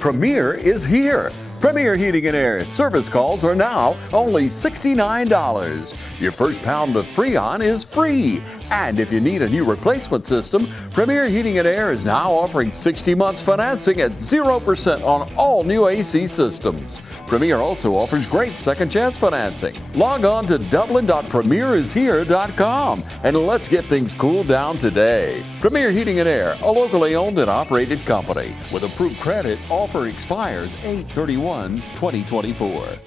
Premier is here. Premier Heating and Air service calls are now only $69. Your first pound of Freon is free. And if you need a new replacement system, Premier Heating and Air is now offering 60 months financing at 0% on all new AC systems. Premier also offers great second chance financing. Log on to dublin.premierishere.com and let's get things cooled down today. Premier Heating and Air, a locally owned and operated company. With approved credit, offer expires 8/31/2024.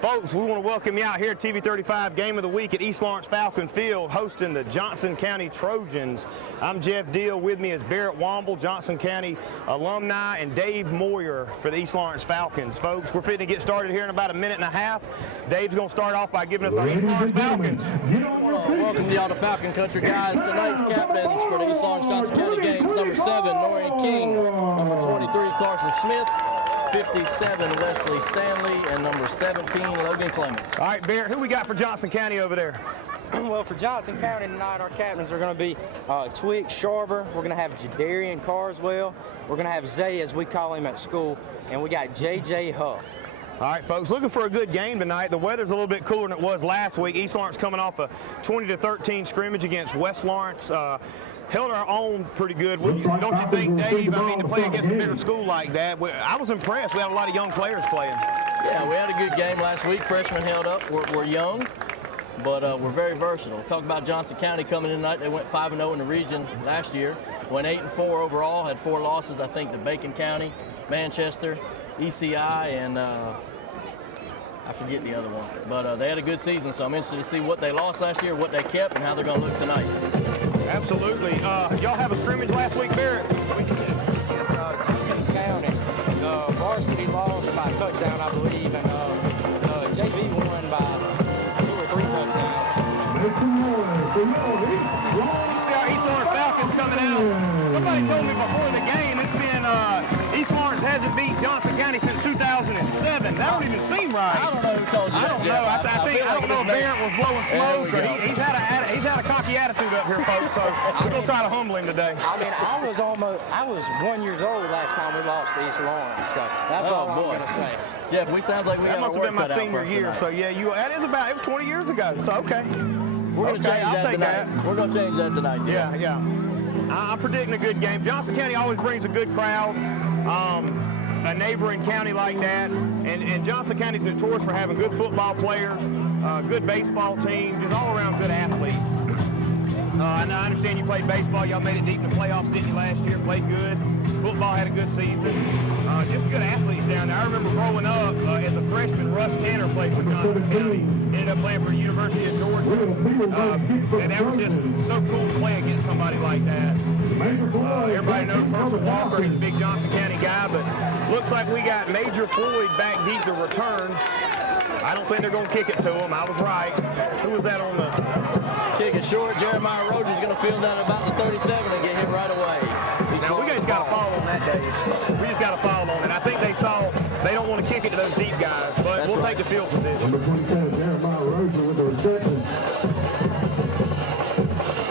Folks, we want to welcome you out here at TV 35 Game of the Week at East Lawrence Falcon Field, hosting the Johnson County Trojans. I'm Jeff Deal. With me is Barrett Womble, Johnson County alumni, and Dave Moyer for the East Lawrence Falcons. Folks, we're fitting to get started here in about a minute and a half. Dave's going to start off by giving us our East Lawrence Falcons. Welcome to y'all to Falcon Country, guys. Tonight's captains for the East Lawrence Johnson County games: number 7, Norian King; number 23, Carson Smith; 57, Wesley Stanley; and number 17, Logan Clements. All right, Barrett, who we got for Johnson County over there? Well, for Johnson County tonight, our captains are going to be Twig Sharber. We're going to have Jadarian Carswell. We're going to have Zay, as we call him at school. And we got J.J. Huff. All right, folks, looking for a good game tonight. The weather's a little bit cooler than it was last week. East Lawrence coming off a 20-13 scrimmage against West Lawrence. Held our own pretty good. Don't you think, Dave? I mean, to play against a bigger school like that, I was impressed. We had a lot of young players playing. Yeah, we had a good game last week. Freshmen held up. We're young, but we're very versatile. Talk about Johnson County coming in tonight. They went 5-0 in the region last year. Went 8-4 overall. Had 4 losses, I think, to Bacon County, Manchester, ECI, and I forget the other one. But they had a good season, so I'm interested to see what they lost last year, what they kept, and how they're going to look tonight. Absolutely. Y'all have a scrimmage last week, Barrett? We did. It's Tompkins County. Varsity lost by a touchdown, I believe, and JV won by 2 or 3 touchdowns. You see our East Lawrence Falcons coming out. Somebody told me before the game it's been East Lawrence hasn't beat Johnson County since 2007. That don't even seem right. I don't know who told you that, I don't know. Jeff. I don't know if Barrett was blowing smoke or he's had a cocky attitude up here, folks. So we're gonna try to humble him today. I mean, I was 1 year old last time we lost to East Lawrence, so that's all I'm going to say. Jeff, we sounds like we That got must have been my senior year. So yeah, it was 20 years ago. So okay. We're going to change that tonight. We're going to change that tonight. Yeah. I'm predicting a good game. Johnson County always brings a good crowd. A neighboring county like that, and Johnson County's notorious for having good football players, good baseball team, just all around good athletes. I understand you played baseball. Y'all made it deep in the playoffs, didn't you, last year? Played good. Football had a good season. Just good athletes down there. I remember growing up as a freshman, Russ Tanner played for Johnson County. Ended up playing for the University of Georgia. And that was just so cool to play against somebody like that. Everybody knows Herschel Walker. He's a big Johnson County guy, but looks like we got Major Floyd back deep to return. I don't think they're going to kick it to him. I was right. Who was that on the... Kick it short. Jeremiah Rogers is going to field that about the 37 and get him right away. Now, we just got to follow on that, Dave. We just got to follow on it. I think they don't want to kick it to those deep guys, but we'll take the field position. Number 27, Jeremiah Rogers with the reception.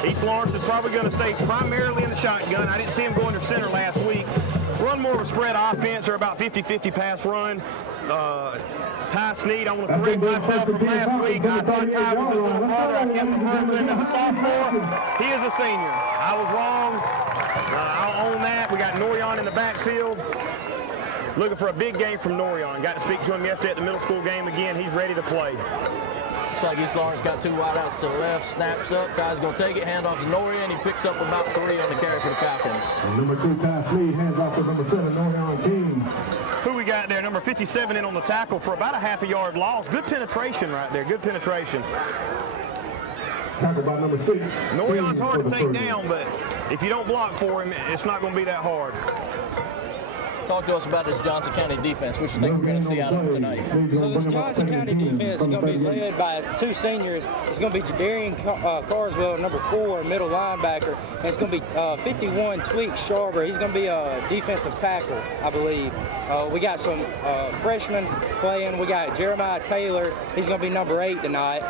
East Lawrence is probably going to stay primarily in the shotgun. I didn't see him go under center last week. Run more of a spread offense or about 50-50 pass run. Ty Sneed, I want to correct myself from last week. I thought Ty was his little brother. I kept referring to him as a sophomore. He is a senior. I was wrong. I'll own that. We got Norian in the backfield. Looking for a big game from Norian. Got to speak to him yesterday at the middle school game again. He's ready to play. Looks like East Lawrence got 2 wideouts to the left. Snaps up. Ty's going to take it. Hand off to Norian. He picks up about 3 on the carry for the Falcons. And number 2, Ty Sneed, hands off to number 7, Norian King. Who we got there? Number 57 in on the tackle for about a half-a-yard loss. Good penetration right there. Good penetration. Tackled by number 6. Norian's hard to take down, but if you don't block for him, it's not going to be that hard. Talk to us about this Johnson County defense. What you think we're going to see out of them tonight? So this Johnson County defense is going to be led by 2 seniors. It's going to be Jadarian Carswell, number 4, middle linebacker. And it's going to be 51, Tweak Sharber. He's going to be a defensive tackle, I believe. We got some freshmen playing. We got Jeremiah Taylor. He's going to be number 8 tonight.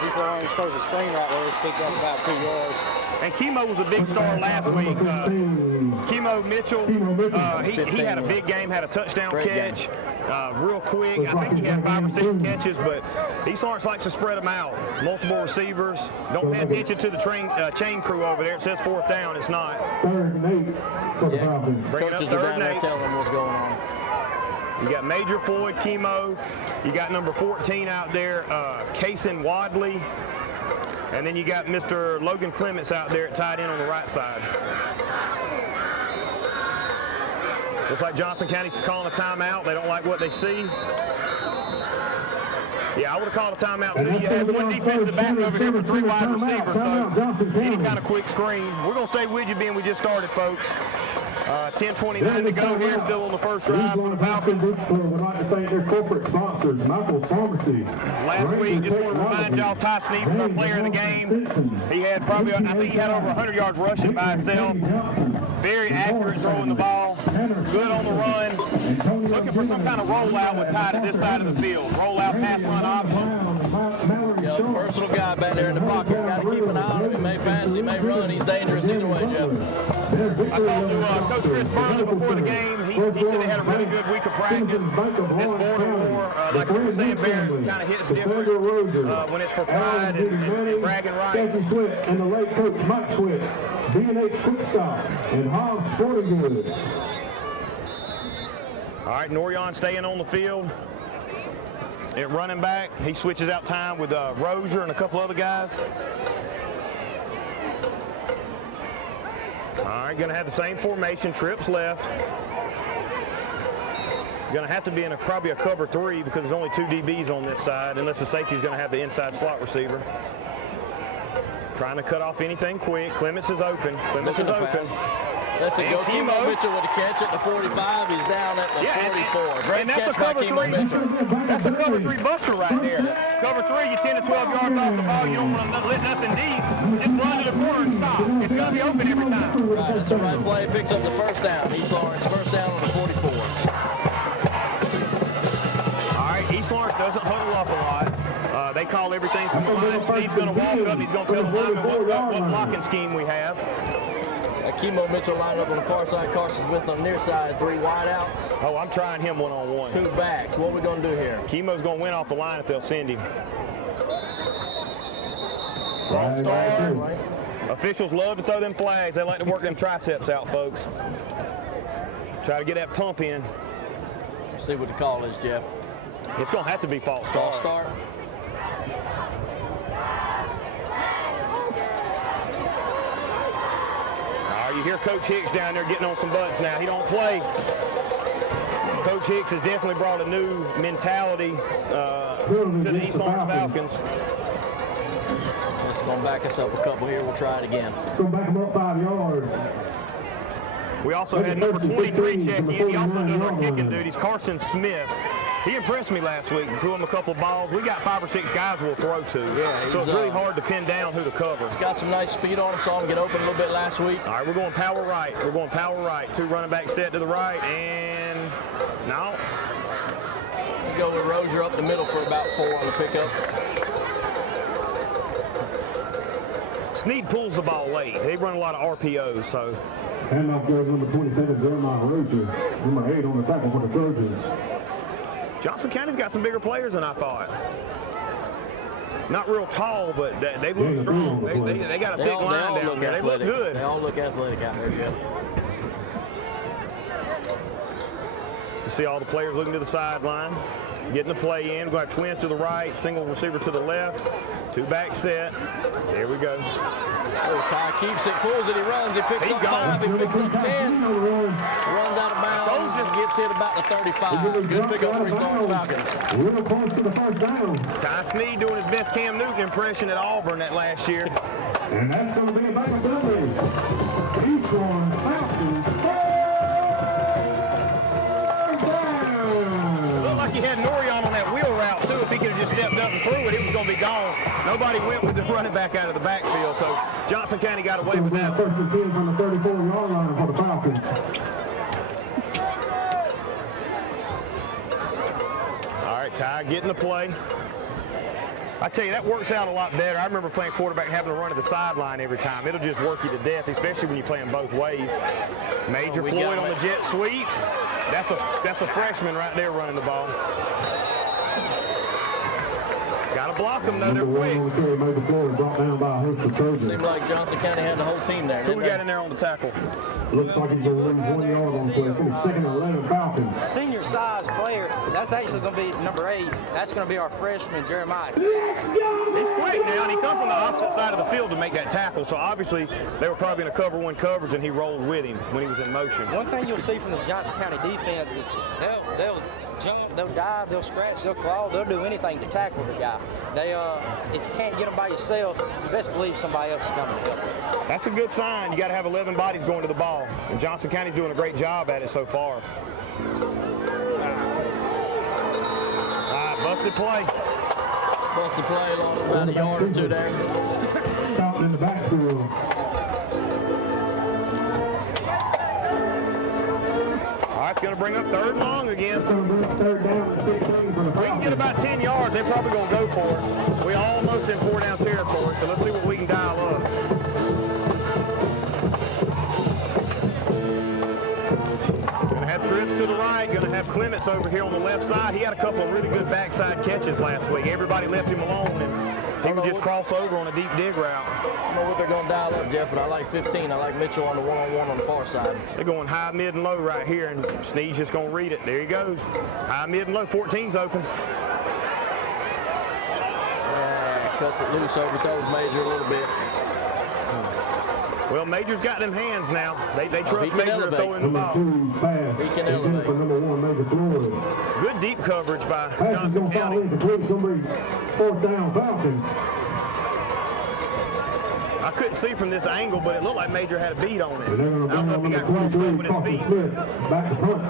He's supposed to screen right there. He picked up about 2 yards. And Kimo was a big star last week. Kimo Mitchell, he had a big game, had a touchdown catch, real quick. I think he had 5 or 6 catches, but East Lawrence likes to spread them out. Multiple receivers. Don't pay attention to the chain crew over there. It says 4th down. It's not. 3rd and 8 for the Falcons. Bring it up, Coaches are 3rd down and there 8. telling them what's going on. You got Major Floyd, Kimo. You got number 14 out there, Kason Wadley. And then you got Mr. Logan Clements out there at tight end on the right side. Looks like Johnson County's calling a timeout. They don't like what they see. Yeah, I would have called a timeout too. You had 1 defensive back over here for 3 wide receivers, so any kind of quick screen. We're going to stay with you, Ben. We just started, folks. 10:29 to go here, still on the first drive for the Falcons. We'd like to thank their corporate sponsors, Michael's Pharmacy. Last week, just want to remind y'all, Ty Sneed was our player of the game. He had probably, I think he had over 100 yards rushing by himself. Very accurate throwing the ball. Good on the run. Looking for some kind of rollout with Ty to this side of the field. Rollout, pass run option. Yeah, personal guy back there in the pocket. Got to keep an eye on him. He may pass, he may run. He's dangerous either way, Jeff. I talked to Coach Chris Burley before the game. He said they had a really good week of practice. This border war, like we were saying, Bear, kind of hits different when it's for pride and bragging rights. And the late coach Mike Swift, B&H Quick Stop, and Hobbs Sporting Goods. All right, Norion staying on the field. At running back, he switches out time with Rozier and a couple other guys. All right, going to have the same formation, trips left. Going to have to be in probably a cover 3 because there's only 2 DBs on this side, unless the safety's going to have the inside slot receiver. Trying to cut off anything quick. Clements is open. Clements is open. That's a go. Kimo Mitchell with a catch at the 45. He's down at the 44. Great and that's catch a cover by Kimo 3. Mitchell. That's a cover 3 buster right there. Cover 3, you're 10 to 12 yards off the ball. You don't want to let nothing deep. Just run to the corner and stop. It's going to be open every time. Right, that's the right play. Picks up the first down. East Lawrence first down on the 44. All right, East Lawrence doesn't huddle up a lot. They call everything from the line. Steve's going to walk up. He's going to tell the lineman what blocking scheme we have. Kimo Mitchell lined up on the far side. Carson Smith on the near side. 3 wideouts. Oh, I'm trying him one-on-one. 2 backs. What are we going to do here? Kimo's going to win off the line if they'll send him. False start. Right. Officials love to throw them flags. They like to work them triceps out, folks. Try to get that pump in. Let's see what the call is, Jeff. It's going to have to be false start. False start. You hear Coach Hicks down there getting on some butts now. He don't play. Coach Hicks has definitely brought a new mentality to the East Lawrence Falcons. It's going to back us up a couple here. We'll try it again. Go back them up 5 yards. We also had number 23 check in. He also does our kicking duties, Carson Smith. He impressed me last week. Threw him a couple of balls. We got 5 or 6 guys we'll throw to. Yeah, so it's really hard to pin down who to cover. He's got some nice speed on him. Saw him get open a little bit last week. All right, we're going power right. We're going power right. 2 running backs set to the right, and no. We go with Rozier up the middle for about 4 on the pickup. Sneed pulls the ball late. They run a lot of RPOs, so. Handoff goes number 27, Jeremiah Rozier. Number 8 on the tackle for the Trojans. Johnson County's got some bigger players than I thought. Not real tall, but they look strong. They got a big line down there. They look good. They all look athletic out there, Jeff. You see all the players looking to the sideline, getting the play in. We've got twins to the right, single receiver to the left, 2 back set. There we go. Oh, Ty keeps it, pulls it, he runs, he picks up 5, he picks up 10, runs out of bounds, and gets hit about the 35. Good pickup for East Lawrence Falcons. Real close to the first down. Ty Sneed doing his best Cam Newton impression at Auburn that last year. And that's going to be a back ability. East Lawrence Falcons. he had Norion on that wheel route, too. If he could have just stepped up and threw it, it was going to be gone. Nobody went with the running back out of the backfield, so Johnson County got away with that. First and 10 from the 34-yard line for the Falcons. All right, Ty getting the play. I tell you, that works out a lot better. I remember playing quarterback and having to run to the sideline every time. It'll just work you to death, especially when you're playing both ways. Major Floyd on the jet sweep. That's a freshman right there running the ball. Got to block them, though. They're quick. Major Floyd brought down by a host of Trojans. Seemed like Johnson County had the whole team there. Who we got in there on the tackle? Looks like he's going to lose 1 yard on the play. It's going to be second and 11 Falcons. Senior size player, that's actually going to be number 8. That's going to be our freshman, Jeremiah. He's quick now, and he comes from the opposite side of the field to make that tackle. So obviously they were probably in a cover 1 coverage, and he rolled with him when he was in motion. One thing you'll see from the Johnson County defense is they'll jump, they'll dive, they'll scratch, they'll claw, they'll do anything to tackle the guy. They if you can't get them by yourself, you best believe somebody else is coming to help you. That's a good sign. You got to have 11 bodies going to the ball, and Johnson County's doing a great job at it so far. All right, busted play. Busted play, lost about a yard or 2 there. Starting in the backfield. All right, it's going to bring up 3rd and long again. It's going to bring up 3rd down and 16 for the We can get about 10 yards. They're probably going to go for it. We almost in 4 down territory, so let's see what we can dial up. Going to have trips to the right. Going to have Clements over here on the left side. He had a couple of really good backside catches last week. Everybody left him alone, and he would just cross over on a deep dig route. I don't know what they're going to dial up, Jeff, but I like 15. I like Mitchell on the one-on-one on the far side. They're going high, mid, and low right here, and Sneed's just going to read it. There he goes. High, mid, and low. 14's open. Yeah, cuts it loose, overthrows Major a little bit. Well, Major's got them hands now. They trust Major to throw in the ball. He can elevate. Number 1, Major Floyd. Good deep coverage by Pass is Johnson going to fall County. incomplete. It's going to be 4th down Falcons. I couldn't see from this angle, but it looked like Major had a beat on it. And they're going I to don't know if he got bring crossed number up with 23, his feet. Smith, back to punt.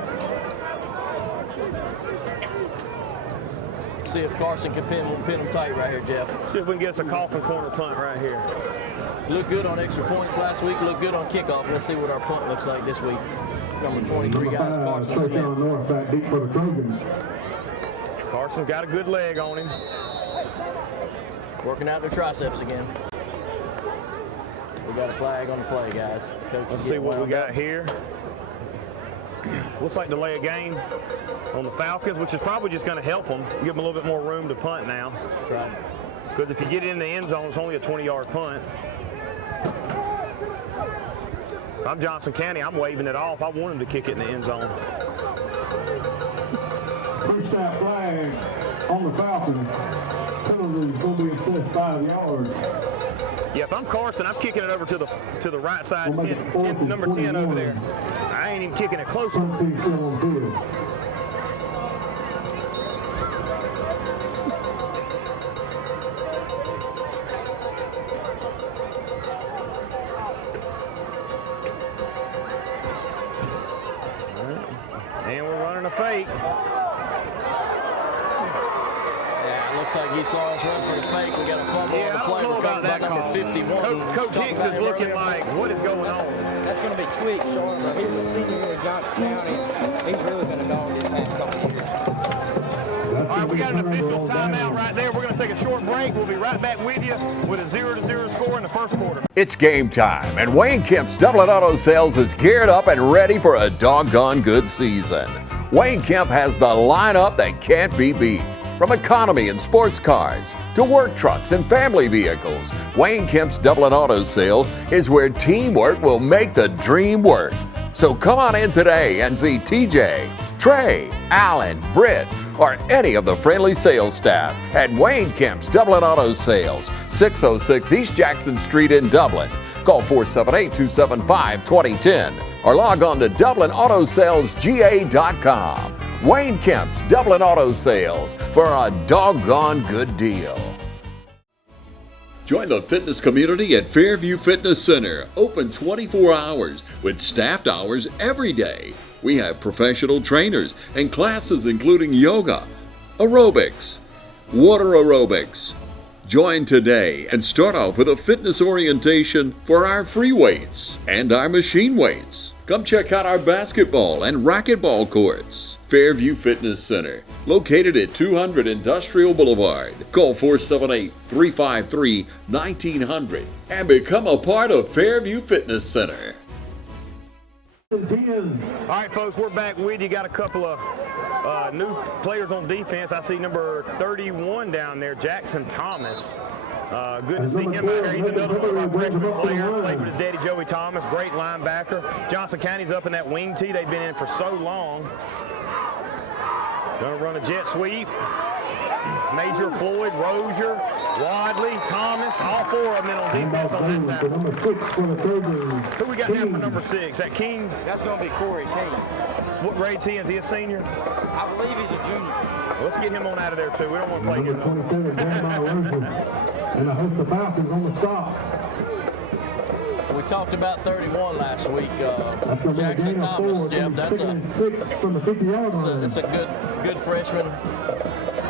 See if Carson can pin him tight right here, Jeff. See if we can get us a coffin corner punt right here. Looked good on extra points last week, looked good on kickoff. Let's see what our punt looks like this week. It's number 23, guys, Carson Smith. Trojans North back deep for the Trojans. Carson's got a good leg on him. Working out their triceps again. We got a flag on the play, guys. Coach Let's see what we got here. Looks like delay a game on the Falcons, which is probably just going to help them. Give them a little bit more room to punt now. That's right. Because if you get it in the end zone, it's only a 20-yard punt. If I'm Johnson County, I'm waving it off. I want him to kick it in the end zone. First down flag on the Falcons. Penalty is going to be assessed 5 yards. Yeah, if I'm Carson, I'm kicking it over to the right side, number 10 over there. I ain't even kicking it close. 13 still on the field. And we're running a fake. Yeah, it looks like he saw us run for the fake. We got a fumble on the play. I don't know about that number call. 51. Coach Hicks is looking like, what is going on? That's going to be Twig Sharper. He's a senior here in Johnson County. He's really been a dog these past couple of years. All right, we got an official's timeout right there. We're going to take a short break. We'll be right back with you with a 0-0 score in the first quarter. It's game time, and Wayne Kemp's Dublin Auto Sales is geared up and ready for a doggone good season. Wayne Kemp has the lineup that can't be beat. From economy and sports cars to work trucks and family vehicles, Wayne Kemp's Dublin Auto Sales is where teamwork will make the dream work. So come on in today and see TJ, Trey, Alan, Britt, or any of the friendly sales staff at Wayne Kemp's Dublin Auto Sales, 606 East Jackson Street in Dublin. Call 478-275-2010 or log on to DublinAutoSalesGA.com. Wayne Kemp's Dublin Auto Sales for a doggone good deal. Join the fitness community at Fairview Fitness Center, open 24 hours with staffed hours every day. We have professional trainers and classes including yoga, aerobics, water aerobics. Join today and start off with a fitness orientation for our free weights and our machine weights. Come check out our basketball and racquetball courts. Fairview Fitness Center, located at 200 Industrial Boulevard. Call 478-353-1900 and become a part of Fairview Fitness Center. All right, folks, we're back with you. Got a couple of new players on defense. I see number 31 down there, Jackson Thomas. Good to see him out there. He's another one of our freshman players. Played with his daddy, Joey Thomas. Great linebacker. Johnson County's up in that wing tee they've been in for so long. Gonna run a jet sweep. Major, Floyd, Rozier, Wadley, Thomas, all four of them in on defense on that tackle. Number 6 for the Trojans. Who we got now for number 6? That King? That's going to be Corey King. What grade's he? Is he a senior? I believe he's a junior. Well, let's get him on out of there, too. We don't want to play Number him. 27, Jeremiah Rozier. And I host the Falcons on the stop. We talked about 31 last week. That's a Jackson gain of Thomas, 4. Jeff. That's Second and 6 from the 50-yard line. it's a good freshman.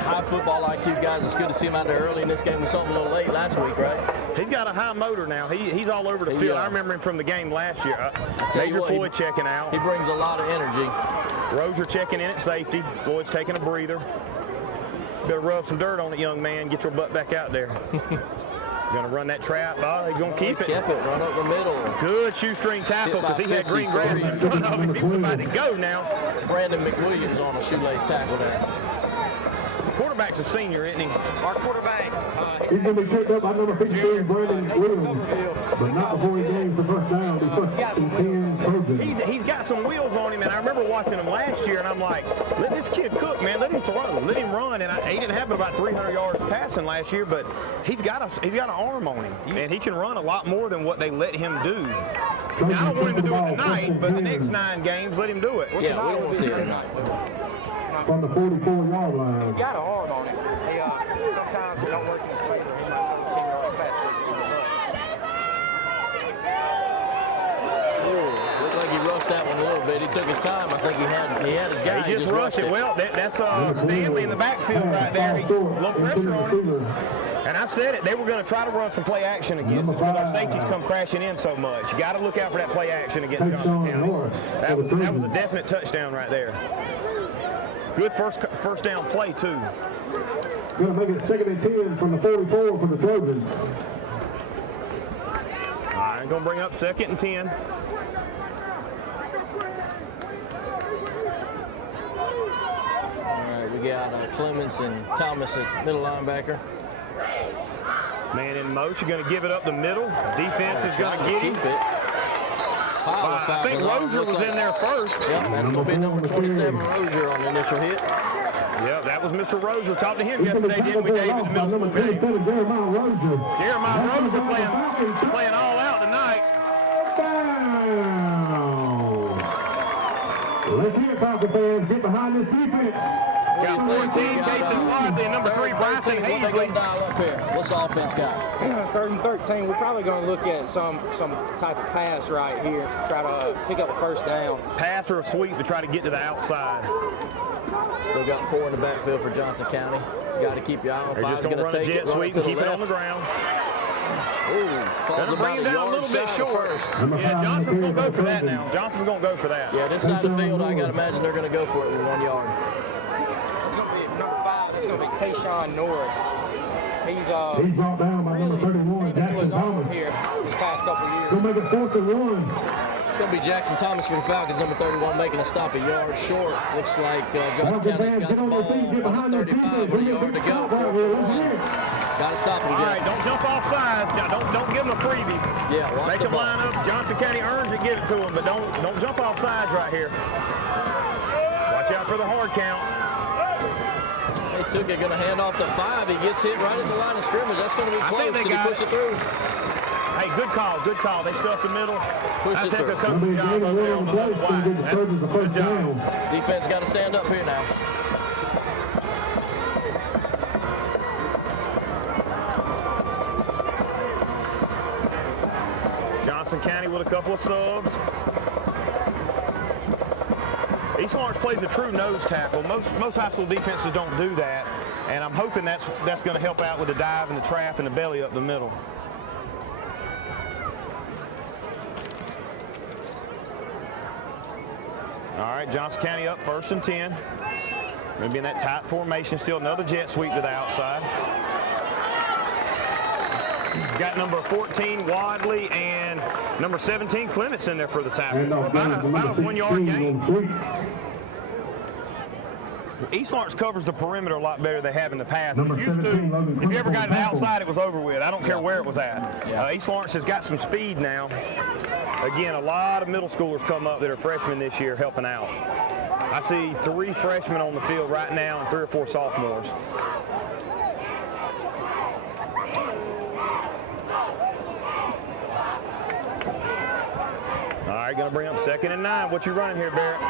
High football IQ guys. It's good to see him out there early in this game. We saw him a little late last week, right? He's got a high motor now. He's all over the field. I remember him from the game last year. Major Floyd checking out. He brings a lot of energy. Rozier checking in at safety. Floyd's taking a breather. Better rub some dirt on it, young man. Get your butt back out there. Gonna run that trap. Oh, he's gonna keep it. Kept it. Run up the middle. Good shoestring tackle because he had green grass in front of him. He was about to go now. Brandon McWilliams on a shoelace tackle there. Quarterback's a senior, isn't he? Our quarterback. He's going to be tripped up by number 53, Brandon Williams. But not before he gains the first down. He first and 10 Trojans. He's got some wheels on him, and I remember watching him last year, and I'm like, let this kid cook, man. Let him throw. Let him run. And he didn't have about 300 yards passing last year, but he's got an arm on him, and he can run a lot more than what they let him do. Now, I don't want him to do it tonight, but the next 9 games, let him do it. Yeah, we don't want to see it tonight. From the 44-yard line. He's got a arm on him. Sometimes it don't work in his favor. He might go 10 yards faster. Looked like he rushed that one a little bit. He took his time. I think he had his guy. He just rushed it. Well, that's Stanley in the backfield right there. Low pressure on him. And I've said it, they were going to try to run some play action against us because our safeties come crashing in so much. You got to look out for that play action against Johnson County. That was a definite touchdown right there. Good first down play, too. Going to make it 2nd and 10 from the 44 for the Trojans. All right, going to bring up 2nd and 10. All right, we got Clemens and Thomas at middle linebacker. Man in motion, going to give it up the middle. Defense is going to get him. I think Rozier was in there first. Yeah, that's going to be number 27, Rozier, on the initial hit. Yeah, that was Mr. Rozier. Talked to him yesterday, didn't we, Dave, in the middle school game? Jeremiah Rozier playing all out tonight. Let's hear it, Falcon fans. Get behind this defense. Got 14, Casey Wadley, and number 3, Bryson Hazley. What's the offense got? 3rd and 13. We're probably going to look at some type of pass right here. Try to pick up a first down. Pass or a sweep to try to get to the outside. Still got 4 in the backfield for Johnson County. You got to keep your eye on 5. They're just going to run a jet sweep and keep it on the ground. Falls bring him down a little bit short. Yeah, Johnson's going to go for that now. Johnson's going to go for that. Yeah, this side of the field, I got to imagine they're going to go for it with 1 yard. It's going to be number 5. It's going to be Tayshawn Norris. He's brought down by number 31, Jackson Thomas. Here these past couple of years. He'll make it 4th and 1. It's going to be Jackson Thomas for the Falcons, number 31, making a stop a yard short. Looks like Johnson County's got the ball on the 35 with a yard to go. 4th and 1. Got to stop him, Jeff. All right, don't jump off sides. Don't give him a freebie. Yeah, make him line up. Johnson County earns it, give it to him, but don't jump off sides right here. Watch out for the hard count. They took it, going to hand off to 5. He gets hit right at the line of scrimmage. That's going to be close. Did he push it through? Hey, good call, good call. They stuffed the middle. Push it through. A coaching job over there on the wide. That's a good job. Defense got to stand up here now. Johnson County with a couple of subs. East Lawrence plays a true nose tackle. Most high school defenses don't do that, and I'm hoping that's going to help out with the dive and the trap and the belly up the middle. All right, Johnson County up 1st and 10. Going to be in that tight formation still. Another jet sweep to the outside. Got number 14, Wadley, and number 17, Clements in there for the tackle. About a 1 yard gain. East Lawrence covers the perimeter a lot better than they have in the past. It used to, if you ever got it outside, it was over with. I don't care where it was at. East Lawrence has got some speed now. Again, a lot of middle schoolers come up that are freshmen this year helping out. I see 3 freshmen on the field right now and 3 or 4 sophomores. All right, going to bring up 2nd and 9. What you running here, Barrett?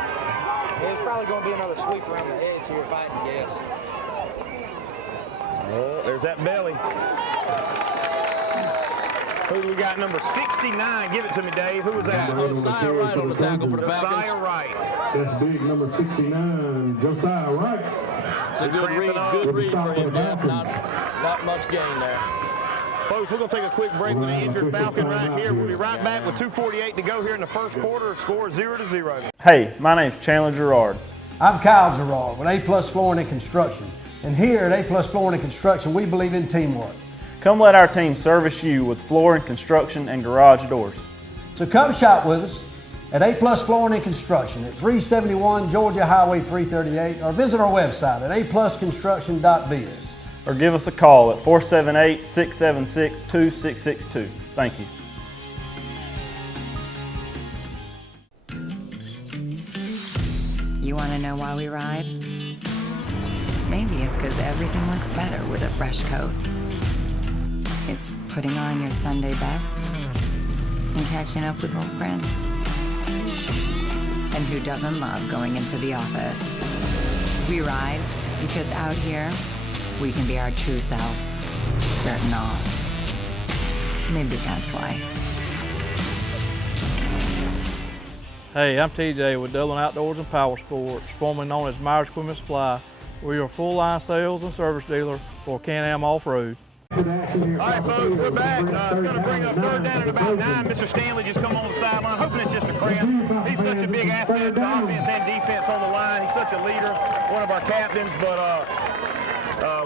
It's probably going to be another sweep around the edge here, if I had to guess. Oh, there's that belly. Who do we got? Number 69. Give it to me, Dave. Who was that? Josiah Wright on the tackle for the Falcons. Josiah Wright. That's big, number 69, Josiah Wright. It's a good read for him, Jeff. Not much gain there. Folks, we're going to take a quick break with the injured Falcon right here. We'll be right back with 2:48 to go here in the first quarter. Score 0-0. Hey, my name's Chandler Gerard. I'm Kyle Gerard with A+ Flooring and Construction. And here at A+ Flooring and Construction, we believe in teamwork. Come let our team service you with flooring, construction, and garage doors. So come shop with us at A+ Flooring and Construction at 371 Georgia Highway 338 or visit our website at aplusconstruction.biz. Or give us a call at 478-676-2662. Thank you. You want to know why we ride? Maybe it's because everything looks better with a fresh coat. It's putting on your Sunday best and catching up with old friends. And who doesn't love going into the office? We ride because out here, we can be our true selves, dirt and all. Maybe that's why. Hey, I'm TJ with Dublin Outdoors and Power Sports, formerly known as Myers Equipment Supply. We're your full-line sales and service dealer for Can-Am Off-Road. All right, folks, we're back. It's going to bring up 3rd down at about 9. Mr. Stanley just come on the sideline, hoping it's just a cramp. He's such a big asset to offense and defense on the line. He's such a leader, one of our captains, but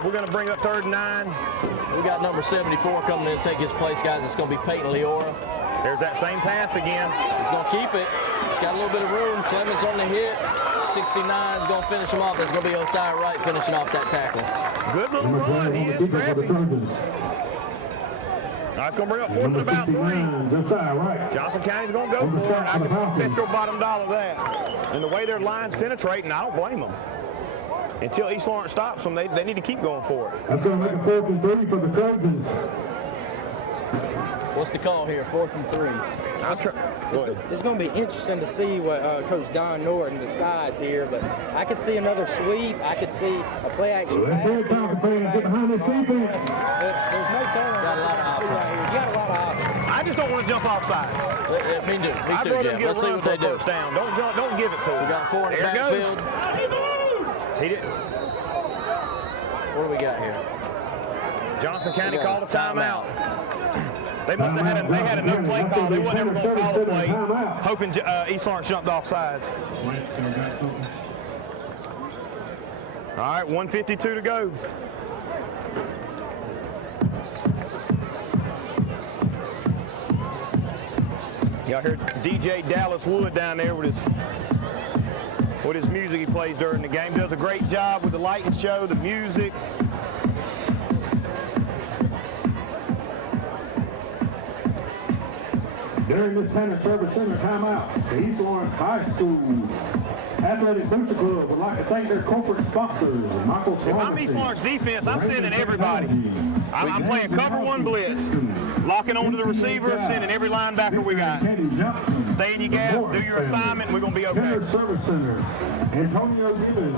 we're going to bring up 3rd and 9. We got number 74 coming in to take his place, guys. It's going to be Peyton Leora. There's that same pass again. He's going to keep it. He's got a little bit of room. Clements on the hit. 69 is going to finish him off. It's going to be Josiah Wright finishing off that tackle. Good little run. He is scrappy. All right, it's going to bring up 4th and about 3. Johnson County's going to go for it. I can bet your bottom dollar that. And the way their line's penetrating, I don't blame them. Until East Lawrence stops them, they need to keep going for it. That's going to make a 4th and 3 for the Trojans. What's the call here? 4th and 3. It's going to be interesting to see what Coach Don Norton decides here, but I could see another sweep. I could see a play-action pass. There's no telling. Got a lot of options. You got a lot of options. I just don't want to jump off sides. Me too, I'd rather Jeff. get Let's a see run what for they a do. first down. Don't give it to him. We got 4 in the There it backfield. goes. He did. What do we got here? Johnson County called a timeout. They must have had a no play call. They weren't ever going to call a play, hoping East Lawrence jumped off sides. All right, 1:52 to go. Y'all heard DJ Dallas Wood down there with his music he plays during the game. Does a great job with the lighting show, the music. During this Tanner Service Center timeout, the East Lawrence High School Athletic Booster Club would like to thank their corporate sponsors, Michael If I'm East Lawrence defense, I'm sending everybody. I'm playing cover 1 blitz, locking onto the receiver, sending every linebacker we got. Stay in your gap, do your assignment, and we're going to be okay. Tanner Service Center, Antonio Gibbons.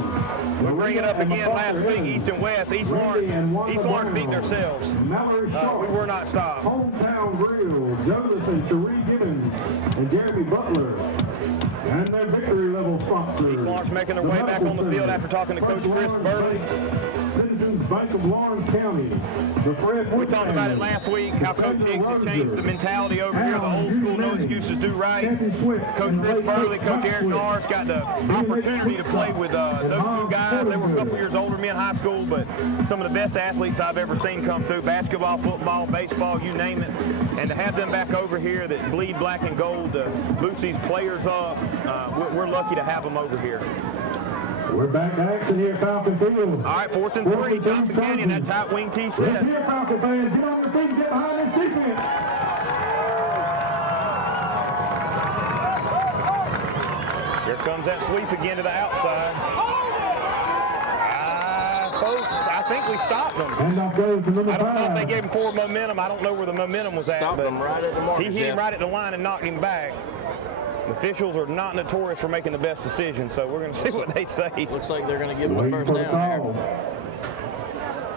We'll bring it up again last week, East and West. East Lawrence beat themselves. We were not stopped. Hometown Grill, Jonathan Cherie Gibbons, and Jeremy Butler. And their victory level sponsors. East Lawrence making their way back on the field after talking to Coach Chris Burley. Citizens Bank of Lawrence County. The Fred We talked about it last week, how Coach Higgs has changed the mentality over here, the old school, no excuses, do right. Coach Chris Burley, Coach Eric Norris got the opportunity to play with those two guys. They were a couple years older than me in high school, but some of the best athletes I've ever seen come through, basketball, football, baseball, you name it. And to have them back over here that bleed black and gold to boost these players up, we're lucky to have them over here. We're back to action here at Falcon Field. All right, 4th and 3, Johnson County in that tight wing T set. Let's hear Falcon fans. Get on your feet and get behind this defense. Here comes that sweep again to the outside. Folks, I think we stopped them. Handoff goes to number 5. I don't know if they gave him forward momentum. I don't know where the momentum was at. Stopped but him right at the mark, he hit him right at the line and knocked him back. The officials are not notorious for making the best decisions, so we're going to see what they say. Looks like they're going to give him the first down here.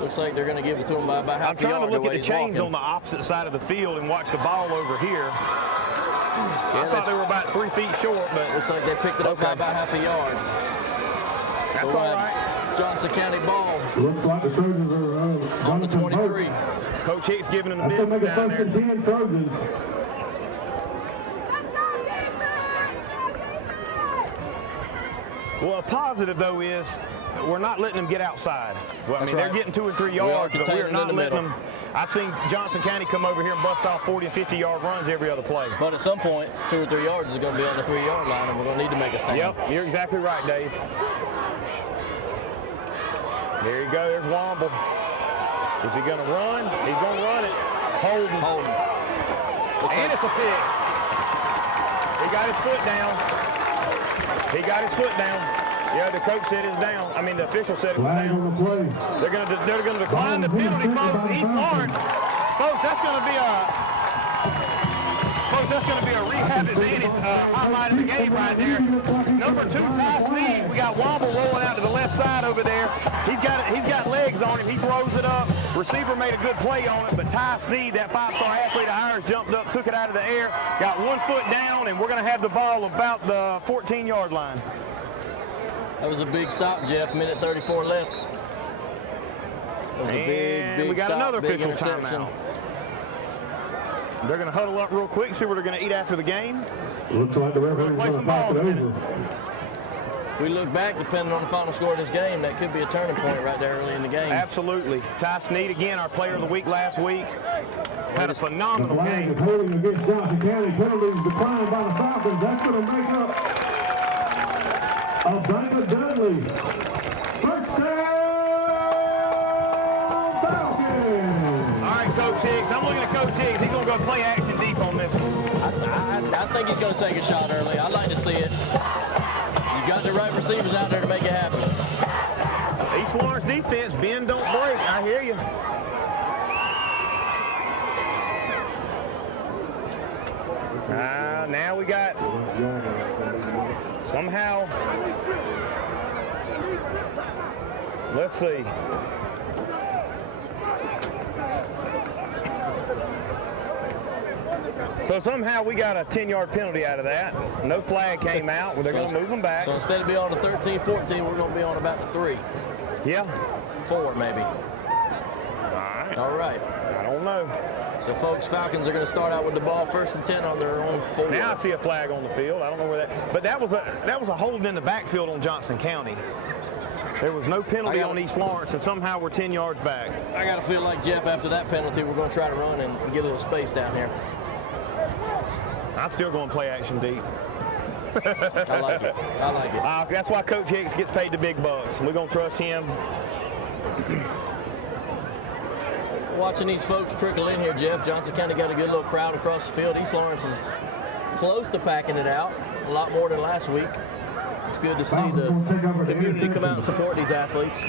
Looks like they're going to give it to him by about half a yard. I'm trying to look the at way the he's chains walking. on the opposite side of the field and watch the ball over here. I thought they were about 3 feet short, but looks like they picked it up by about half a yard. That's all right. Johnson County ball. Looks like the Trojans are on the 23. Coach Hicks giving them the That's going to business make a down first there. and 10 Trojans. Well, a positive, though, is we're not letting them get outside. Well, I mean, right. they're getting 2 and 3 yards, but we're not letting them. I've seen Johnson County come over here and bust off 40 and 50-yard runs every other play. But at some point, 2 or 3 yards is going to be on the 3-yard line, and we're going to need to make a stand. Yep, you're exactly right, Dave. There you go. There's Womble. Is he going to run? He's going to run it. Holding. And it's a pick. He got his foot down. He got his foot down. Yeah, the coach said it's down. I mean, the official said it was down. They're going to decline the penalty, folks. East Lawrence, folks, that's going to be a rehab advantage highlight of the game right there. Number 2, Ty Sneed. We got Womble rolling out to the left side over there. He's got legs on him. He throws it up. Receiver made a good play on it, but Ty Sneed, that 5-star athlete of ours, jumped up, took it out of the air, got 1 foot down, and we're going to have the ball about the 14-yard line. That was a big stop, Jeff. Minute 34 left. That was a big we got stop, another big official interception. timeout. They're going to huddle up real quick, see what they're going to eat after the game. Looks like the referee's Play going some to talk ball it in a over. We look back, depending on the final score of this game, that could be a turning point right there early in the game. Absolutely. Ty Sneed, again, our player of the week last week. Had a phenomenal The flag game. is holding against Johnson County. Penalties declined by the Falcons. That's going to make up a David Dudley. First down, Falcons. All right, Coach Higgs. I'm looking at Coach Higgs. He's going to go play action deep on this one. I think he's going to take a shot early. I'd like to see it. You got the right receivers out there to make it happen. East Lawrence defense, bend, don't break. I hear you. Now we got somehow. Let's see. So somehow we got a 10-yard penalty out of that. No flag came out. They're going to move them back. So instead of being on the 13, 14, we're going to be on about the 3. Yeah. 4 maybe. All right. I don't know. So folks, Falcons are going to start out with the ball 1st and 10 on their own 4. Now I see a flag on the field. I don't know where that. But that was a holding in the backfield on Johnson County. There was no penalty on East Lawrence, and somehow we're 10 yards back. I got to feel like, Jeff, after that penalty, we're going to try to run and get a little space down here. I'm still going to play action deep. I like it. I like it. That's why Coach Hicks gets paid the big bucks. We're going to trust him. Watching these folks trickle in here, Jeff. Johnson County got a good little crowd across the field. East Lawrence is close to packing it out, a lot more than last week. It's good to see the community come out and support these athletes.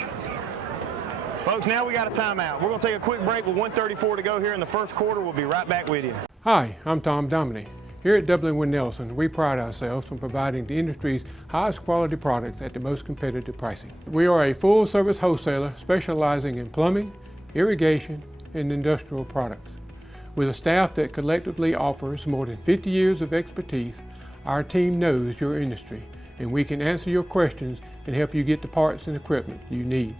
Folks, now we got a timeout. We're going to take a quick break with 1:34 to go here in the first quarter. We'll be right back with you. Hi, I'm Tom Dominy. Here at W. Nelson, we pride ourselves on providing the industry's highest quality products at the most competitive pricing. We are a full-service wholesaler specializing in plumbing, irrigation, and industrial products. With a staff that collectively offers more than 50 years of expertise, Our team knows your industry, and we can answer your questions and help you get the parts and equipment you need.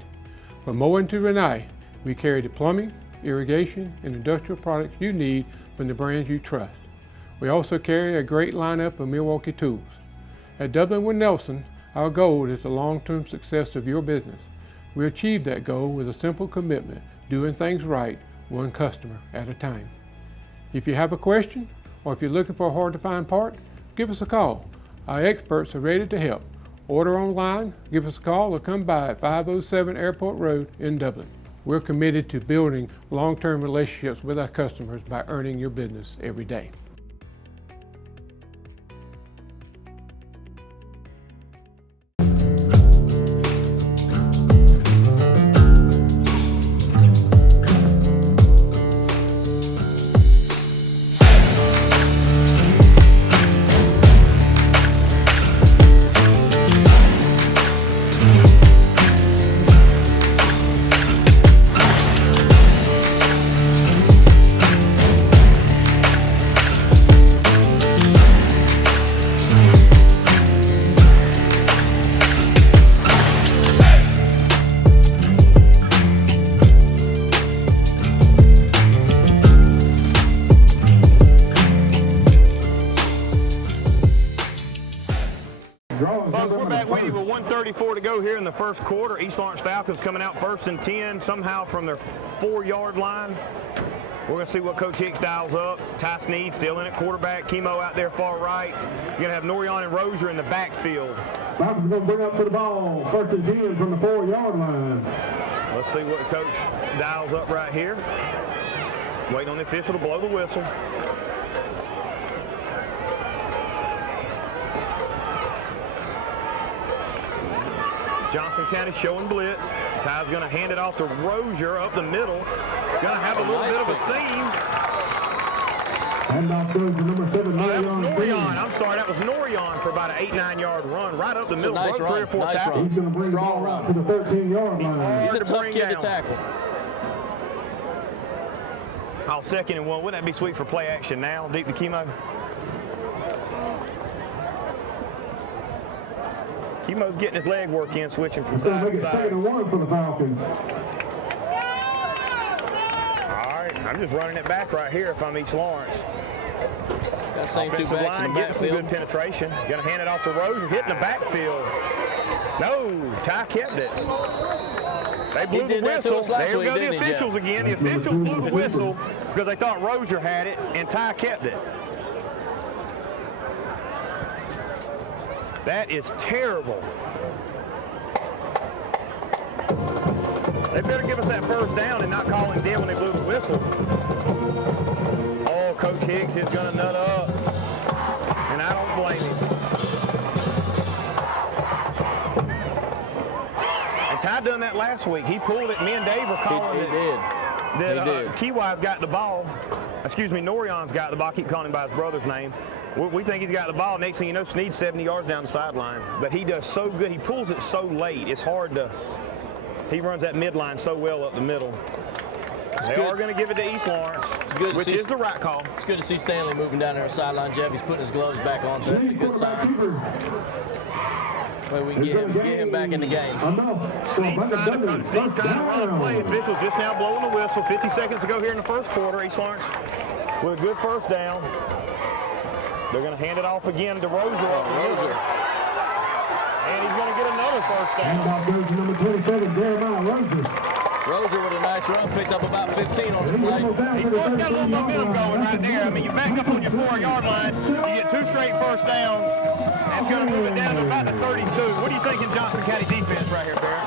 From mowing to Renee, we carry the plumbing, irrigation, and industrial products you need from the brands you trust. We also carry a great lineup of Milwaukee tools. At Dublin with Nelson, our goal is the long-term success of your business. We achieve that goal with a simple commitment, doing things right, one customer at a time. If you have a question, or if you're looking for a hard-to-find part, give us a call. Our experts are ready to help. Order online, give us a call, or come by at 507 Airport Road in Dublin. We're committed to building long-term relationships with our customers by earning your business every day. Folks, we're back with you with 1:34 to go here in the first quarter. East Lawrence Falcons coming out 1st and 10, somehow from their 4-yard line. We're going to see what Coach Hicks dials up. Ty Sneed still in at quarterback. Chemo out there far right. You're going to have Norion and Rozier in the backfield. Falcons are going to bring up to the ball, 1st and 10 from the 4-yard line. Let's see what Coach dials up right here. Waiting on the official to blow the whistle. Johnson County showing blitz. Ty's going to hand it off to Rozier up the middle. Going to have a little bit of a seam. And off goes the number 7, that was Norion. I'm sorry, that was Norion for about an 8-9 yard run right up the middle. Nice Broke 3 or 4 nice tackles. He's going to bring the ball out to the 13-yard line. He's a tough kid to down. tackle. Oh, 2nd and 1. Wouldn't that be sweet for play action now? Deep to Chemo. Chemo's getting his leg work in, switching from So side make to it side. 2nd and 1 for the Falcons. All right, I'm just running it back right here if I'm East Lawrence. Got the same two Offensive backs in line the getting some good backfield. penetration. Going to hand it off to Rozier, hitting the backfield. No, Ty kept it. They blew the whistle. There we go, the officials again. The officials blew the whistle because they thought Rozier had it, and Ty kept it. That is terrible. They better give us that 1st down and not call him dead when they blew the whistle. Oh, Coach Hicks is going to nut up, and I don't blame him. And Ty done that last week. He pulled it. Me and Dave were calling that Keywise's got the ball. Excuse me, Norion's got the ball. I keep calling him by his brother's name. We think he's got the ball. Next thing you know, Sneed's 70 yards down the sideline. But he does so good. He pulls it so late. It's hard to. He runs that midline so well up the middle. They are going to give it to East Lawrence, which is the right call. It's good to see Stanley moving down there sideline. Jeff, he's putting his gloves back on, so that's a good sign. Well, we can get him back in the game. Sneed's trying to run a play. Officials just now blowing the whistle. 50 seconds to go here in the first quarter. East Lawrence with a good 1st down. They're going to hand it off again to Rozier. And he's going to get another 1st down. And off goes the number 27, Jeremiah Rozier. Rozier with a nice run, picked up about 15 on the play. He's got a little momentum going right there. I mean, you back up on your 4-yard line, you get 2 straight 1st downs. That's going to move it down to about the 32. What do you think in Johnson County defense right here, Barrett?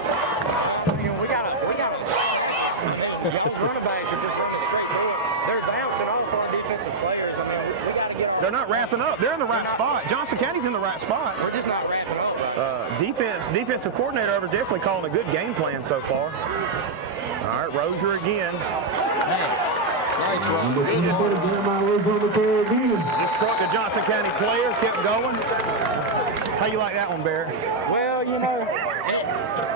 We got y'all's running backs are just running straight through it. They're bouncing off our defensive players. I mean, we got to get. They're not wrapping up. They're in the right spot. Johnson County's in the right spot. We're just not wrapping up. Defensive coordinator over definitely calling a good game plan so far. All right, Rozier again. Nice run. Just trucked the Johnson County player, kept going. How you like that one, Barrett? Well, you know,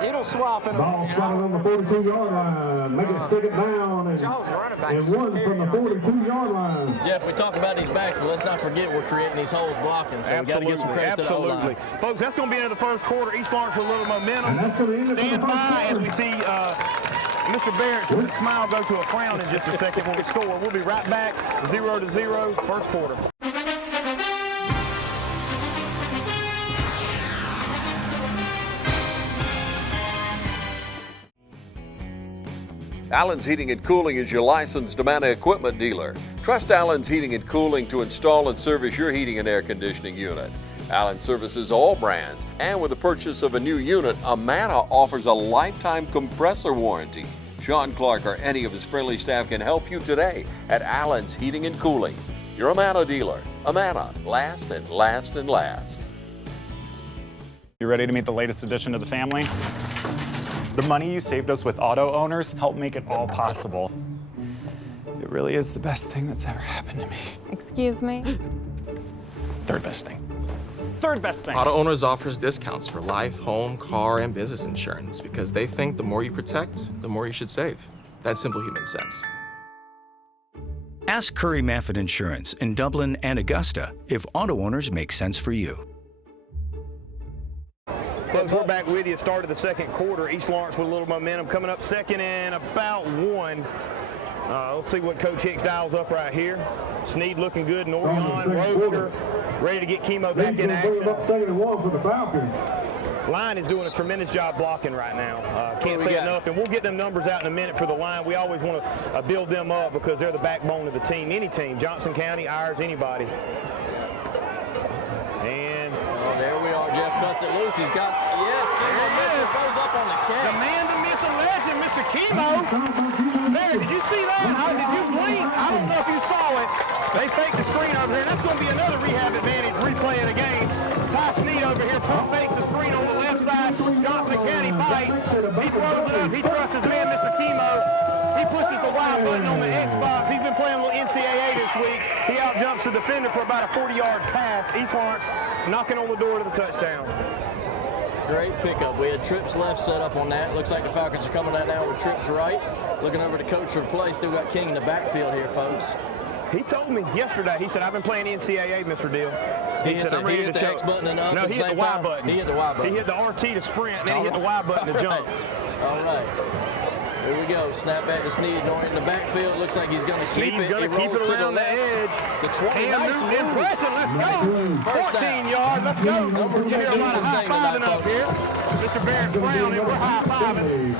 It'll swap in Ball spotted on the 42-yard line. Make it 2nd down and 1 from the 42-yard line. Jeff, we talk about these backs, but let's not forget we're creating these holes blocking, so we got to give some credit to the O-line. Folks, that's going to be into the first quarter. East Lawrence with a little momentum. Stand by as we see Mr. Barrett's smile go to a frown in just a second when we score. We'll be right back, 0-0, first quarter. Allen's Heating and Cooling is your licensed Amana equipment dealer. Trust Allen's Heating and Cooling to install and service your heating and air conditioning unit. Allen services all brands, and with the purchase of a new unit, Amana offers a lifetime compressor warranty. Sean Clark or any of his friendly staff can help you today at Allen's Heating and Cooling. Your Amana dealer. Amana, last and last and last. You ready to meet the latest addition to the family? The money you saved us with auto owners helped make it all possible. It really is the best thing that's ever happened to me. Excuse me? Third best thing. Third best thing. Auto Owners offers discounts for life, home, car, and business insurance because they think the more you protect, the more you should save. That's simple human sense. Ask Curry Maffin Insurance in Dublin and Augusta if auto owners make sense for you. Folks, we're back with you. Start of the second quarter. East Lawrence with a little momentum. Coming up second and about 1. Let's see what Coach Hicks dials up right here. Sneed looking good. Norion, Rozier, ready to get Chemo back in action. Second and 1 for the Falcons. Line is doing a tremendous job blocking right now. Can't say enough, and we'll get them numbers out in a minute for the line. We always want to build them up because they're the backbone of the team. Any team, Johnson County, ours, anybody. And there we are. Jeff cuts it loose. He's got, yes, Chemo throws up on the catch. The man, the myth, the legend, Mr. Chemo. There, did you see that? Did you blink? I don't know if you saw it. They faked the screen over here. That's going to be another rehab advantage, replay of the game. Ty Sneed over here, pump fakes the screen on the left side. Johnson County bites. He throws it up. He trusts his man, Mr. Chemo. He pushes the Y button on the Xbox. He's been playing a little NCAA this week. He outjumps the defender for about a 40-yard pass. East Lawrence knocking on the door to the touchdown. Great pickup. We had trips left set up on that. Looks like the Falcons are coming out now with trips right. Looking over to coach for the play. Still got King in the backfield here, folks. He told me yesterday, he said, I've been playing NCAA, Mr. Deal. He said, I'm ready to show. X button and up no, he hit the Y button. He hit the Y button. He hit the RT to sprint, and then he hit the Y button to jump. All right. Here we go. Snap back to Sneed. Norian in the backfield. Looks like he's going to keep it. He's going to keep it around the edge. The 20. Nice impression. Let's go. 14 yards. Let's go. We're getting a lot of high-fiving up here. Mr. Barrett's frowning. We're high-fiving.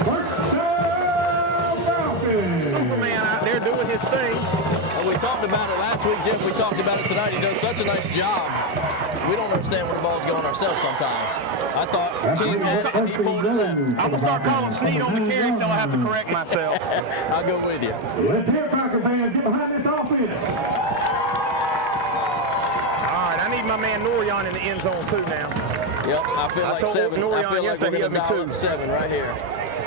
Superman out there doing his thing. Well, we talked about it last week, Jeff. We talked about it tonight. He does such a nice job. We don't understand where the ball's going ourselves sometimes. I thought King had it and he pulled it left. I'm going to start calling Sneed on the carry until I have to correct myself. I'll go with you. Let's hear Falcon fans. Get behind this offense. All right, I need my man Norion in the end zone too now. Yep, I feel like 7. Norion I feel like we're going to dial up 7 right here.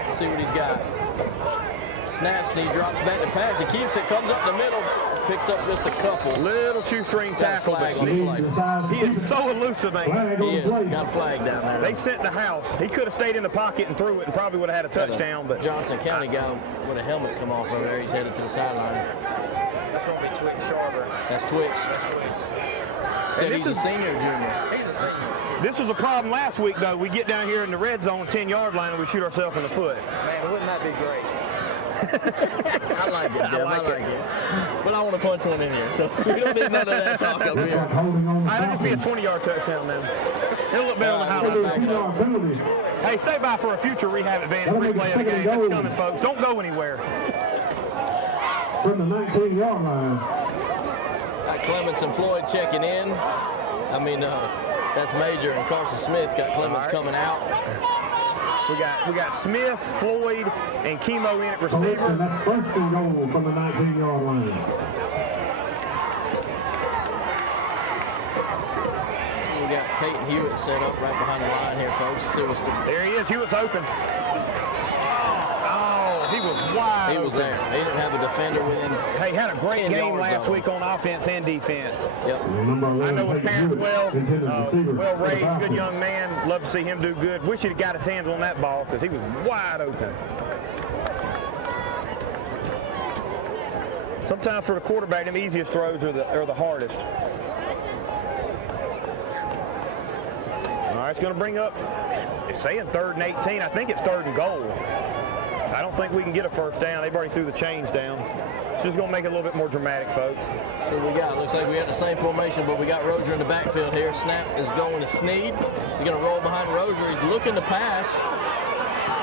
Let's see what he's got. Snaps, and he drops back to pass. He keeps it, comes up the middle, picks up just a couple. Little shoestring tackle. He is so elusive, man. He is. Got a flag down there. They sent the house. He could have stayed in the pocket and threw it and probably would have had a touchdown. But Johnson County guy with a helmet come off over there. He's headed to the sideline. That's going to be Twix Sharber. That's Twix. Said he's a senior, junior. He's a senior. This was a problem last week, though. We get down here in the red zone, 10-yard line, and we shoot ourselves in the foot. Man, wouldn't that be great? I like it, Jeff. I like it. But I want to punch one in here, so we don't need none of that talk up here. It'll just be a 20-yard touchdown, man. It'll look better than highlight. Hey, stay by for a future rehab advantage replay of the game. That's coming, folks. Don't go anywhere. From the 19-yard line. Got Clements and Floyd checking in. I mean, that's Major and Carson Smith got Clements coming out. We got Smith, Floyd, and Chemo in at receiver. And that's first and goal from the 19-yard line. We got Peyton Hewitt set up right behind the line here, folks. There he is. Hewitt's open. Oh, he was wide He was open. there. He didn't have a defender within. Hey, had a great 10 game yards last of him. week on offense and defense. Yep. I know his parents well raised, good young man. Love to see him do good. Wish he'd got his hands on that ball because he was wide open. Sometimes for the quarterback, the easiest throws are the hardest. All right, it's going to bring up, it's saying 3rd and 18. I think it's 3rd and goal. I don't think we can get a first down. They've already threw the chains down. It's just going to make it a little bit more dramatic, folks. So we got, looks like we got the same formation, but we got Rozier in the backfield here. Snap is going to Snead. He's going to roll behind Rozier. He's looking to pass.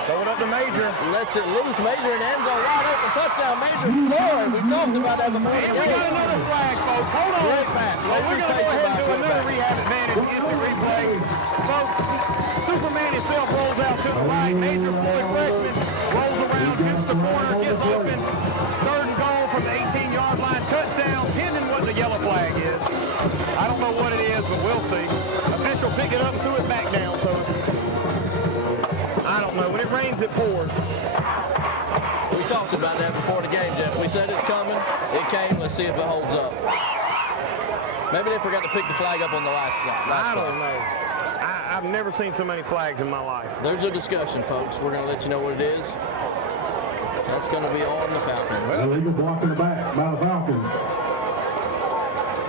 Throw it up to Major. Lets it loose. Major in the end zone. Wide open. Touchdown. Major scored. We talked about that before. And we got another flag, folks. Hold on. Great pass. Well, we're going to go ahead and do another rehab advantage instant replay. Folks, Superman himself rolls out to the right. Major Floyd freshman rolls around, shoots the corner, gets open. 3rd and goal from the 18-yard line. Touchdown, pending what the yellow flag is. I don't know what it is, but we'll see. Official picked it up and threw it back down, so I don't know. When it rains, it pours. We talked about that before the game, Jeff. We said it's coming. It came. Let's see if it holds up. Maybe they forgot to pick the flag up on the last play. I don't know. I've never seen so many flags in my life. There's a discussion, folks. We're going to let you know what it is. That's going to be on the Falcons. Illegal block in the back by the Falcons.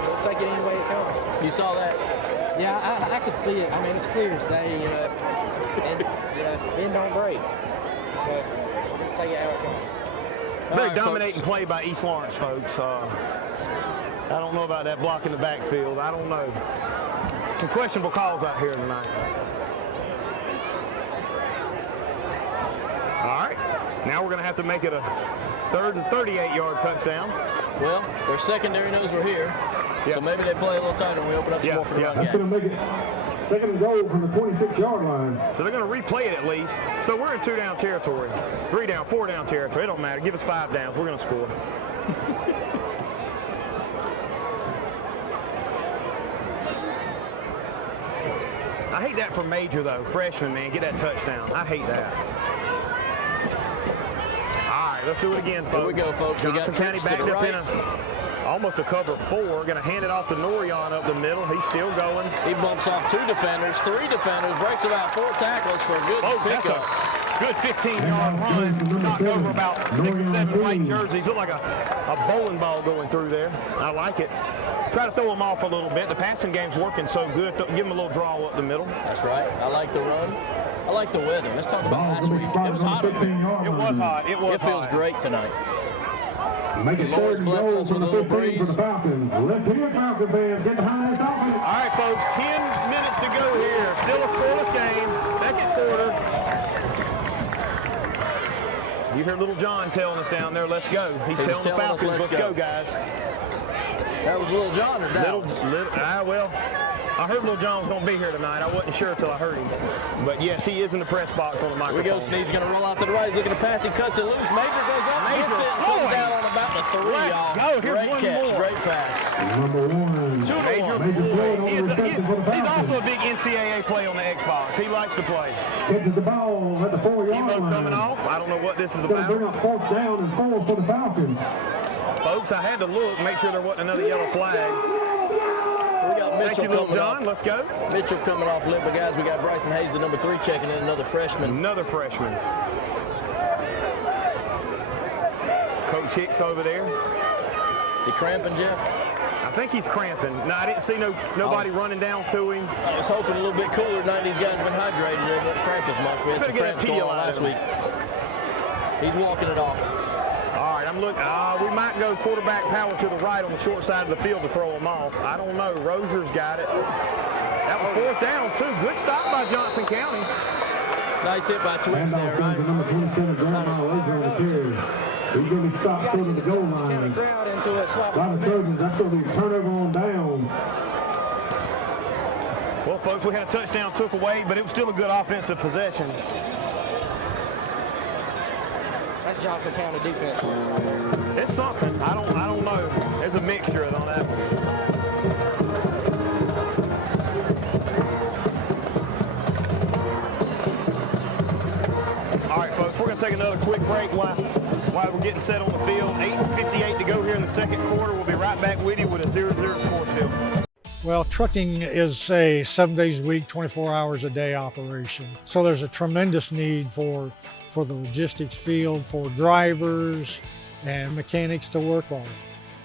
We'll take it any way it comes. You saw that? Yeah, I could see it. I mean, it's clear as day, and it don't break. So we'll take it how it comes. Very dominating play by East Lawrence, folks. I don't know about that block in the backfield. I don't know. Some questionable calls out here tonight. All right, now we're going to have to make it a 3rd and 38-yard touchdown. Well, their secondary knows we're here, yes. So maybe they play a little tighter and we open up some more for the run That's game. going to make it 2nd and goal from the 26-yard line. So they're going to replay it at least. So we're in 2-down territory, 3-down, 4-down territory. It don't matter. Give us 5 downs. We're going to score. I hate that for Major, though. Freshman, man, get that touchdown. I hate that. All right, let's do it again, folks. Here we go, folks. Johnson we got County trips backed to the up right. in almost a cover 4. Going to hand it off to Norion up the middle. He's still going. He bumps off 2 defenders, 3 defenders, breaks about 4 tackles for a good pickup. Good 15-yard run. Knocked over about 6 or 7 white jerseys. Look like a bowling ball going through there. I like it. Try to throw them off a little bit. The passing game's working so good. Give them a little draw up the middle. That's right. I like the run. I like the weather. Let's talk about last week. It was hot up here. It was hot. It feels great tonight. Make it 3rd and goal from the 15 for the Falcons. Let's hear it, Falcon fans. Get behind this offense. All right, folks. 10 minutes to go here. Still a scoreless game. 2nd quarter. You hear little John telling us down there, let's go. He's telling the Falcons, let's go, guys. That was Little John or Dallas? Well, I heard Little John was going to be here tonight. I wasn't sure until I heard him. But yes, he is in the press box on the microphone. Here we go. Snead's going to roll out to the right. He's looking to pass. He cuts it loose. Major goes up. Major hits it. Comes down on about the 3, y'all. Go. Here's great one catch. more. Great pass. Number 1. He's also a big NCAA play on the Xbox. He likes to play. Catches the ball at the 4-yard line. Coming off. I don't know what this is Going to bring about. up 4th down and 4 for the Falcons. Folks, I had to look, make sure there wasn't another yellow flag. We got Mitchell Thank you, Little coming John. off. Let's go. Mitchell coming off lip, but guys, we got Bryson Hayes, the number 3, checking in, another freshman. Another freshman. Coach Hicks over there. Is he cramping, Jeff? I think he's cramping. No, I didn't see nobody running down to him. I was hoping a little bit cooler tonight. These guys have been hydrated. They didn't cramp as much. We had some cramps going on last week. He's walking it off. All right, I'm looking. We might go quarterback power to the right on the short side of the field to throw him off. I don't know. Rozier's got it. That was 4th down, too. Good stop by Johnson County. Nice hit by Twix there, right? Number 27, Grandma Laser on the carry. He's going to be stopped short of the goal line. By the Trojans, that's going to be a turnover on down. Well, folks, we had a touchdown took away, but it was still a good offensive possession. That's Johnson County defense. It's something. I don't know. There's a mixture on that one. All right, folks, Folks, we're going to take another quick break while we're getting set on the field. 8:58 to go here in the second quarter. We'll be right back with you with a 0-0 score still. Well, trucking is a 7 days a week, 24 hours a day operation. So there's a tremendous need for the logistics field, for drivers and mechanics to work on.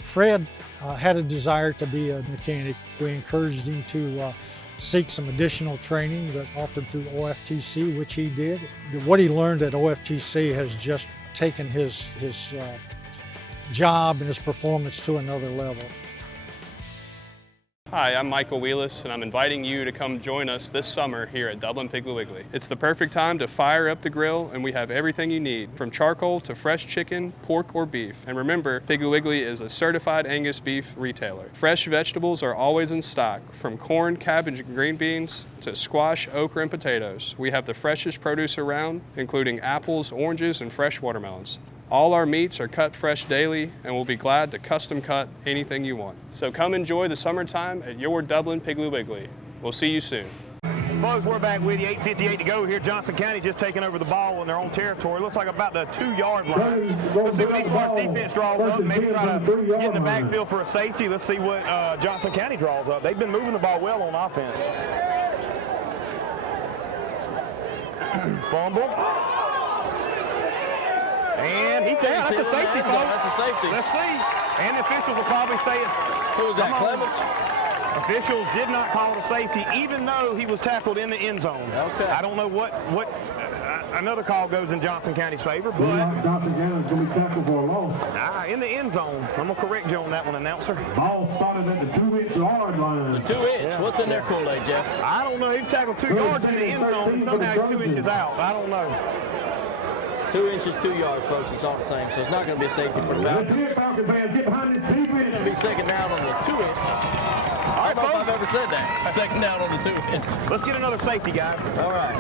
Fred had a desire to be a mechanic. We encouraged him to seek some additional training that's offered through OFTC, which he did. What he learned at OFTC has just taken his job and his performance to another level. Hi, I'm Michael Wheelis, and I'm inviting you to come join us this summer here at Dublin Piggly Wiggly. It's the perfect time to fire up the grill, and we have everything you need, from charcoal to fresh chicken, pork, or beef. And remember, Piggly Wiggly is a certified Angus beef retailer. Fresh vegetables are always in stock, from corn, cabbage, and green beans to squash, okra, and potatoes. We have the freshest produce around, including apples, oranges, and fresh watermelons. All our meats are cut fresh daily, and we'll be glad to custom cut anything you want. So come enjoy the summertime at your Dublin Piggly Wiggly. We'll see you soon. Folks, we're back with you. 8:58 to go here. Johnson County just taking over the ball in their own territory. Looks like about the 2-yard line. Let's see what East Lawrence defense draws up. Maybe try to get in the backfield for a safety. Let's see what Johnson County draws up. They've been moving the ball well on offense. Fumble. And he's down. That's a safety, folks. That's a safety. Let's see. And the officials will probably say it's... Who was that, Clemens? Officials did not call it a safety, even though he was tackled in the end zone. Okay. I don't know what another call goes in Johnson County's favor, but... Johnson County's going to be tackled for a loss. In the end zone. I'm going to correct you on that one, announcer. Ball spotted at the 2-inch yard line. The 2-inch? Yeah. What's in there, Kool-Aid, Jeff? I don't know. He tackled 2 yards in the end zone, and somehow he's 2 inches out. I don't know. 2 inches, 2 yards, folks. It's all the same, so it's not going to be a safety for the Falcons. Let's get Falcon fans. Get behind this defense. It's going to be second down on the 2-inch. I don't know if I've ever said that. Second down on the 2-inch. Let's get another safety, guys. All right.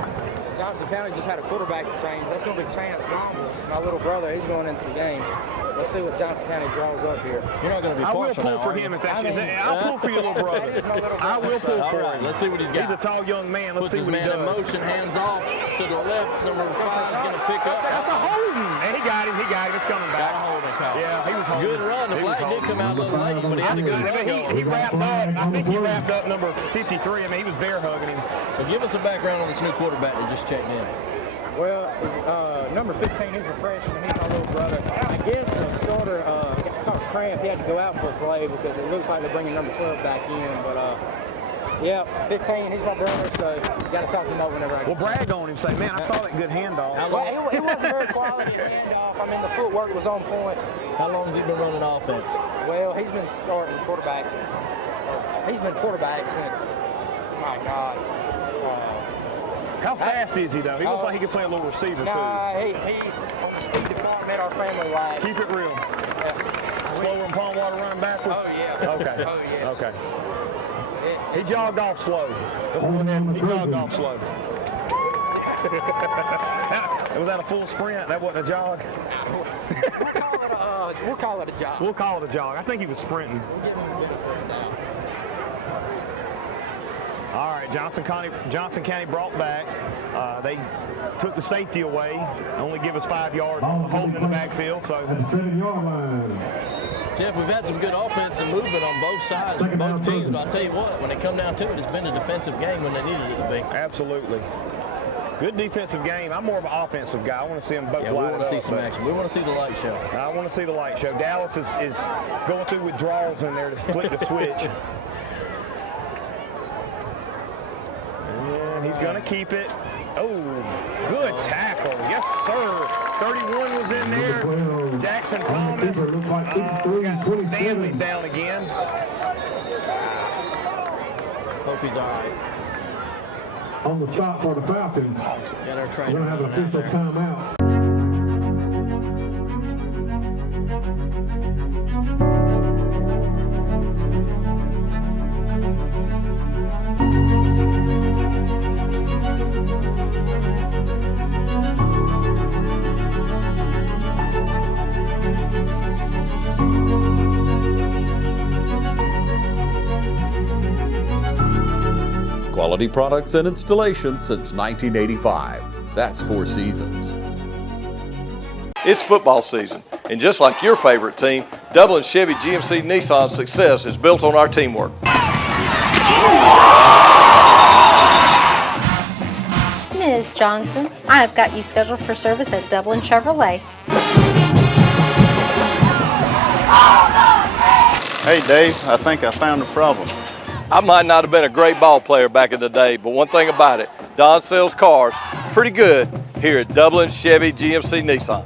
Johnson County just had a quarterback change. That's going to be Chance Normal. My little brother, he's going into the game. Let's see what Johnson County draws up here. You're not going to be partial. I will pull for him if that's I'll pull for your little brother. I will pull for him. Let's see what he's got. He's a tall young man. Let's see what he does. Puts his man in motion, hands off to the left. Number 5 is going to pick up. That's a holding. And he got him. It's coming back. Got a holding call. Yeah, he was holding. Good run. The flag did come out a little late, but he had a good run. He wrapped up. I think he wrapped up number 53. I mean, he was bear hugging him. So give us a background on this new quarterback that just checked in. Well, number 15, he's a freshman. He's my little brother. I guess the starter caught a cramp. He had to go out for a play because it looks like they're bringing number 12 back in. But, yeah, 15, he's my brother, so you got to talk to him over whenever I get brag on him. Say, man, I saw that good handoff. Well, he wasn't very quality handoff. I mean, the footwork was on point. How long has he been running offense? Well, he's been starting quarterback since, my God. How fast is he, though? He looks like he could play a little receiver, too. He on the speed department, our family lag. Keep it real. Yeah. Slower than Palm Water running backwards? Oh, yeah. Okay. Oh, yes. Okay. He jogged off slow. Let's go ahead. He jogged off slow. Was that a full sprint? That wasn't a jog? We'll call it a jog. We'll call it a jog. I think he was sprinting. All right, Johnson County brought back. They took the safety away. Only give us 5 yards holding in the backfield. So. At the 7-yard line. Jeff, we've had some good offense and movement on both sides, both teams. But I'll tell you what, when it come down to it, it's been a defensive game when they needed it to be. Absolutely. Good defensive game. I'm more of an offensive guy. I want to see them both light up. We want to see some action. We want to see the light show. I want to see the light show. Dallas is going through withdrawals in there to flip the switch. And he's going to keep it. Oh, good tackle. Yes, sir. 31 was in there. Jackson Thomas. Stanley's down again. Hope he's all right. On the stop for the Falcons. Got our trainer. We're going to have an official timeout. Quality products and installations since 1985. That's 4 Seasons. It's football season, and just like your favorite team, Dublin Chevy GMC Nissan's success is built on our teamwork. Ms. Johnson, I have got you scheduled for service at Dublin Chevrolet. Hey Dave, I think I found a problem. I might not have been a great ball player back in the day, but one thing about it, Don sells cars pretty good here at Dublin Chevy GMC Nissan.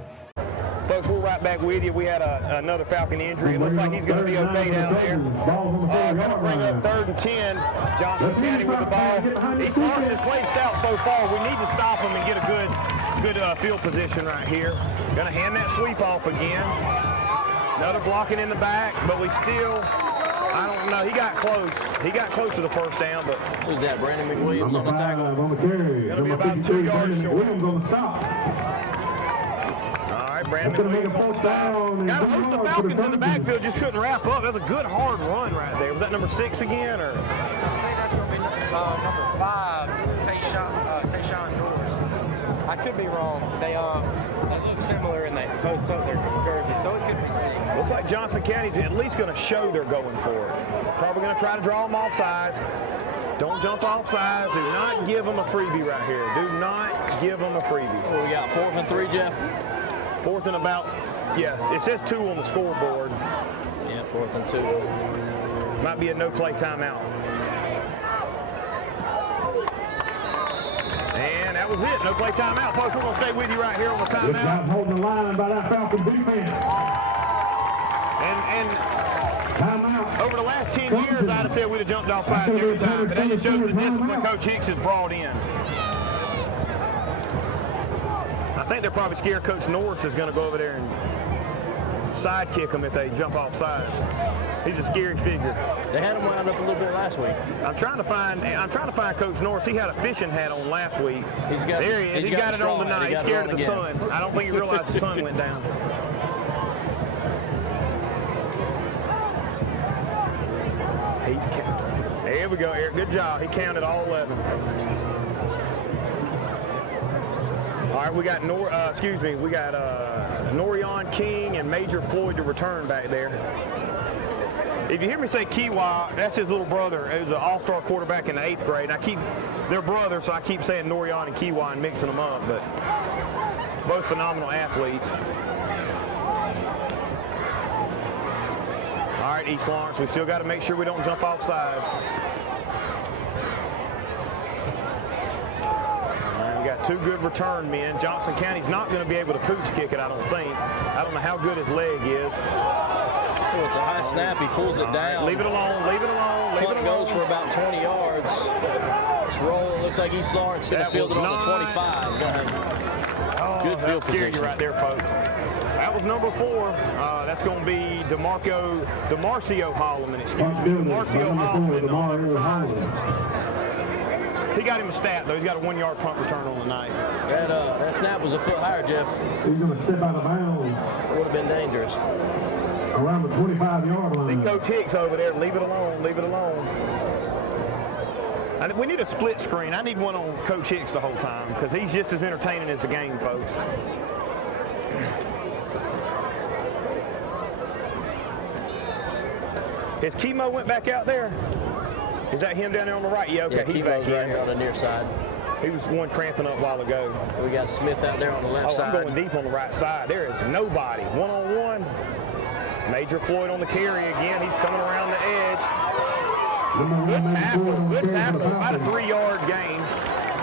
Folks, we're right back with you. We had another Falcon injury. It looks like he's going to be okay down there. Going to bring up 3rd and 10. Johnson County with the ball. East Lawrence has played stout so far. We need to stop him and get a good field position right here. Going to hand that sweep off again. Another blocking in the back, but we still, I don't know. He got close. He got close to the first down, but who's that? Brandon McWilliams on the tackle. Going to be about 2 yards short. Williams on the stop. Brandon McWilliams on the stop. Got a host of Falcons in the backfield, just couldn't wrap up. That's a good hard run right there. Was that number 6 again, or? I think that's going to be number 5, Tayshawn Norris. I could be wrong. They look similar and they both took their jerseys, so it could be 6. Looks like Johnson County's at least going to show they're going for it. Probably going to try to draw them off sides. Don't jump off sides. Do not give them a freebie right here. Do not give them a freebie. What we got, 4th and 3, Jeff? 4th and about, yeah, it says 2 on the scoreboard. Yeah, 4th and 2. Might be a no-play timeout. And that was it, no-play timeout. Folks, we're going to stay with you right here on the timeout. Good job holding the line by that Falcon defense. And timeout. Over the last 10 years, I'd have said we'd have jumped off sides every time, but that just shows the discipline Coach Hicks has brought in. I think they're probably scared Coach Norris is going to go over there and side kick them if they jump off sides. He's a scary figure. They had him wound up a little bit last week. I'm trying to find Coach Norris. He had a fishing hat on last week. There he is. He got it on tonight. He's scared of the sun. I don't think he realized the sun went down. He's counting. There we go, Eric. Good job. He counted all 11. All right, we got Norion King and Major Floyd to return back there. If you hear me say Kiwa, that's his little brother. He was an all-star quarterback in the 8th grade. They're brothers, so I keep saying Norion and Kiwa and mixing them up, but both phenomenal athletes. All right, East Lawrence, we still got to make sure we don't jump off sides. Got 2 good return men. Johnson County's not going to be able to pooch kick it, I don't think. I don't know how good his leg is. Oh, it's a high snap. He pulls it down. Leave it alone. Leave it alone. Leave it alone. Goes for about 20 yards. It's rolling. Looks like East Lawrence going to field it on the 25. Good field position. You right there, folks. That was number 4. That's going to be DeMarcio Holloman. Excuse me. DeMarcio Holloman. He got him a stat, though. He's got a 1-yard punt return on the night. That snap was a foot higher, Jeff. He's going to step out of bounds. Would have been dangerous. Around the 25-yard line. See Coach Hicks over there. Leave it alone. Leave it alone. We need a split screen. I need one on Coach Hicks the whole time because he's just as entertaining as the game, folks. Has Chemo went back out there? Is that him down there on the right? Yeah, okay. Yeah, he's back right here on the near side. He was one cramping up a while ago. We got Smith out there on the left side. I'm going deep on the right side. There is nobody. One-on-one. Major Floyd on the carry again. He's coming around the edge. Good tackle. Good tackle. About a 3-yard gain.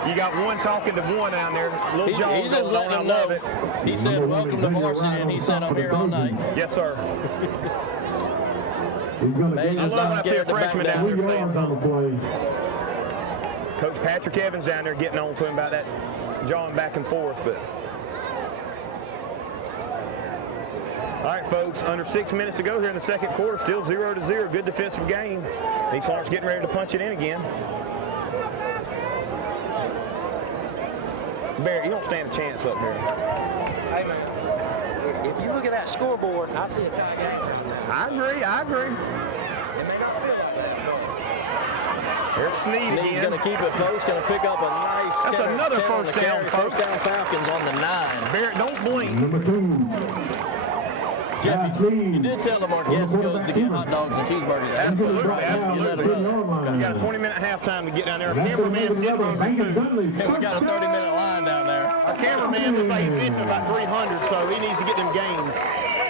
You got one talking to one down there. Little John. He's just letting them know. He said, welcome to varsity, and he said, I'm here all night. Yes, sir. I love when I see a freshman down there saying something. Coach Patrick Evans down there getting on to him about that jawing back and forth. But all right, folks, under 6 minutes to go here in the second quarter. Still 0-0. Good defensive game. East Lawrence getting ready to punch it in again. Barrett, you don't stand a chance up here. Hey, man. If you look at that scoreboard, I see a tie game. I agree. It may not feel like that, There's Snead Snead's again. going to keep it, folks. Going to pick up a nice That's 10 another 10 on first the down, carry. folks. First down Falcons on the 9. Barrett, don't blink. Number 2. Jeff, you did tell them our guest goes to get hot dogs and cheeseburgers. Absolutely, You let absolutely. them know. We got a 20-minute halftime to get down there. Our cameraman's getting hungry, too. And we got a 30-minute line down there. Our cameraman looks like he's pitching about 300, so he needs to get them gains.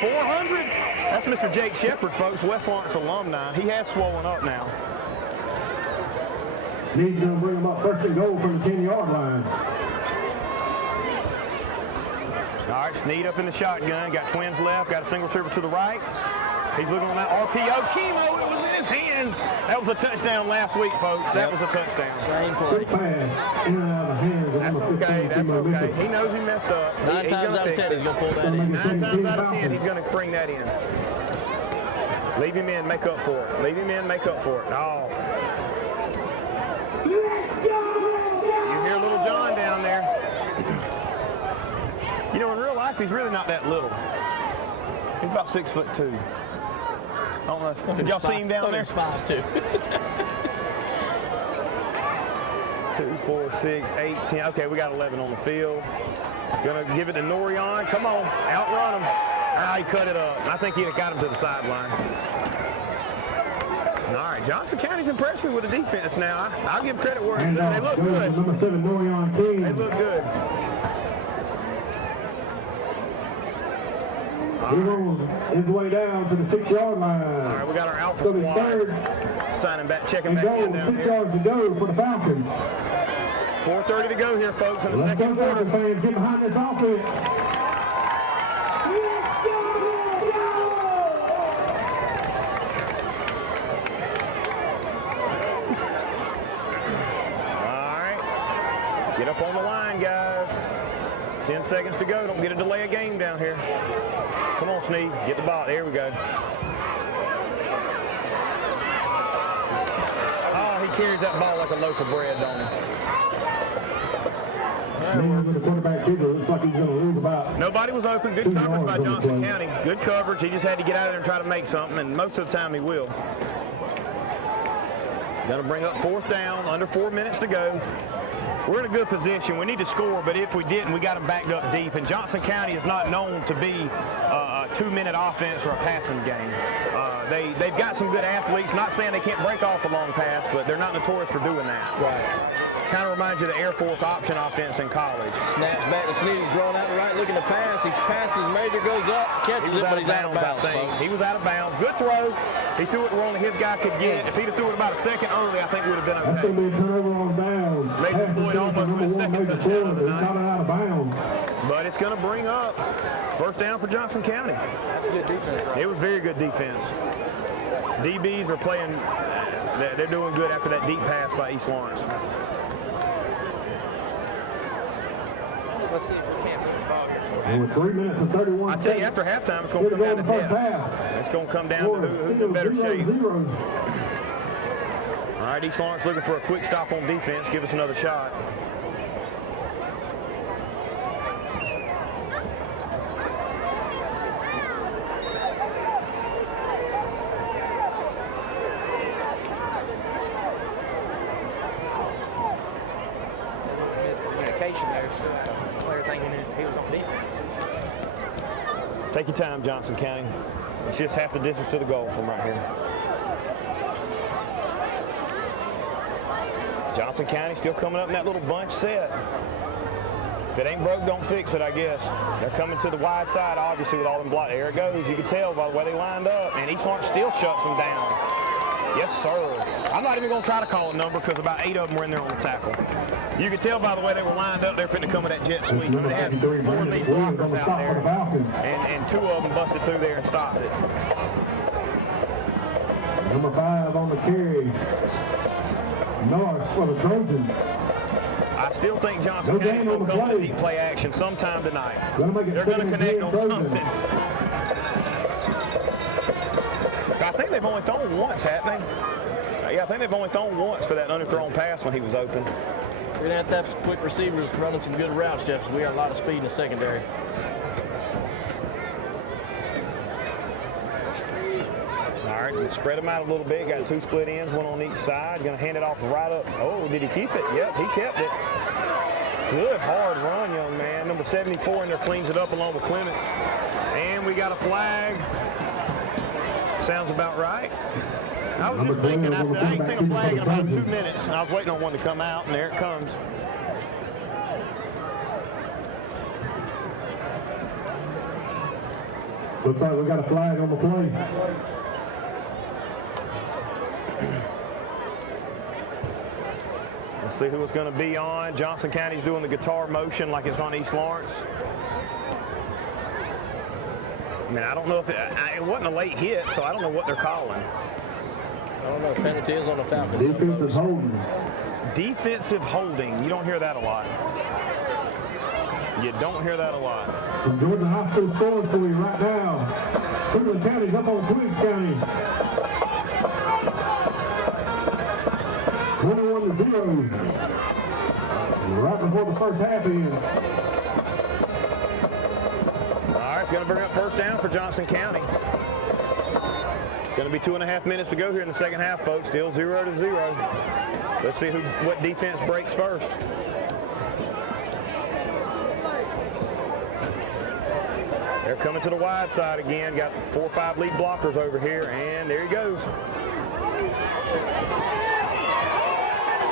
400? That's Mr. Jake Shepard, folks, West Lawrence alumni. He has swollen up now. Snead's going to bring him up first and goal from the 10-yard line. All right, Snead up in the shotgun. Got twins left. Got a single receiver to the right. He's looking on that RPO. Chemo, it was in his hands. That was a touchdown last week, folks. That was a touchdown. Same play. Pass in and out of the hands. That's okay. That's okay. He knows he messed up. 9 times out of 10, he's going to pull that in. 9 times out of 10, he's going to bring that in. Leave him in, make up for it. Leave him in, make up for it. Oh. You hear little John down there. You know, in real life, he's really not that little. He's about 6'2". I don't know. Did y'all see him down there? He's 5'2". 2, 4, 6, 8, 10. Okay, we got 11 on the field. Gonna give it to Norion. Come on, outrun him. Ah, he cut it up. I think he'd have got him to the sideline. All right, Johnson County's impressed me with the defense now. I'll give credit where it's due. They look good. Number 7, Norion King. They look good. He rolls his way down to the 6-yard line. All right, we got our alpha squad. Third. Signing back, checking And back in goal, down 6 here. yards to go for the Falcons. 4:30 to go here, folks, in the Let's second go, quarter. Falcons fans, get behind this offense. All right, get up on the line, guys. 10 seconds to go. Don't get a delay of game down here. Come on, Snead. Get the ball. There we go. Oh, he carries that ball like a loaf of bread, don't he? The quarterback kicker looks like he's going to lose about. Nobody was open. Good coverage by Johnson County. Good coverage. He just had to get out of there and try to make something, and most of the time he will. Going to bring up 4th down, under 4 minutes to go. We're in a good position. We need to score, but if we didn't, we got them backed up deep. And Johnson County is not known to be a 2-minute offense or a passing game. They've got some good athletes. Not saying they can't break off a long pass, but they're not notorious for doing that. Right. Kind of reminds you of the Air Force option offense in college. Snaps back to Snead. He's rolling out the right, looking to pass. He passes. Major goes up, catches it, but he's out of bounds. He was out of bounds. Good throw. He threw it where only his guy could get it. If he'd have threw it about a second early, I think we would have been okay. That's going to be a turnover on downs. Major Floyd almost with his second touchdown of the night. Got it out of bounds. But it's going to bring up 1st down for Johnson County. That's good defense, right? It was very good defense. DBs are playing, they're doing good after that deep pass by East Lawrence. Let's see if we can't put the ball here. And with 3 minutes and 31 I tell you, after halftime, it's going to come down to depth. It's going to come down to who's in better shape. All right, East Lawrence looking for a quick stop on defense. Give us another shot. Miscommunication there. Player thinking he was on defense. Take your time, Johnson County. It's just half the distance to the goal from right here. Johnson County still coming up in that little bunch set. If it ain't broke, don't fix it, I guess. They're coming to the wide side, obviously, with all them blocks. There it goes. You can tell by the way they lined up. And East Lawrence still shuts them down. Yes, sir. I'm not even going to try to call a number because about 8 of them were in there on the tackle. You could tell by the way they were lined up, they're fitting to come with that jet sweep. They had 4 lead blockers out there, and 2 of them busted through there and stopped it. Number 5 on the carry. North for the Trojans. I still think Johnson County's going to come to deep play action sometime tonight. They're going to connect on something. I think they've only thrown once, haven't they? Yeah, I think they've only thrown once for that underthrown pass when he was open. We're going to have quick receivers running some good routes, Jeff, because we got a lot of speed in the secondary. All right, and spread them out a little bit. Got 2 split ends, one on each side. Going to hand it off right up. Oh, did he keep it? Yep, he kept it. Good hard run, young man. Number 74 in there cleans it up along with Clements. And we got a flag. Sounds about right. I was just thinking, I said, I ain't seen a flag in about 2 minutes. And I was waiting on one to come out, and there it comes. Looks like we got a flag on the play. Let's see who it's going to be on. Johnson County's doing the guitar motion like it's on East Lawrence. I mean, I don't know if it wasn't a late hit, so I don't know what they're calling. I don't know. Penalty is on the Falcons. Defensive holding. Defensive holding. You don't hear that a lot. You don't hear that a lot. From Georgia High School scoring for you right now. Cleveland County's up on Twiggs County. 21-0. Right before the first half ends. All right, it's going to bring up first down for Johnson County. Going to be 2.5 minutes to go here in the second half, folks. Still 0-0. Let's see what defense breaks first. They're coming to the wide side again. Got 4 or 5 lead blockers over here, and there he goes.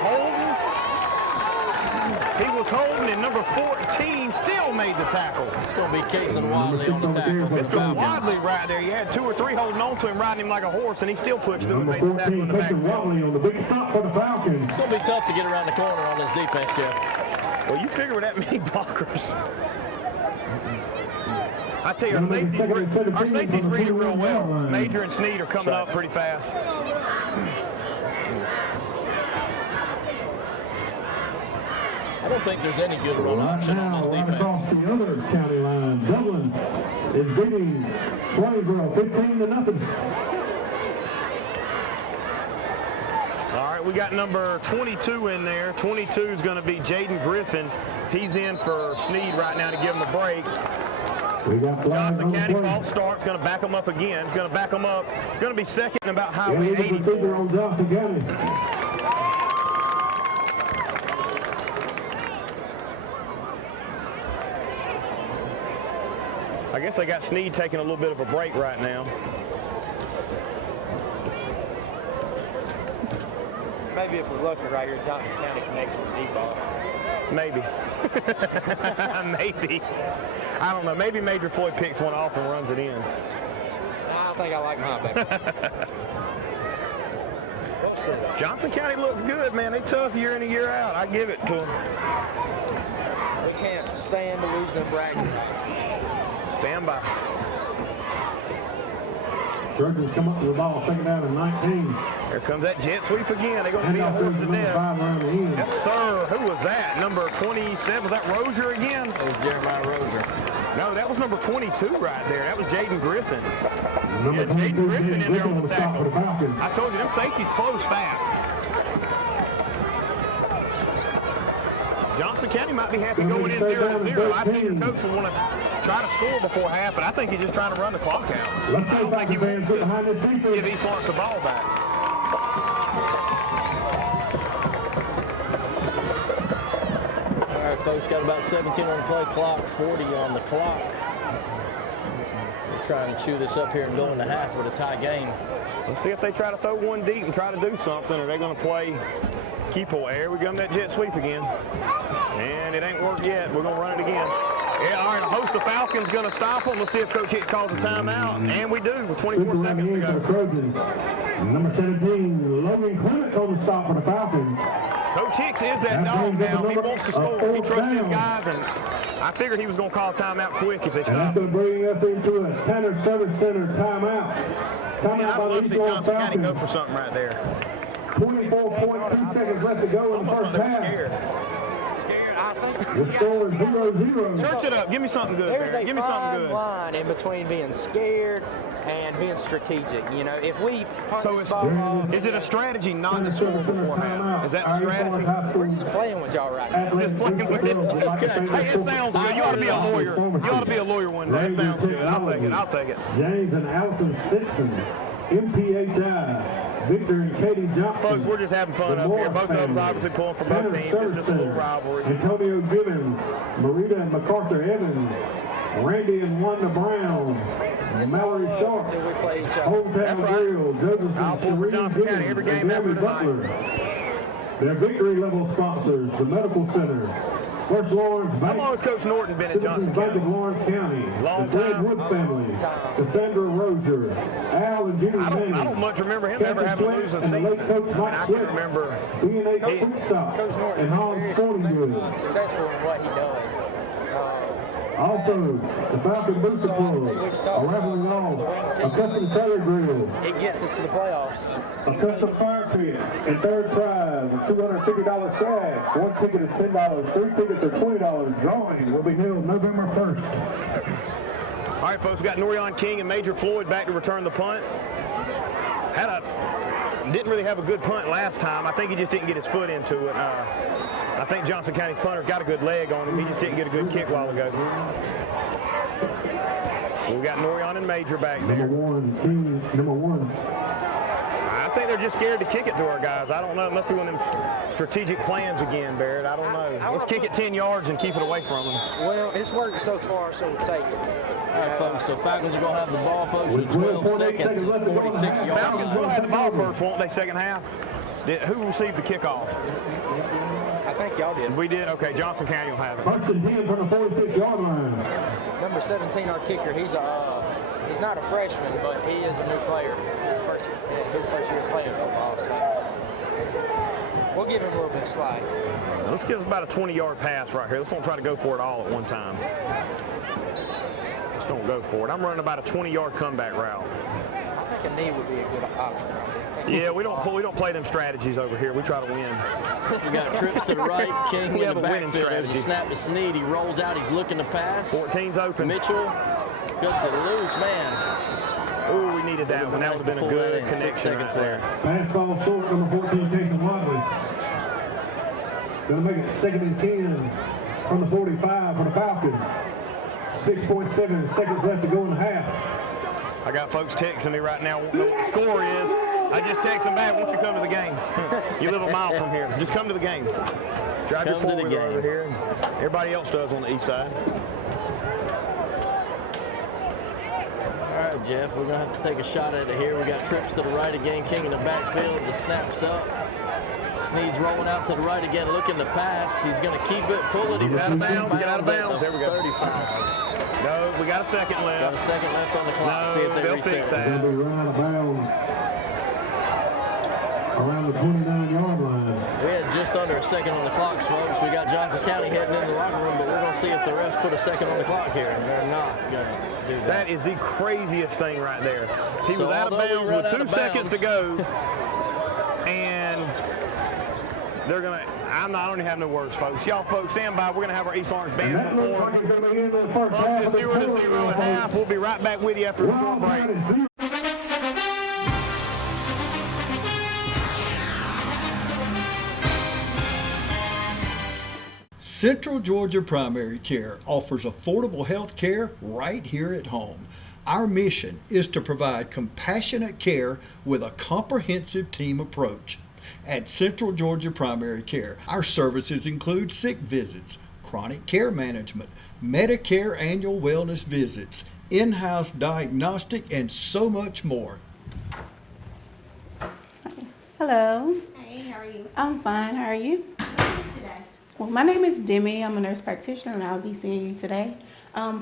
Holding. He was holding, and number 14 still made the tackle. It's going to be Case and Wadley on the tackle. Mr. Wadley right there. You had 2 or 3 holding on to him, riding him like a horse, and he still pushed through and made the tackle in the backfield. Wadley on the big stop for the Falcons. It's going to be tough to get around the corner on this defense, Jeff. Well, you figure with that many blockers. I tell you, our safeties read it real well. Major and Sneed are coming up pretty fast. I don't think there's any good run option on this defense. Across the other county line, Dublin is beating Swainsboro 15-0. All right, we got number 22 in there. 22 is going to be Jaden Griffin. He's in for Sneed right now to give him a break. Johnson County false start. It's going to back them up again. It's going to back them up. Going to be second and about Highway 84. On Johnson County. I guess they got Sneed taking a little bit of a break right now. Maybe if we're lucky right here, Johnson County connects with the deep ball. Maybe. Maybe. I don't know. Maybe Major Floyd picks one off and runs it in. I think I like mine better. Johnson County looks good, man. They tough year in and year out. I give it to them. We can't stand to lose them bragging rights. Stand by. Trojans come up with the ball, second down and 19. Here comes that jet sweep again. They're going to be a horse to death. Yes, sir. Who was that? Number 27. Was that Rozier again? That was Jeremiah Rozier. No, that was number 22 right there. That was Jaden Griffin. Yeah, Jaden Griffin in there on the tackle. I told you, them safeties close fast. Johnson County might be happy going in 0-0. I think your coach will want to try to score before half, but I think he's just trying to run the clock out. I don't think he wants to give East Lawrence the ball back. All right, folks, got about 17 on the play clock, 40 on the clock. We're trying to chew this up here and go into half with a tie game. Let's see if they try to throw one deep and try to do something, or they're going to play keep away. Here we go, that jet sweep again. And it ain't worked yet. We're going to run it again. Yeah, all right, a host of Falcons going to stop them. Let's see if Coach Hicks calls a timeout. And we do with 24 seconds to go. Trojans. Number 17, Logan Clements on the stop for the Falcons. Coach Hicks is that dog now. He wants to score. He trusts his guys, and I figured he was going to call a timeout quick if they stop. And that's going to bring us into a Tanner Service Center timeout. I'd love to see Johnson County go for something right there. 24.2 seconds left to go in the first half. The score is 0-0. Church it up. Give me something good. There's Give me something good. a fine line in between being scared and being strategic. You know, if we is it a strategy not to score before half? Is that the strategy? We're just playing with y'all right now. Just playing with it. Hey, it sounds good. You ought to be a lawyer. You ought to be a lawyer one day. It sounds good. I'll take it. I'll take it. James and Allison Stinson MPHI, Victor and Katie Johnson. Folks, we're just having fun up here. Both of us obviously pulling for both teams. It's just a little rivalry. Antonio Gibbons, Marita and MacArthur Evans, Randy and Wanda Brown, Mallory Sharp, Hometown Grill, Joseph and Shereen Gibbons, and Gabby Butler. Their victory level sponsors, the Medical Center, First Lawrence Bank. How long has Coach Norton been at Johnson Bank County? of Lawrence County. Long the Greg time. Wood family. Cassandra Rozier. Al and Judy Manning. I don't much remember him ever having a losing season. And the late Coach Mike I Swift. can remember. B&H Quickstop. And Hans Sporting Successful in what he does. Also, the Falcon Booster Club, a raffling off, a custom trailer grill. It gets us to the playoffs. A custom fire pit, and third prize, a $250 sack. One ticket is $10, 3 tickets are $20. Drawing will be held November 1st. All right, folks, we got Norion King and Major Floyd back to return the punt. Didn't really have a good punt last time. I think he just didn't get his foot into it. I think Johnson County's punter's got a good leg on him. He just didn't get a good kick a while ago. We got Norion and Major back there. Number one. I think they're just scared to kick it to our guys. I don't know. It must be one of them strategic plans again, Barrett. I don't know. Let's kick it 10 yards and keep it away from them. Well, it's worked so far, so we'll take it. All right, folks, so Falcons are going to have the ball, folks, with 12 seconds and 46 yards. Falcons will have the ball first, won't they, second half? Who received the kickoff? I think y'all did. We did? Okay, Johnson County will have it. First and 10 from the 46-yard line. Number 17, our kicker, he's not a freshman, but he is a new player. His first year playing football, so we'll give him a little bit of slack. Let's give us about a 20-yard pass right here. Let's don't try to go for it all at one time. Let's don't go for it. I'm running about a 20-yard comeback route. I think a knee would be a good option. Yeah, we don't play them strategies over here. We try to win. We got trips to the right. King We in have the a winning backfield. There's a strategy. snap to Snead. He rolls out. He's looking to pass. 14's open. Mitchell cuts it loose, man. Ooh, we needed that one. That would have been a good connection right there. Pass ball short, number 14, Jason Wadley. Gonna make it 2nd and 10 from the 45 for the Falcons. 6.7 seconds left to go in the half. I got folks texting me right now wanting to know what the score is. I just text them back, won't you come to the game? You live a mile from here. Just come to the game. Drive your four-wheeler over here. Everybody else does on the east side. All right, Jeff, we're going to have to take a shot at it here. We got trips to the right again. King in the backfield. The snap's up. Snead's rolling out to the right again, looking to pass. He's going to keep it, pull it. He Get out of bounds. Get out of bounds. There we go. 35. No, we got a second left. Got a second left on the clock. No, See if they they'll reset fix it. that. They'll be run out of bounds around the 29-yard line. We had just under a second on the clock, folks. We got Johnson County heading in the locker room, but we're going to see if the refs put a second on the clock here. They're not going to do that. That is the craziest thing right there. He So was out of although we bounds run with out 2 of seconds to bounds- go, and they're going to. I don't even have no words, folks. Y'all folks, stand by. We're going to have our East Orange band That looks like perform. it's going to be in the first Folks, half it's of the 0-0 at half. We'll be right back with you after a short break. Central Georgia Primary Care offers affordable health care right here at home. Our mission is to provide compassionate care with a comprehensive team approach. At Central Georgia Primary Care, our services include sick visits, chronic care management, Medicare annual wellness visits, in-house diagnostic, and so much more. Hello. Hey, how are you? I'm fine. How are you? Today. Well, my name is Demi. I'm a nurse practitioner, and I'll be seeing you today.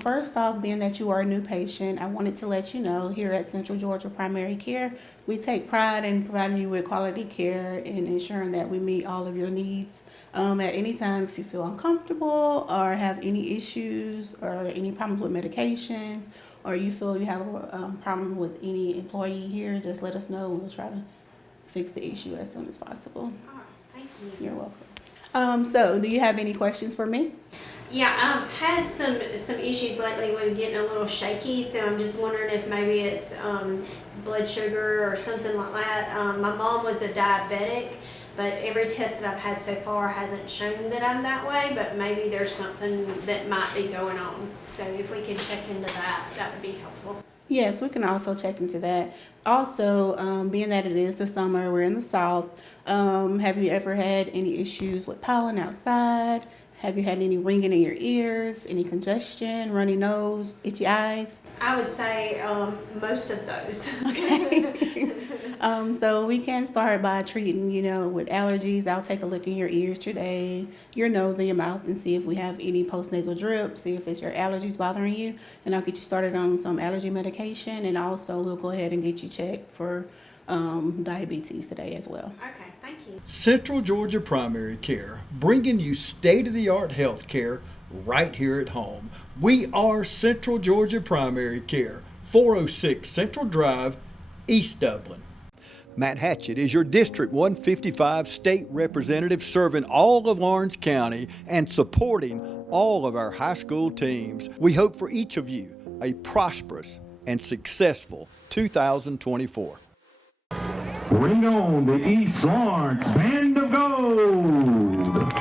First off, being that you are a new patient, I wanted to let you know here at Central Georgia Primary Care, we take pride in providing you with quality care and ensuring that we meet all of your needs. At any time, if you feel uncomfortable or have any issues or any problems with medications, or you feel you have a problem with any employee here, just let us know. We'll try to fix the issue as soon as possible. Oh, thank you. You're welcome. So, do you have any questions for me? Yeah, I've had some issues lately with getting a little shaky, so I'm just wondering if maybe it's blood sugar or something like that. My mom was a diabetic, but every test that I've had so far hasn't shown that I'm that way, but maybe there's something that might be going on. So if we could check into that, that would be helpful. Yes, we can also check into that. Also, being that it is the summer, we're in the South. Have you ever had any issues with pollen outside? Have you had any ringing in your ears, any congestion, runny nose, itchy eyes? I would say most of those. Okay. So we can start by treating, with allergies. I'll take a look in your ears today, your nose and your mouth, and see if we have any postnasal drip, see if it's your allergies bothering you, and I'll get you started on some allergy medication, and also we'll go ahead and get you checked for diabetes today as well. Okay, thank you. Central Georgia Primary Care, bringing you state-of-the-art health care right here at home. We are Central Georgia Primary Care, 406 Central Drive, East Dublin. Matt Hatchett is your District 155 state representative serving all of Orange County and supporting all of our high school teams. We hope for each of you a prosperous and successful 2024. Bring on the East Lawrence Band of Gold.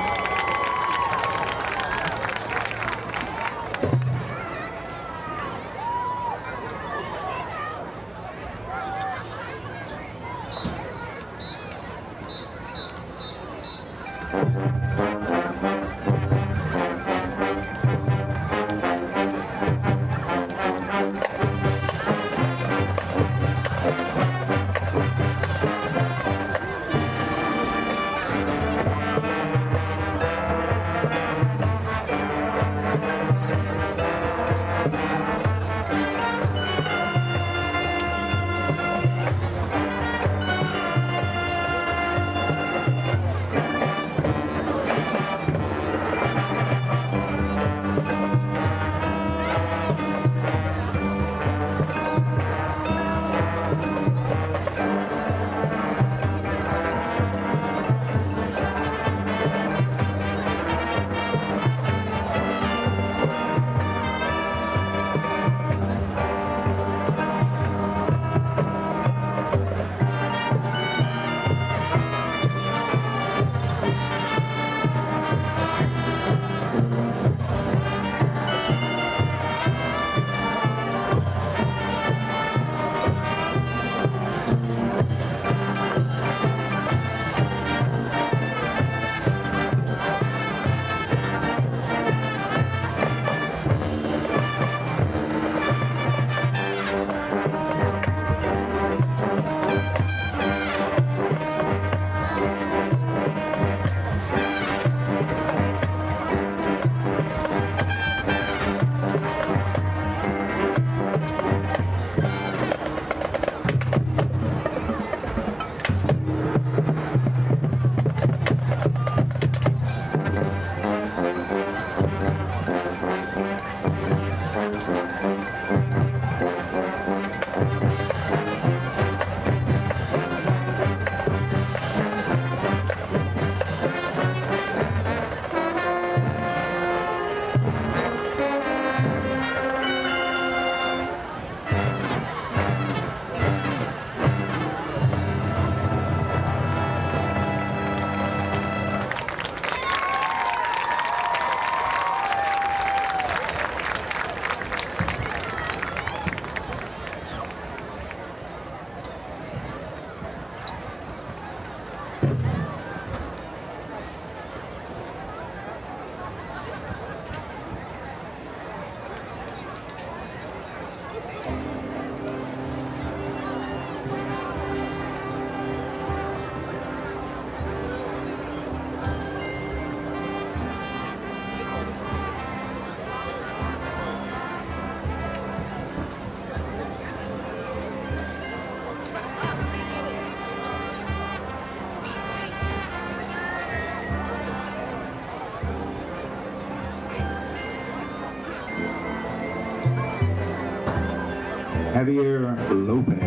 Javier Lopez.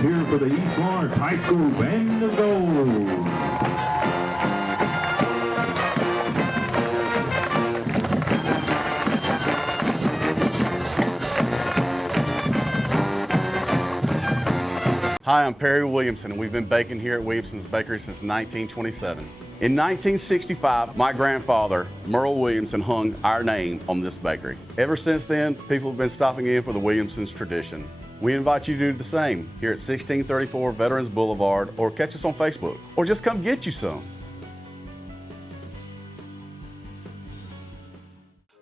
Let's hear for the East Lawrence High School Band of Gold. Hi, I'm Perry Williamson, and we've been baking here at Williamson's Bakery since 1927. In 1965, my grandfather, Merle Williamson, hung our name on this bakery. Ever since then, people have been stopping in for the Williamson's tradition. We invite you to do the same here at 1634 Veterans Boulevard, or catch us on Facebook, or just come get you some.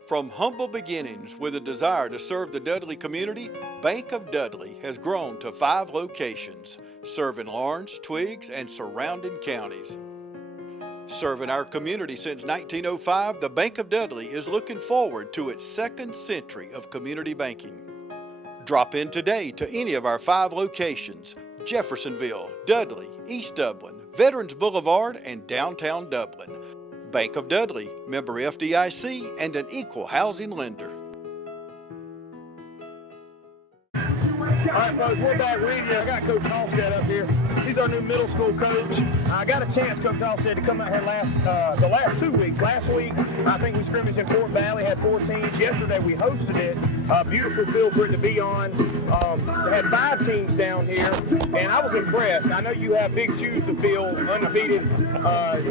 From humble beginnings with a desire to serve the Dudley community, Bank of Dudley has grown to 5 locations, serving Lawrence, Twiggs, and surrounding counties. Serving our community since 1905, the Bank of Dudley is looking forward to its 2nd century of community banking. Drop in today to any of our 5 locations: Jeffersonville, Dudley, East Dublin, Veterans Boulevard, and downtown Dublin. Bank of Dudley, member FDIC, and an equal housing lender. All right, folks, we're back with you. I got Coach Halstead up here. He's our new middle school coach. I got a chance, Coach Halstead, to come out here the last 2 weeks. Last week, I think we scrimmaged in Fort Valley, had 4 teams. Yesterday, we hosted it. Beautiful field for it to be on. Had 5 teams down here, and I was impressed. I know you have big shoes to fill, undefeated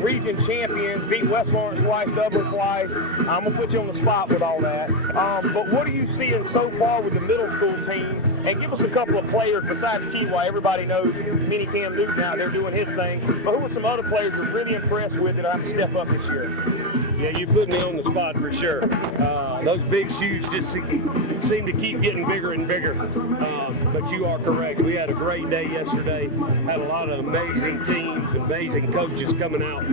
region champions, beat West Lawrence twice, Dublin twice. I'm going to put you on the spot with all that. But what are you seeing so far with the middle school team? And give us a couple of players besides Kiwa. Everybody knows Mini Cam Newton out there doing his thing. But who are some other players you're really impressed with that have to step up this year? Yeah, you put me on the spot for sure. Those big shoes just seem to keep getting bigger and bigger. But you are correct. We had a great day yesterday. Had a lot of amazing teams, amazing coaches coming out.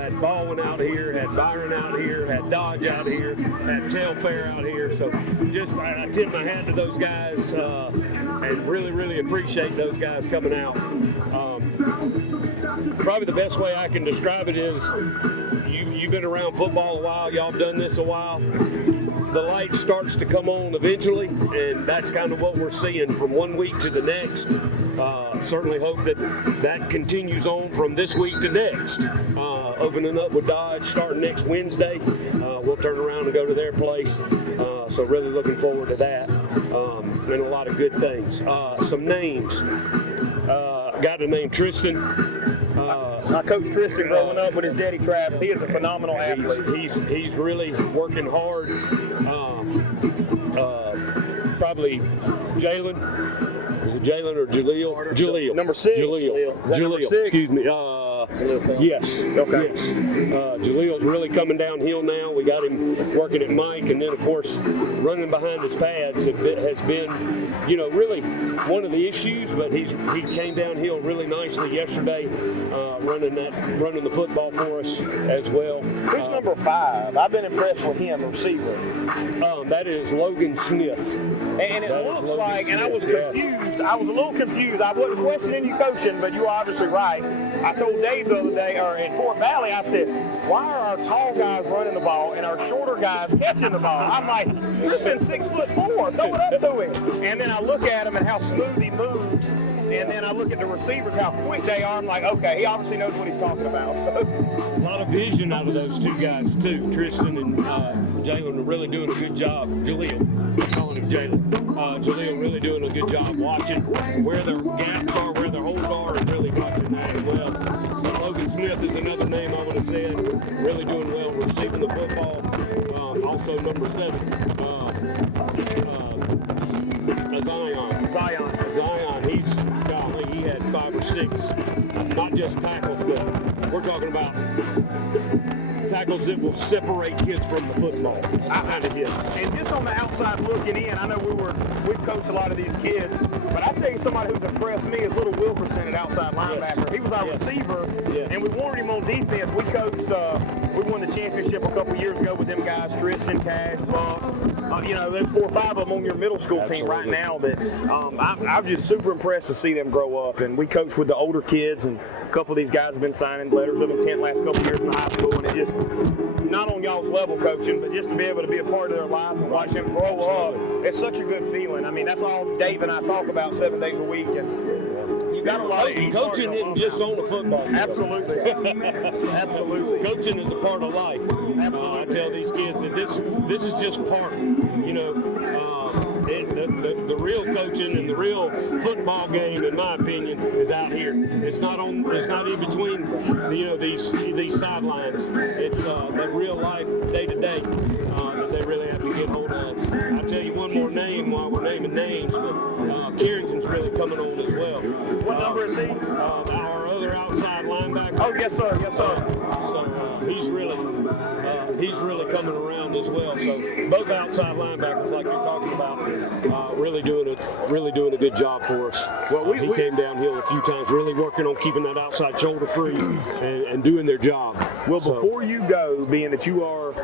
Had Baldwin out here, had Byron out here, had Dodge out here, had Telfair out here. So just I tip my hat to those guys and really, really appreciate those guys coming out. Probably the best way I can describe it is you've been around football a while, y'all have done this a while. The light starts to come on eventually, and that's kind of what we're seeing from one week to the next. Certainly hope that continues on from this week to next. Opening up with Dodge starting next Wednesday. We'll turn around and go to their place. So really looking forward to that. And a lot of good things. Some names. Got the name Tristan. I coached Tristan growing up with his daddy Travis. He is a phenomenal athlete. He's really working hard. Probably Jalen. Is it Jalen or Jaleel? Jaleel. Number 6. Jaleel. Excuse me. Yes. Okay. Yes. Jaleel's really coming downhill now. We got him working at Mike, and then of course running behind his pads has been, really one of the issues. But he came downhill really nicely yesterday, running the football for us as well. Who's number 5? I've been impressed with him, receiver. That is Logan Smith. And it looks like, and I was confused. Yes. I was a little confused. I wasn't questioning you coaching, but you were obviously right. I told Dave the other day, or in Fort Valley, I said, why are our tall guys running the ball and our shorter guys catching the ball? I'm like, Tristan's 6'4", throw it up to him. And then I look at him and how smooth he moves, and then I look at the receivers, how quick they are. I'm like, okay, he obviously knows what he's talking about. So a lot of vision out of those 2 guys too. Tristan and Jalen are really doing a good job. Jaleel, calling him Jalen. Jaleel really doing a good job watching where their gaps are, where their holes are, and really watching that as well. Logan Smith is another name I would have said, really doing well receiving the football. Also number 7, Zion. He had 5 or 6, not just tackles, but we're talking about tackles that will separate kids from the football. Kind of hits. And just on the outside looking in, I know we've coached a lot of these kids, but I tell you somebody who's impressed me is little Wilkerson at outside linebacker. He was our receiver, and we wanted him on defense. We coached, we won the championship a couple years ago with them guys, Tristan, Cash, Bump. There's 4 or 5 of them on your middle school team right now that I'm just super impressed to see them grow up. And we coach with the older kids, and a couple of these guys have been signing letters of intent last couple of years in the high school, and it just, not on y'all's level coaching, but just to be able to be a part of their life and watch them grow up, it's such a good feeling. I mean, that's all Dave and I talk about 7 days a week, and you got a lot of coaching isn't just on the football field. Absolutely. Absolutely. Coaching is a part of life. Absolutely. I tell these kids that this is just part, the real coaching and the real football game, in my opinion, is out here. It's not in between, these sidelines. It's that real life, day to day, that they really have to get hold of. I'll tell you one more name while we're naming names, but Carrington's really coming on as well. What number is he? Our other outside linebacker. Oh, yes, sir. Yes, sir. So he's really coming around as well. So both outside linebackers, like you're talking about, really doing a good job for us. Well, he came downhill a few times, really working on keeping that outside shoulder free and doing their job. Well, before you go, being that you are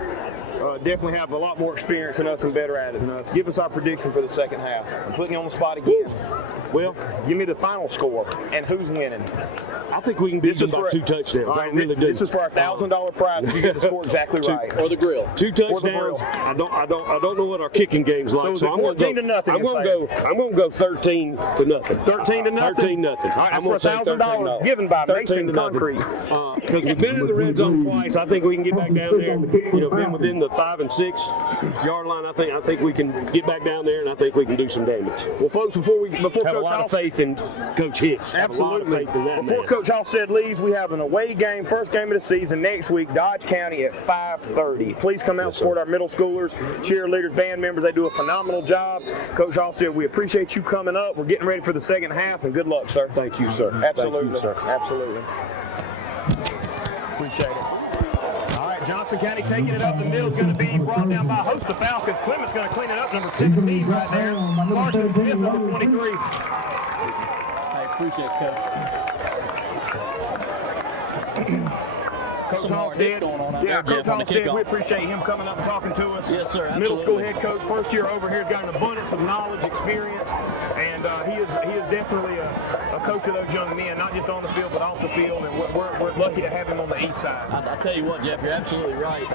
definitely have a lot more experience than us and better at it than us, give us our prediction for the second half. I'm putting you on the spot again. Well, give me the final score and who's winning. I think we can beat them by 2 touchdowns. Right, I really do. This is for our $1,000 prize if you get the score exactly right. Or the grill. 2 touchdowns. I don't know what our kicking game's like. So, 14 to nothing. I'm going to go 13 to nothing. 13 to nothing. 13 nothing. All right, that's for $1,000 given by Mason Concrete. Because we've been in the red zone twice. I think we can get back down there. Been within the 5 and 6 yard line. I think we can get back down there, and I think we can do some damage. Well, folks, before have Coach a lot of faith in Coach Hicks. Absolutely. Have a lot of faith in that Before man. Coach Halstead leaves, we have an away game, first game of the season next week, Dodge County at 5:30. Please come out and support our middle schoolers, cheerleaders, band members. They do a phenomenal job. Coach Halstead, we appreciate you coming up. We're getting ready for the second half, and good luck, sir. Thank you, sir. Absolutely. Thank you, sir. Absolutely. Appreciate it. All right, Johnson County taking it up. The mill's going to be brought down by a host of Falcons. Clement's going to clean it up, number 17 right there. Carson Smith, number 23. I appreciate it, Coach. Coach Halstead, Coach Halstead, we appreciate him coming up and talking to us. Yes, sir. Middle school head coach, first year over here, has got an abundance of knowledge, experience, and he is definitely a coach of those young men, not just on the field but off the field. And we're lucky to have him on the east side. I tell you what, Jeff, you're absolutely right.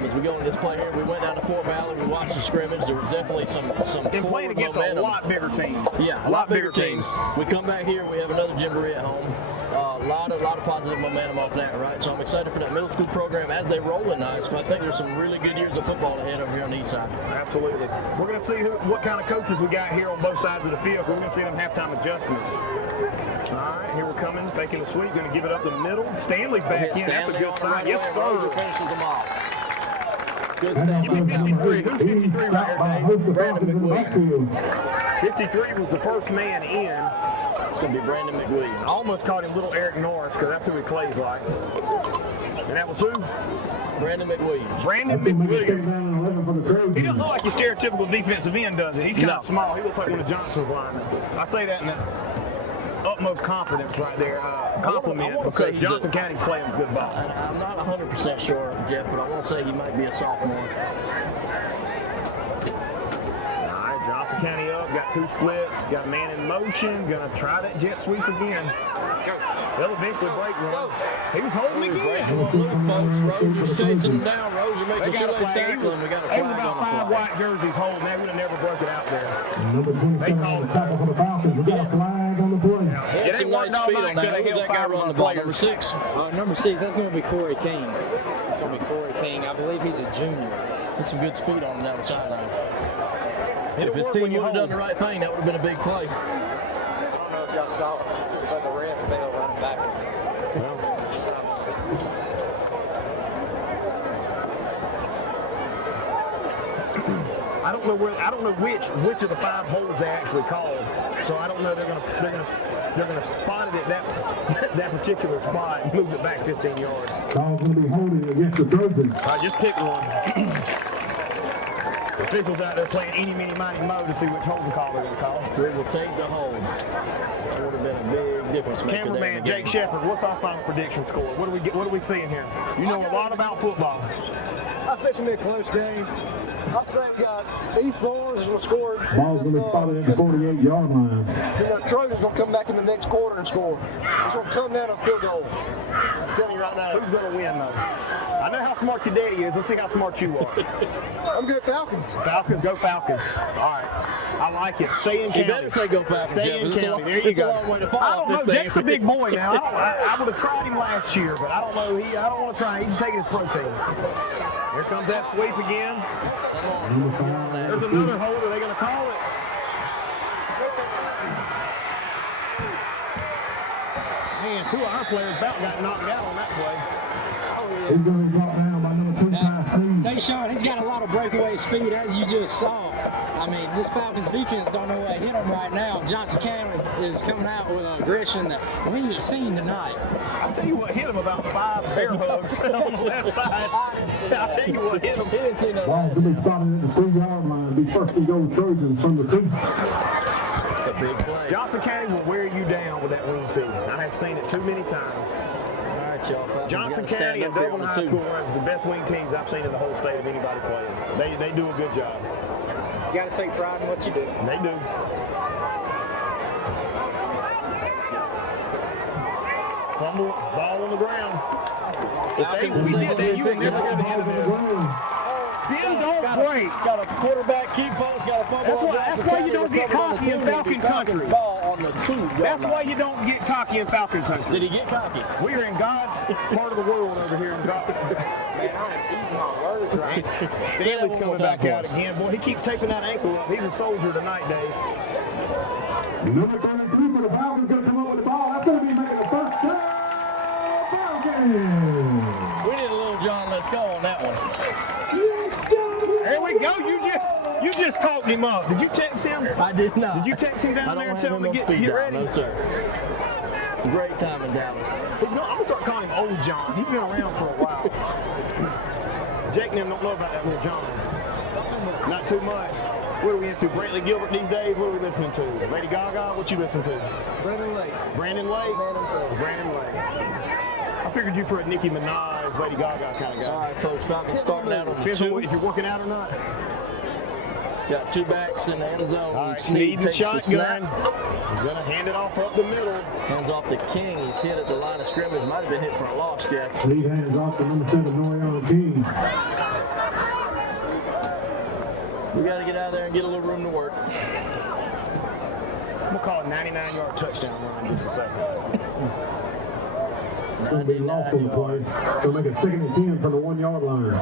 As we go into this play here, we went down to Fort Valley, we watched the scrimmage. There was definitely some and playing against momentum. a lot bigger teams. Yeah, a lot bigger teams. We come back here, we have another Jamboree at home. A lot of positive momentum off that, right? So I'm excited for that middle school program as they roll in nice. But I think there's some really good years of football ahead over here on the east side. Absolutely. We're going to see what kind of coaches we got here on both sides of the field. We're going to see them halftime adjustments. All right, here we're coming, faking the sweep, going to give it up the middle. Stanley's back in. That's a good sign. Yes, sir. Finishes them off. Good stuff. Give me 53. Who's 53 right here, Dave? Brandon McWilliams. 53 was the first man in. It's going to be Brandon McWilliams. I almost called him little Eric Norris because that's who he plays like. And that was who? Brandon McWilliams. Brandon McWilliams. He doesn't look like your stereotypical defensive end, does he? He's kind of small. He looks like one of Johnson's linemen. I say that in the utmost confidence right there. Compliment because Johnson County's playing good ball. I'm not 100% sure, Jeff, but I want to say he might be a sophomore. Johnson County up, got 2 splits, got a man in motion, gonna try that jet sweep again. They'll eventually break one. He was holding again. Folks, Roser's chasing him down. Roser makes a shoelace tackle, and we got a flag on the about play. 5 white jerseys holding. They would have never broke it out there. They called it. Had some nice speed on that. Who's that guy running the ball? Number 6? Number 6, that's going to be Corey King. It's going to be Corey King. I believe he's a junior. Had some good speed on him down the sideline. If his team would have done the right thing, that would have been a big play. I don't know if y'all saw it, but the ref failed running backwards. I don't know which of the 5 holds they actually called. So I don't know they're gonna spot it at that particular spot and move it back 15 yards. Ball's going to be holding against the Trojans. All right, just pick one. The officials out there playing eeny, meeny, miny, mo to see which holding call they're going to call. We will take the hold. That would have been a big difference maker. Cameraman Jake Shepard, what's our final prediction score? What are we seeing here? You know a lot about football. I say it's going to be a close game. I say East Lawrence will score. Ball's going to be spotted at the 48-yard line. The Trojans will come back in the next quarter and score. It's going to come down to a field goal. I'm telling you right now. Who's going to win, though? I know how smart your daddy is. Let's see how smart you are. I'm good Falcons. Falcons, go Falcons. All right. I like it. Stay in county. You better say go Falcons, Stay in Jeff. county. There you It's go. a long way to fall I don't off know. this thing. Jake's a big boy now. I would have tried him last year, but I don't know. I don't want to try him. He's taking his protein. Here comes that sweep again. There's another hold. Are they going to call it? Man, 2 of our players about got knocked out on that play. He's going to be brought down by number 25, Steve. Tayshawn, he's got a lot of breakaway speed, as you just saw. I mean, this Falcons defense don't know where to hit them right now. Johnson County is coming out with an aggression that we ain't seen tonight. I'll tell you what hit him about 5 bear hugs on the left side. I'll tell you what hit him. Ball's going to be spotted at the 3-yard line. Be first to go Trojans from the 2. It's a big play. Johnson County will wear you down with that wing team. I have seen it too many times. Johnson County and Dublin High School runs the best wing teams I've seen in the whole state of anybody playing. They do a good job. You got to take pride in what you do. They do. Fumble, ball on the ground. If we did that, you would never hear the end of it. Ben don't break. Got a quarterback keep folks, got a fumble. That's why you don't get cocky in Falcon country. Ball on the 2. That's why you don't get cocky in Falcon country. Did he get cocky? We are in God's part of the world over here in God. Man, I am eating my words right. Stanley's coming back out again. Boy, he keeps taping that ankle up. He's a soldier tonight, Dave. Number 32 for the Falcons going to come up with the ball. That's going to be making the first down. Falcons. We did a little John Let's Go on that one. There we go. You just talked him up. Did you text him? I did not. Did you text him down there and tell him to get ready? No, sir. Great time in Dallas. I'm going to start calling him Old John. He's been around for a while. Jake and them don't know about that little John. Not too much. What are we into? Brantley Gilbert these days? What are we listening to? Lady Gaga? What you listening to? Brandon Lake. Brandon Lake? Brandon Lake. I figured you for a Nicki Minaj, Lady Gaga kind of guy. All right, folks, Falcons starting out on the 2. If you're working out or not. Got 2 backs in the end zone. All right, Sneed takes the snap. He's going to hand it off up the middle. Hands off to King. He's hit at the line of scrimmage. Might have been hit for a loss, Jeff. Sneed hands off to number 7, Noriana King. We got to get out there and get a little room to work. I'm going to call it a 99-yard touchdown run in just a second. It's going to be lost on the play. So make it 2nd and 10 from the 1-yard line.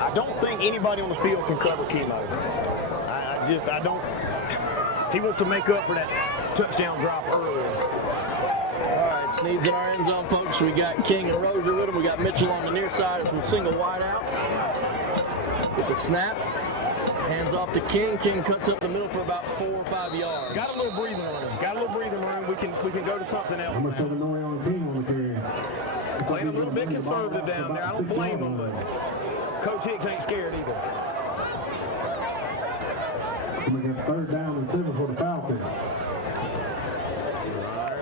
I don't think anybody on the field can cover Kilo. I don't. He wants to make up for that touchdown drop earlier. All right, Sneed's in our end zone, folks. We got King and Rozier with him. We got Mitchell on the near side. It's from single wide out. With the snap. Hands off to King. King cuts up the middle for about 4 or 5 yards. Got a little breathing room. We can go to something else. How much of a Noriana King on the carry? Playing a little bit conservative down there. I don't blame him, but Coach Hicks ain't scared either. So we got 3rd down and 7 for the Falcons.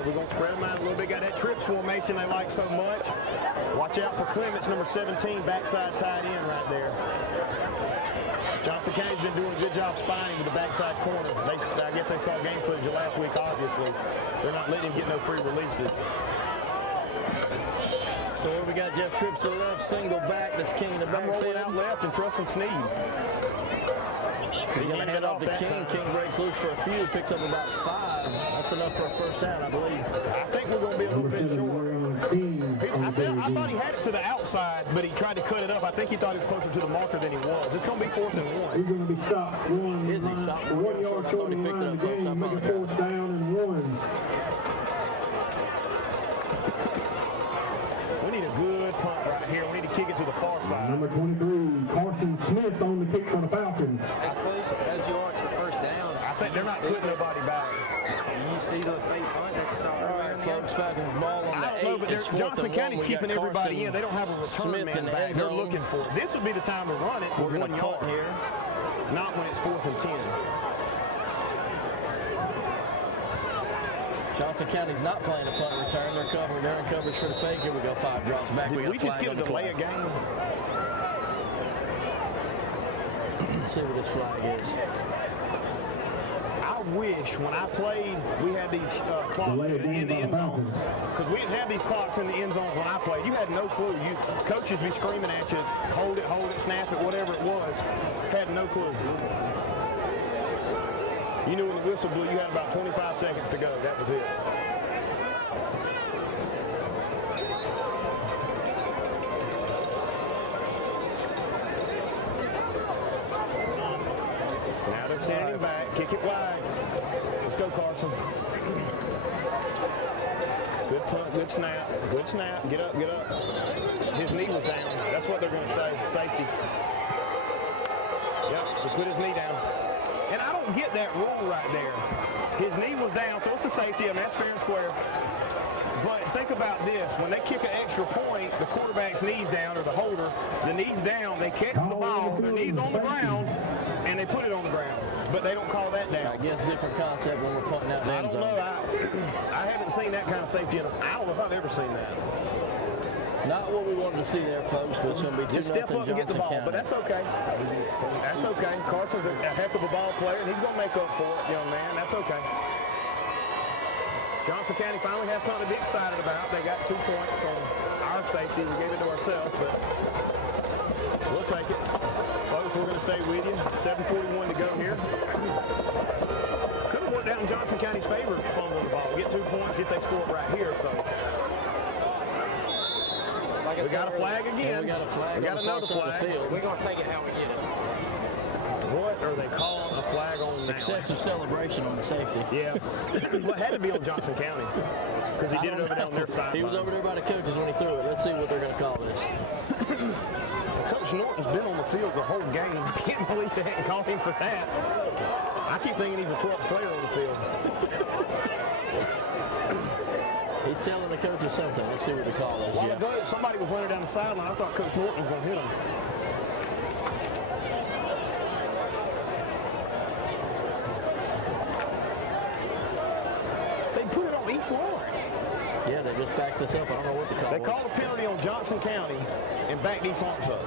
We're going to spread them out a little bit. Got that trips formation they like so much. Watch out for Clements, number 17, backside tight end right there. Johnson County's been doing a good job spying to the backside corner. I guess they saw game footage of last week, obviously. They're not letting him get no free releases. So we got Jeff Trips to the left, single back. That's King in the I'm rolling backfield. out left and trusting Sneed. He's going to hand off to King. King breaks loose for a few, picks up about 5. That's enough for a first down, I believe. I think we're going to be a little bit short. I thought he had it to the outside, but he tried to cut it up. I think he thought he was closer to the marker than he was. It's going to be 4th and 1. He's going to be stopped 1 Is he stopped? 1 yard short of the line of the game. Make it 4th down and 1. We need a good punt right here. We need to kick it to the far side. Number 23, Carson Jason Smith on the kick for the Falcons. As close as you are to the first down, I think they're not putting nobody back. You see the fake punt that's All right, folks, Falcons ball on the 8. I don't know, but Johnson County's keeping everybody in. They don't have a return Smith man in the back. end They're zone. looking for it. This would be the time to run it. We're going to 1 punt yard here. Not when it's 4th and 10. Johnson County's not playing a punt return. They're covering. They're in coverage for the fake. Here we go. 5 drops back. Did We got we just flag get a on the delay play. of game? Let's see what this flag is. I wish when I played we had these clocks in the end zones, because we didn't have these clocks in the end zones when I played. You had no clue. Coaches be screaming at you, hold it, snap it, whatever it was. Had no clue. You knew when the whistle blew, you had about 25 seconds to go. That was it. Now they're sending him back. Kick it wide. Let's go, Carson. Good punt, good snap, good snap. Get up, get up. His knee was down. That's what they're going to say. Safety. Yep, he put his knee down. And I don't get that rule right there. His knee was down, so it's a safety. I mean, that's fair and square. But think about this. When they kick an extra point, the quarterback's knee's down, or the holder, the knee's down, they catch the ball, their knee's on the ground, and they put it on the ground. But they don't call that down. I guess different concept when we're punting out the end I don't zone. know. I haven't seen that kind of safety. I don't know if I've ever seen that. Not what we wanted to see there, folks, but it's going to be 2-0 Just step up and get the ball, County. but that's okay. That's okay. Carson's a heck of a ball player, and he's going to make up for it, young man. That's okay. Johnson County finally has something to be excited about. They got 2 points on our safety. We gave it to ourselves, but we'll take it. Folks, we're going to stay with you. 7:41 to go here. Could have worked out in Johnson County's favor fumbling the ball. Get 2 points if they score it right here. So we got a flag again. Yeah, we got a flag. We got another flag. We're going to take it how we get it. What are they calling a flag on now? Excessive celebration on the safety. Yeah. Well, it had to be on Johnson County because he did it over there on their side. He was over there by the coaches when he threw it. Let's see what they're going to call this. Coach Norton's been on the field the whole game. I can't believe they hadn't called him for that. I keep thinking he's a 12th player on the field. He's telling the coaches something. Let's see what the call is. A while ago, somebody was running down the sideline. I thought Coach Norton was going to hit him. They put it on East Lawrence. Yeah, they just backed us up. I don't know what the call was. They called a penalty on Johnson County and backed East Lawrence up.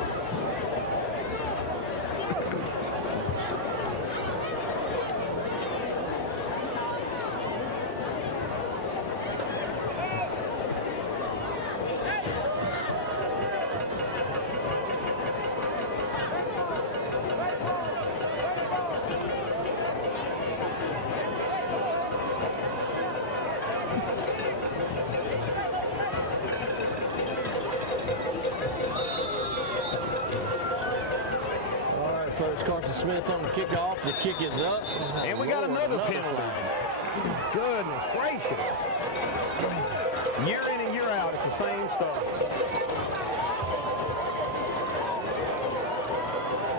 Carson Smith on the kickoff. The kick is up. And we got another penalty. Flag. Goodness gracious. Year in and year out, it's the same stuff.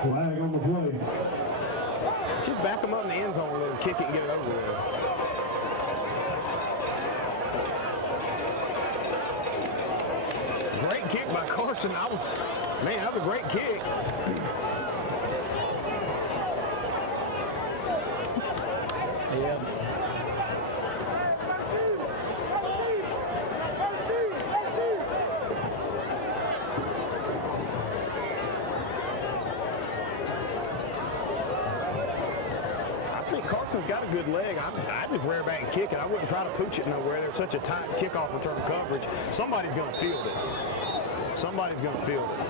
Flag on the play. Just back them up in the end zone a little, kick it and get it over with. Great kick by Carson. Man, that was a great kick. Yeah. I think Carson's got a good leg. I just rear back and kick it. I wouldn't try to pooch it nowhere. There's such a tight kickoff return coverage. Somebody's going to field it. Somebody's going to field it.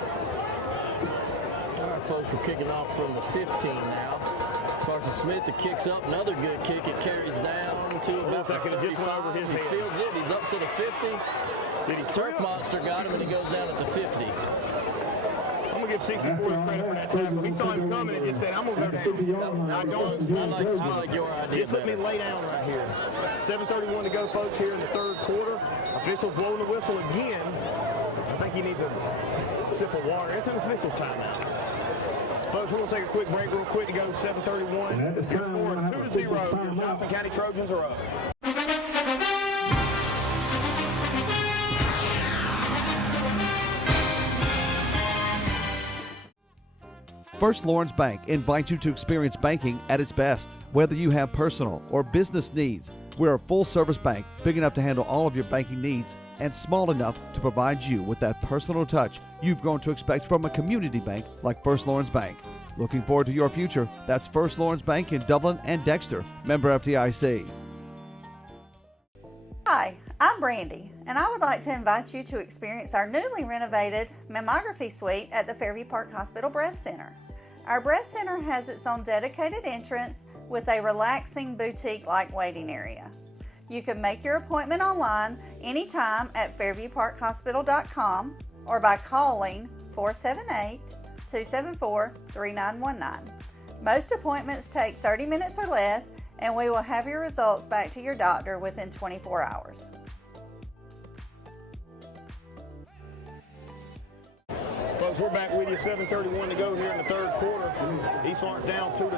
All right, folks, we're kicking off from the 15 now. Carson Smith, the kick's up, another good kick. It carries down to about the 35. Just went over his he head. fields it. He's up to the 50. Did he Surf Monster got him, and he goes down at the 50. I'm going to give 64 credit for that tackle. He saw him coming and just said, I'm going to go down. I like your idea. Just let me lay down right here. 7:31 to go, folks, here in the third quarter. Officials blowing the whistle again. I think he needs a sip of water. It's an official's timeout. Folks, we're going to take a quick break real quick to go to 7:31. Your score is 2-0. Your Johnson County Trojans are up. First Lawrence Bank invites you to experience banking at its best. Whether you have personal or business needs, we're a full-service bank big enough to handle all of your banking needs and small enough to provide you with that personal touch you've grown to expect from a community bank like First Lawrence Bank. Looking forward to your future. That's First Lawrence Bank in Dublin and Dexter. Member FDIC. Hi, I'm Brandy, and I would like to invite you to experience our newly renovated mammography suite at the Fairview Park Hospital Breast Center. Our breast center has its own dedicated entrance with a relaxing boutique-like waiting area. You can make your appointment online anytime at fairviewparkhospital.com or by calling 478-274-3919. Most appointments take 30 minutes or less, and we will have your results back to your doctor within 24 hours. Folks, we're back with you. 7:31 to go here in the third quarter. East Lawrence down 2-0.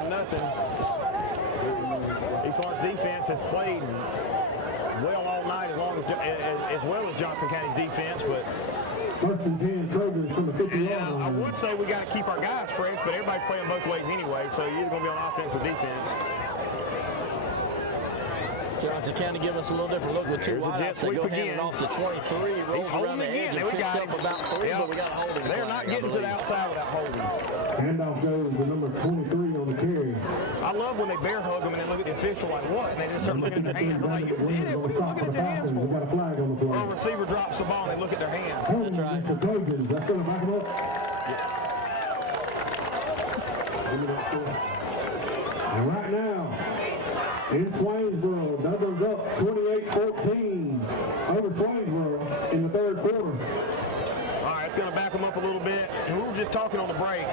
East Lawrence defense has played well all night, as well as Johnson County's defense. But First and 10 Trojans from the 50-yard line. I would say we got to keep our guys fresh, but everybody's playing both ways anyway. So you're either going to be on offense or defense. Johnson County give us a little different look with two wideouts. They go handing off to 23, rolls around the edge and picks up about 3, but we got to hold him. They're not getting to the outside without holding. Handoff goes to number 23 on the carry. I love when they bear hug them and then look at the official like, what? And they just start looking at their hands. I'm like, you did it. What are you looking at your hands for? We got a flag on the play. Or a receiver drops the ball and they look at their hands. That's right. The Trojans. That's going to back them up. And right now, in Swainsboro, Dublin's up 28-14 over Swainsboro in the third quarter. All right, it's going to back them up a little bit. And we were just talking on the break.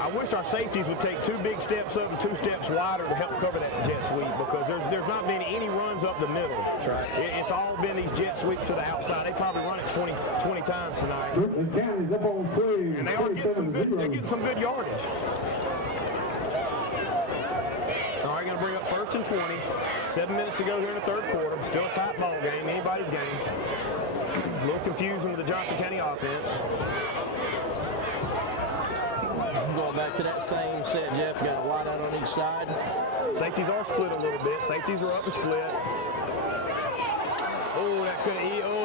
I wish our safeties would take 2 big steps up and 2 steps wider to help cover that jet sweep, because there's not been any runs up the middle. That's right. It's all been these jet sweeps to the outside. They probably run it 20 times tonight. The County's up on 3. And they're getting some good yardage. All right, going to bring up 1st and 20. 7 minutes to go here in the third quarter. Still a tight ball game, anybody's game. A little confusing with the Johnson County offense. Going back to that same set, Jeff. Got a wide out on each side. Safeties are split a little bit. Safeties are up and split. Oh,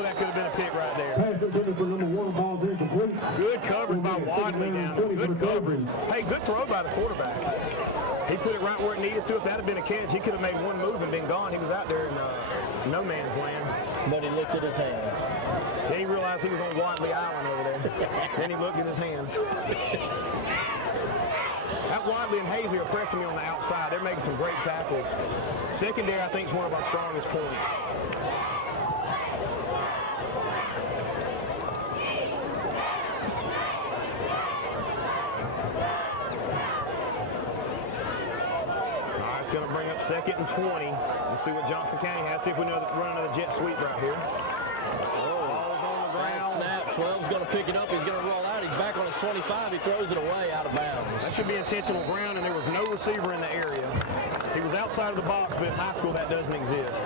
that could have been a pick right there. Pass intended for number 1, ball's incomplete. Good coverage by Wadley now. Good coverage. Hey, good throw by the quarterback. He put it right where it needed to. If that had been a catch, he could have made one move and been gone. He was out there in no man's land. But he looked at his hands. Then he realized he was on Wadley Island over there. Then he looked at his hands. That Wadley and Hazy are pressing me on the outside. They're making some great tackles. Secondary, I think, is one of our strongest points. Going to bring up 2nd and 20. Let's see what Johnson County has. See if we run another jet sweep right here. Ball's on the ground. Snap. 12's going to pick it up. He's going to roll out. He's back on his 25. He throws it away out of bounds. That should be intentional ground, and there was no receiver in the area. He was outside of the box, but in high school that doesn't exist.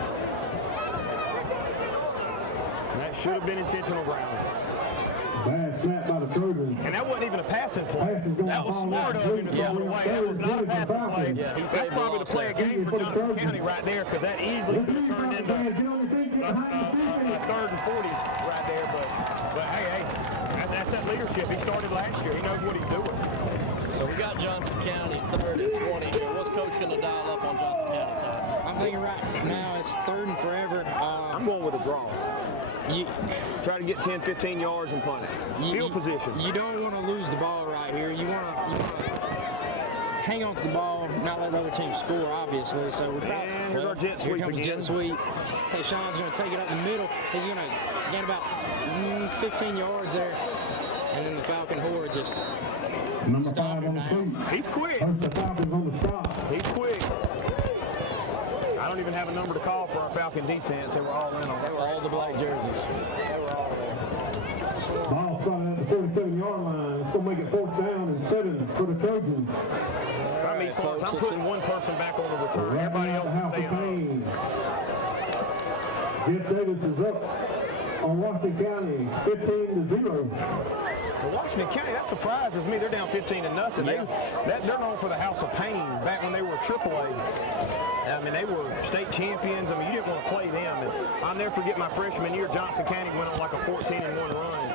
That should have been intentional ground. Bad snap by the Trojans. And that wasn't even a passing play. That was smart of him to throw it away. That was not a passing play. That's probably the play of game for Johnson County right there, because that easily could have turned into a 3rd and 40 right there. But hey, that's that leadership. He started last year. He knows what he's doing. So we got Johnson County 3rd and 20 here. What's Coach going to dial up on Johnson County side? I'm thinking right now it's 3rd and forever. I'm going with a draw. Try to get 10, 15 yards and punt it. Field position. You don't want to lose the ball right here. You want to hang on to the ball, not let the other team score, obviously. So here's our jet sweep here comes again. Jet sweep. Tayshawn's going to take it up the middle. He's going to get about 15 yards there. And then the Falcon Horde just number 5 on the sweep. He's quick. First the Falcons on the stop. He's quick. I don't even have a number to call for our Falcon defense. They were all in on it. All the black jerseys. They were all there. Ball started at the the 47-yard line. It's going to make it 4th down and 7 for the Trojans. I'm putting one person back on the return. Everybody else is staying up. Jeff Davis is up on Washington County, 15-0. Well, Washington County, that surprises me. They're down 15-0. They're known for the House of Pain back when they were AAA. I mean, they were state champions. I mean, you didn't want to play them. And I'll never forget my freshman year. Johnson County went on like a 14-1 run,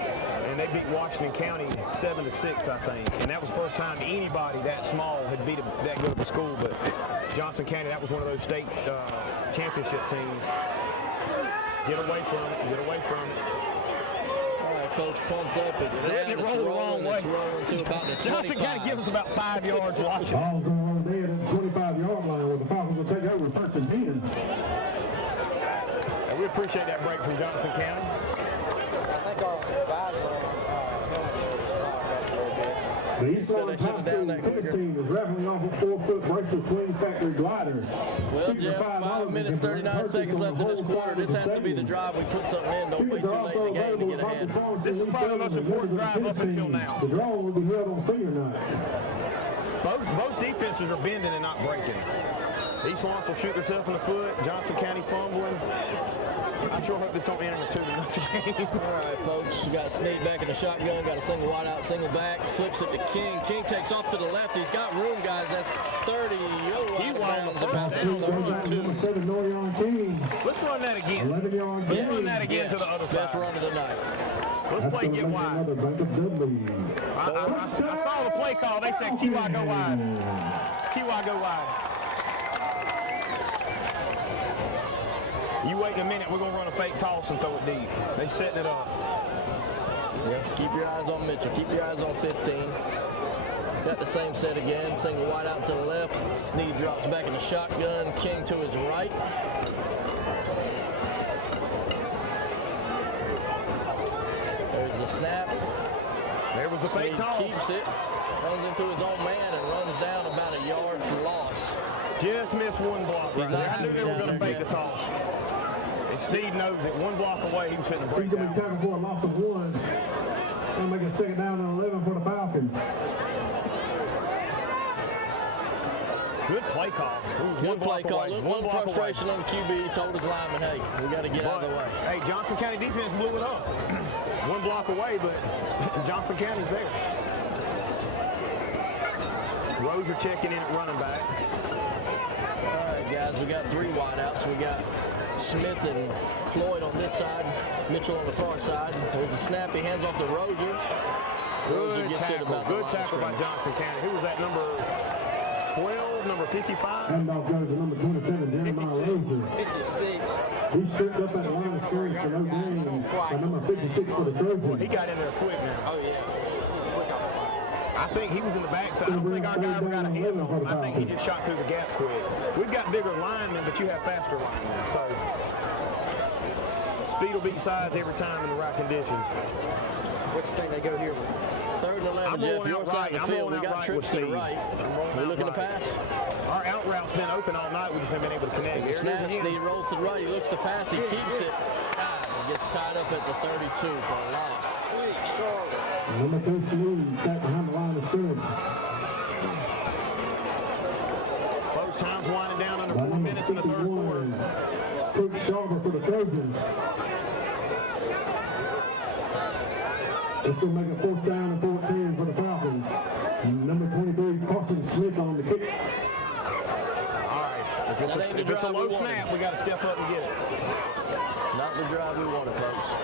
and they beat Washington County 7-6, I think. And that was the first time anybody that small had beat that good of a school. But Johnson County, that was one of those state championship teams. Get away from it. Get away from it. All right, folks, punts up. It's down. It's rolling. It's rolling to about the 25. Johnson County gives us about 5 yards watching. Ball's going on dead at the 25-yard line where the Falcons will take over 1st and 10. And we appreciate that break from Johnson County. I think our advisor The East Lawrence High School tennis team is raffling off a 4-foot Bristol Swing Factory glider. Well, Jeff, 5 minutes, 39 seconds left in this quarter. This has to be the drive we put something in. Don't wait too late in the game to get ahead. This is probably the most important drive up until now. The drawing will be held on senior night. Both defenses are bending and not breaking. East Lawrence will shoot themselves in the foot. Johnson County fumbling. I sure hope this don't end in a 2-0 game. All right, folks. We got Snead back in the shotgun. Got a single wide out, single back. Flips it to King. King takes off to the left. He's got room, guys. That's 30. He bounds about 32. Let's run that again. 11-yard Let's run that again to the other side. Best run of the night. Let's play get wide. I saw the play call. They said Kiwa go wide. Kiwa go wide. You wait a minute, we're going to run a fake toss and throw it deep. They setting it up. Yeah, keep your eyes on Mitchell. Keep your eyes on 15. Got the same set again. Single wide out to the left. Snead drops back in the shotgun. King to his right. There's the snap. There was the fake toss. Keeps it. Runs into his own man and runs down about a yard for loss. Just missed one block right there. I knew they were going to fake the toss. And Steve knows it. One block away, he was hitting the break. He's going to be tackled for a loss of 1. Going to make it 2nd down and 11 for the Falcons. Good play call. Good play call. One frustration on the QB. He told his lineman, hey, we got to get out of the way. Hey, Johnson County defense blew it up. One block away, but Johnson County's there. Rose are checking in at running back. All right, guys, we got 3 wideouts. We got Smith and Floyd on this side, Mitchell on the far side. There's a snap. He hands off to Rozier. Rozier gets hit about the line of tackle by Johnson County. Who was that, number 12, number 55? Handoff goes to number 27, Jeremiah Rozier. 56. He stripped up at the line of scrimmage for no gain by number 56 for the Trojans. He got in there quick now. Oh, yeah. I think he was in the backside. I don't think our guy ever got a hit on him. I think he just shot through the gap quick. We've got bigger linemen, but you have faster linemen. So speed will beat size every time in the right conditions. What you think they go here with? 3rd and 11, Jeff. Your side of the field. We got trips to the right. We're looking to pass. Our out route's been open all night. We just haven't been able to connect. The snap, Snead rolls to the right. He looks to pass. He keeps it. He gets tied up at the 32 for a loss. Number 2 Snead sat behind the line of scrimmage. Close time's winding down under 4 minutes in the 3rd quarter. Coach Sharper for the Trojans. This will make a 4th down and 14 for the Falcons. Number 23, Carson Smith on the kick. All right, if it's a low snap, we got to step up and get it. Not the drive we wanted, folks.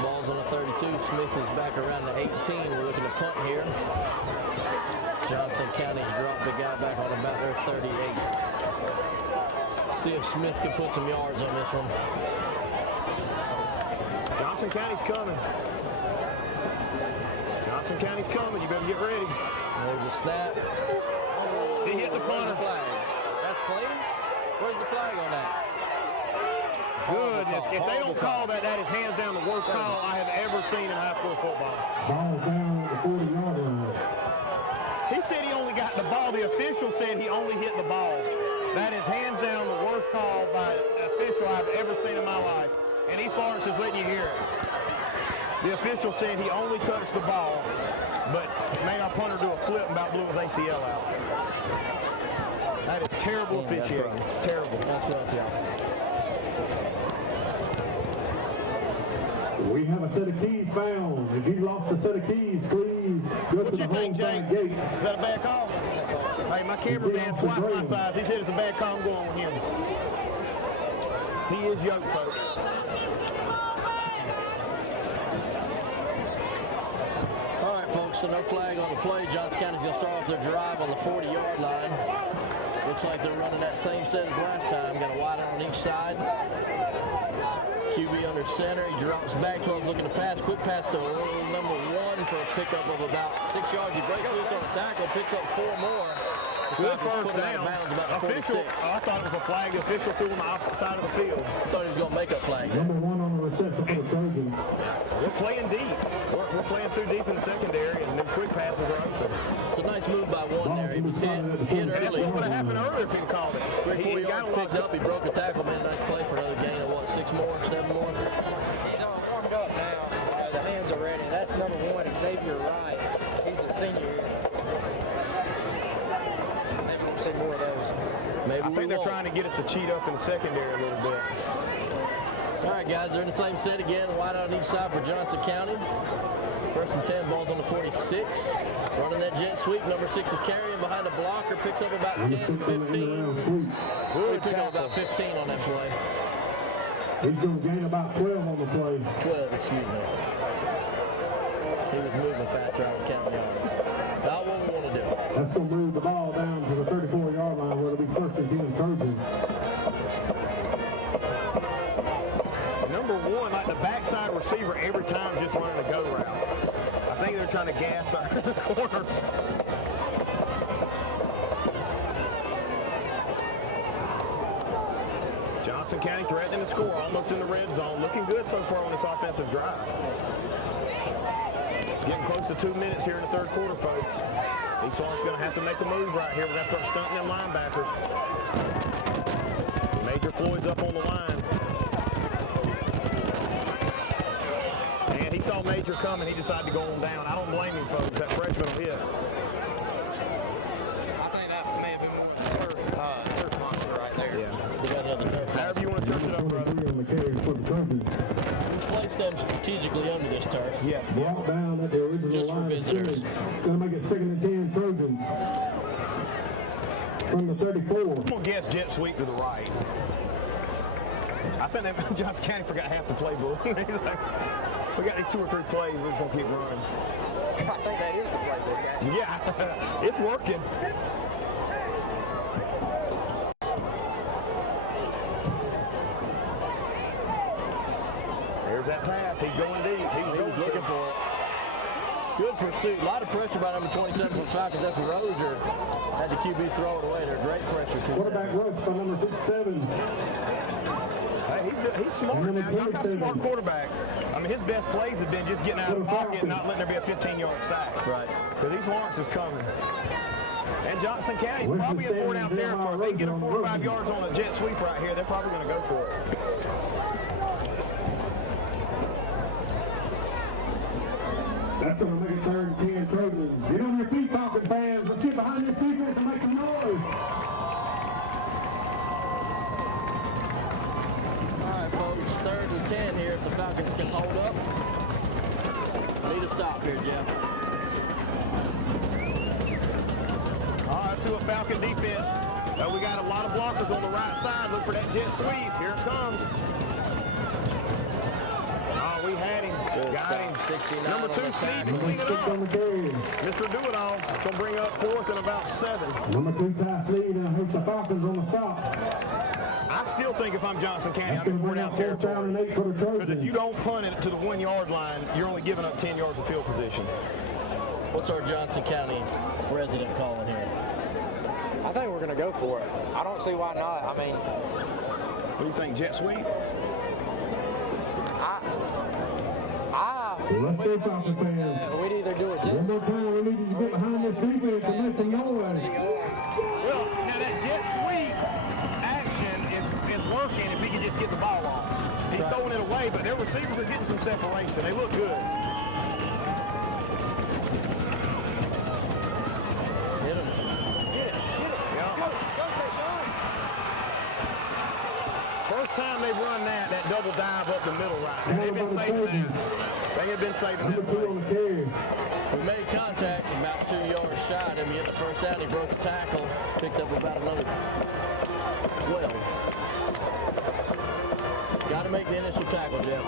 Ball's on the 32. Smith is back around the 18. We're looking to punt here. Johnson County's dropped the guy back on about their 38. See if Smith can put some yards on this one. Johnson County's coming. Johnson County's coming. You better get ready. There's a snap. He hit the punter. Flag. That's clean. Where's the flag on that? Goodness, if they don't call that, that is hands down the worst call I have ever seen in high school football. Ball down the 40-yard line. He said he only got the ball. The official said he only hit the ball. That is hands down the worst call by an official I've ever seen in my life. And East Lawrence is letting you hear it. The official said he only touched the ball, but made our punter do a flip and about blew his ACL out. That is terrible officiating. That's terrible. That's rough, y'all. We have a set of keys found. If you lost a set of keys, please go to the home side gate. Is that a bad call? Hey, my cameraman's twice my size. He said it's a bad call. I'm going with him. He is yoked, folks. All right, folks, so no flag on the play. Johnson County's going to start off their drive on the 40-yard line. Looks like they're running that same set as last time. Got a wide on each side. QB under center. He drops back. 12's looking to pass. Quick pass to number 1 for a pickup of about 6 yards. He breaks loose on a tackle, picks up 4 more. Good first down. Official, I thought it was a flag. The official threw on the opposite side of the field. I thought he was going to make a flag. Number 1 on the reception for the Trojans. We're playing deep. We're playing too deep in the secondary, and then quick passes are open. It's a nice move by 1 there. He was hit early. That's what would have happened earlier if he called it. He got picked up. He broke a tackle. Made a nice play for another gain of, what, 6 more, 7 more? He's all warmed up now. The hands are ready. That's number 1, Xavier Wright. He's a senior. Maybe we'll see more of those. Maybe I think they're trying to get us to cheat up in the secondary a little bit. All right, guys, they're in the same set again. Wide out on each side for Johnson County. 1st and 10, ball's on the 46. Running that jet sweep. Number 6 is carrying behind a blocker. Picks up about 10, 15. Good pick up about 15 on that play. He's going to gain about 12 on the play. 12, excuse me. He was moving faster out of counting yards. Not what we want to do. That's going to move the ball down to the 34-yard line where it'll be 1st and 10 Trojans. Number 1, like the backside receiver, every time is just running a go route. I think they're trying to gas our corners. Johnson County threatening to score, almost in the red zone. Looking good so far on this offensive drive. Getting close to 2 minutes here in the 3rd quarter, folks. East Lawrence going to have to make a move right here. We're going to start stunting them linebackers. Major Floyd's up on the line. And he saw Major coming. He decided to go on down. I don't blame him, folks. That freshman will hit. I think that may have been turf monster right there. Yeah. We got another turf monster. However you want to church it up, brother. We placed them strategically under this turf. Yes. Walk down at the original just for line. visitors. Going to make it 2nd and 10 Trojans. From the 34. I'm going to guess jet sweep to the right. I think that Johnson County forgot half the playbook. We got these 2 or 3 plays. We're just going to keep running. I think that is the playbook. Yeah, it's working. There's that pass. He's going deep. He was looking for it. Good pursuit. A lot of pressure by number 27 for the Falcons. That's Rozier. Had the QB throw it away. They're great pressure. Quarterback rush by number 57. Hey, he's smart. He's got a smart quarterback. I mean, his best plays have been just getting out of the pocket and not letting there be a 15-yard sack. Right. Because East Lawrence is coming. And Johnson County is probably in 4-down territory. They get them 4 or 5 yards on a jet sweep right here. They're probably going to go for it. That's going to make it 3rd and 10 Trojans. Get on your feet, Falcon fans. Let's get behind this defense and make some noise. All right, folks. 3rd and 10 here if the Falcons can hold up. Need a stop here, Jeff. All right, let's see what Falcon defense. We got a lot of blockers on the right side. Look for that jet sweep. Here it comes. Oh, we had him. Good got stop. him. 69 Number 2, Steve, to clean it up. Mr. Do-It-All. It's going to bring up 4th and about 7. Number 2, Ty Seed, and host the Falcons on the stop. I still think if I'm Johnson County, I'm in 4-down territory. Because if you don't punt it to the 1-yard line, you're only giving up 10 yards of field position. What's our Johnson County resident calling here? I think we're going to go for it. I don't see why not. I mean, what do you think, jet sweep? Let's go, Falcon fans. We'd either do a jet. One more time, we need to get behind this defense and make some noise. Well, now that jet sweep action is working if he can just get the ball off. He's throwing it away, but their receivers are getting some separation. They look good. Hit him. First time they've run that double dive up the middle right there. They've been saving that. They have been saving that play. We made contact about 2 yards shy of him. He hit the first down. He broke a tackle. Picked up about another 12. Got to make the initial tackle, Jeff.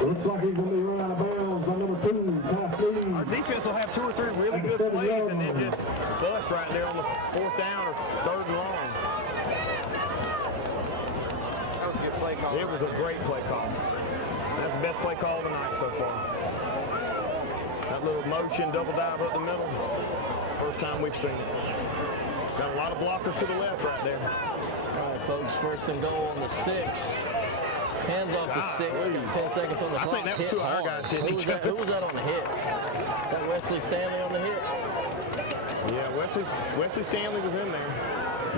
Looks like he's going to be run out of bounds by number 2, Ty. Our defense will have 2 or 3 really good plays and then just bust right there on the 4th down or 3rd and long. That was a good play call. It was a great play call. That's the best play call of the night so far. That little motion double dive up the middle. First time we've seen it. Got a lot of blockers to the left right there. All right, folks, 1st and goal on the 6. Hands off the 6. Got 10 seconds on the clock. I think that was 2 of our guys hitting each other. Who was that on the hit? That Wesley Stanley on the hit? Yeah, Wesley Stanley was in there.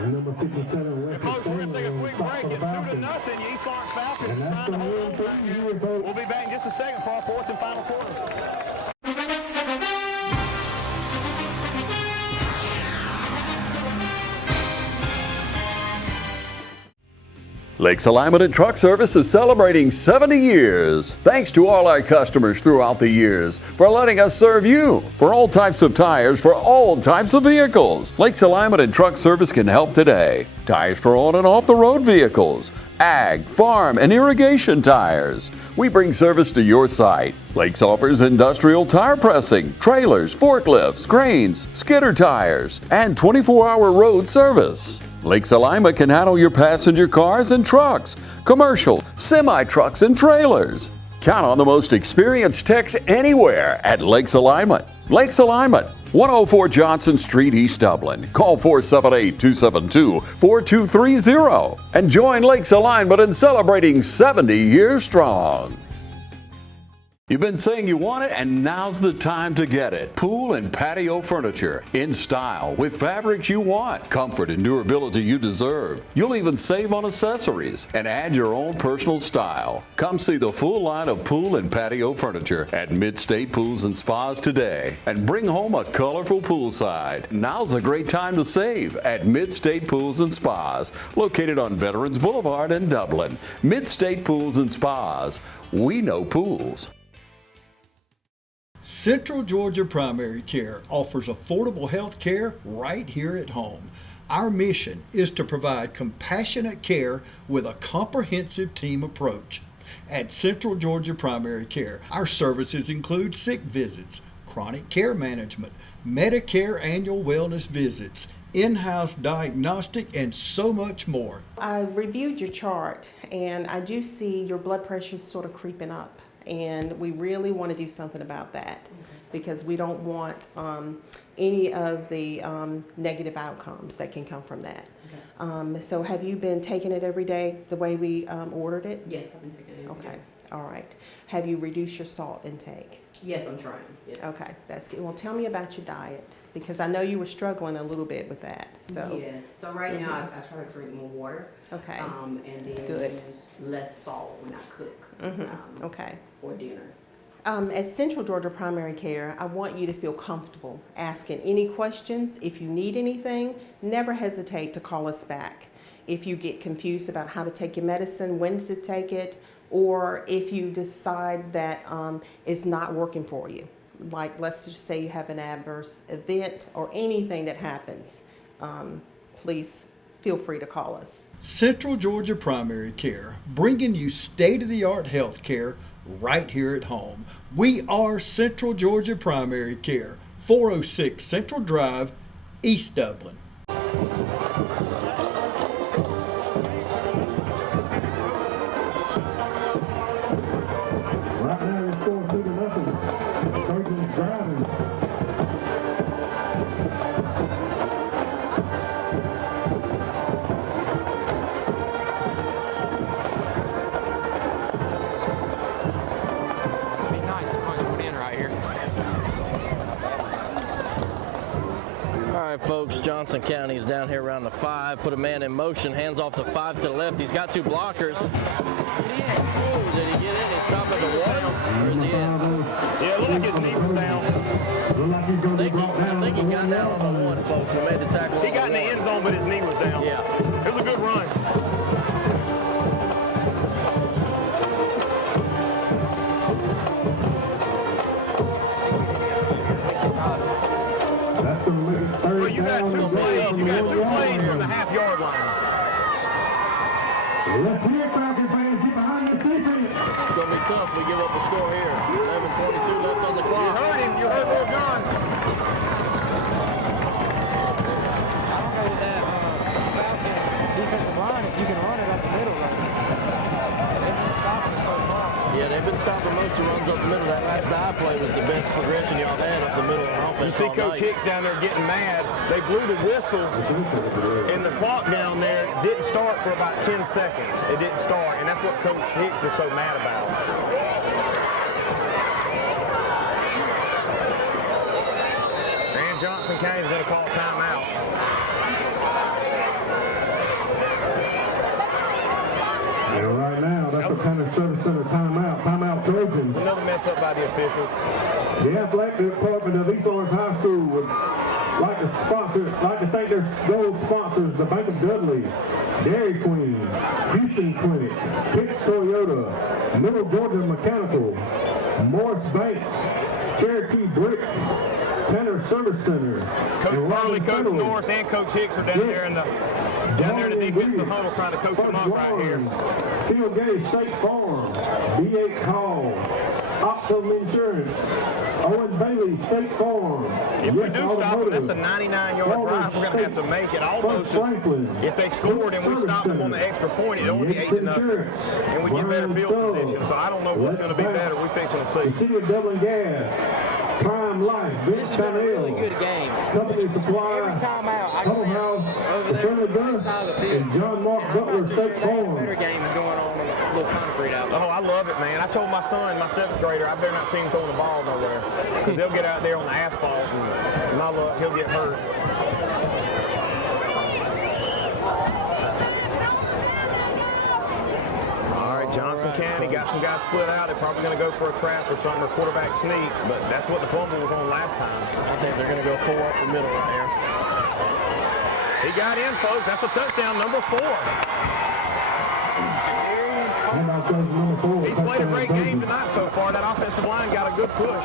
Number 57, Wesley Folks, we're going to take a quick break. It's 2-0. East Lawrence Falcons is trying to hold on back here. We'll be back in just a second for our 4th and final quarter. Lakes Alignment and Truck Service is celebrating 70 years. Thanks to all our customers throughout the years for letting us serve you. For all types of tires for all types of vehicles, Lakes Alignment and Truck Service can help today. Tires for on and off the road vehicles, ag, farm, and irrigation tires. We bring service to your site. Lakes offers industrial tire pressing, trailers, forklifts, cranes, skidder tires, and 24-hour road service. Lakes Alignment can handle your passenger cars and trucks, commercial, semi-trucks, and trailers. Count on the most experienced techs anywhere at Lakes Alignment. Lakes Alignment, 104 Johnson Street, East Dublin. Call 478-272-4230 and join Lakes Alignment in celebrating 70 years strong. You've been saying you want it, and now's the time to get it. Pool and patio furniture in style with fabrics you want, comfort and durability you deserve. You'll even save on accessories and add your own personal style. Come see the full line of pool and patio furniture at Mid-State Pools and Spas today and bring home a colorful poolside. Now's a great time to save at Mid-State Pools and Spas, located on Veterans Boulevard in Dublin. Mid-State Pools and Spas. We know pools. Central Georgia Primary Care offers affordable health care right here at home. Our mission is to provide compassionate care with a comprehensive team approach. At Central Georgia Primary Care, our services include sick visits, chronic care management, Medicare annual wellness visits, in-house diagnostic, and so much more. I reviewed your chart, and I do see your blood pressure is sort of creeping up. And we really want to do something about that because we don't want any of the negative outcomes that can come from that. So have you been taking it every day the way we ordered it? Yes, I've been taking it every day. All right. Have you reduced your salt intake? Yes, I'm trying. Yes. Okay, that's good. Well, tell me about your diet because I know you were struggling a little bit with that. So yes. So right now I try to drink more water. Okay. And then good. use less salt when I cook. Okay. For dinner. At Central Georgia Primary Care, I want you to feel comfortable asking any questions. If you need anything, never hesitate to call us back. If you get confused about how to take your medicine, when to take it, or if you decide that it's not working for you, like let's just say you have an adverse event or anything that happens, please feel free to call us. Central Georgia Primary Care, bringing you state-of-the-art health care right here at home. We are Central Georgia Primary Care, 406 Central Drive, East Dublin. Right now it's scoring 2-0. Trojans driving. It'd be nice to punch one in right here. All right, folks, Johnson County is down here around the 5. Put a man in motion, hands off the 5 to the left. He's got 2 blockers. Oh, did he get in? He's stopping the 1. Or is he in? Yeah, it looked like his knee was down. I think he got down on the 1, folks. We made the tackle. He got in the end zone, but his knee was down. Yeah. It was a good run. Well, you got 2 plays. You got 2 plays from the half-yard line. Let's hear it, Falcon fans. Get behind the defense. It's going to be tough if we give up the score here. 11:22 left on the clock. You heard him. You heard Lil John. I don't know with that Falcon defensive line if you can run it up the middle right now. They've been stopping so far. Yeah, they've been stopping most of the runs up the middle. That last dive play was the best progression y'all had up the middle of the offense. You see Coach Hicks down there getting mad. They blew the whistle, and the clock down there didn't start for about 10 seconds. It didn't start, and that's what Coach Hicks is so mad about. And Johnson County is going to call timeout. And right now, that's a County Service Center timeout. Timeout Trojans. Another mess up by the officials. The athletic department of East Orange High School would like to thank their gold sponsors, the Bank of Dudley, Dairy Queen, Houston Clinic, Hicks Toyota, Middle Georgia Mechanical, Morris Bank, Cherokee Brick, Tanner Service Center. Coach Burley, Coach Norris, and Coach Hicks are down there in the defensive huddle trying to coach them up right here. Field Gate State Farm, BH Hall, Optum Insurance, Owen Bailey State Farm. If we do stop them, that's a 99-yard drive. We're going to have to make it almost. If they scored and we stop them on the extra point, it would be 8-0. And we get better field position. So I don't know what's going to be better. We're fixing to see. The City of Dublin Gas, Prime Life, Vince This has been a really Donnell, good game. Company Supply, Every time out, I Huddle glance House, over the there Friendly on the Gus, side of the field. and John Mark Butler State Farm. Better game going on a little concrete out there. Oh, I love it, man. I told my son, my 7th grader, I better not see him throwing the ball nowhere. Because they'll get out there on the asphalt and my luck, he'll get hurt. All right, Johnson County got some guys split out. They're probably going to go for a trap or something, or quarterback sneak, but that's what the fumble was on last time. I think they're going to go 4 up the middle right here. He got in, folks. That's a touchdown, number 4. He's played a great game tonight so far. That offensive line got a good push.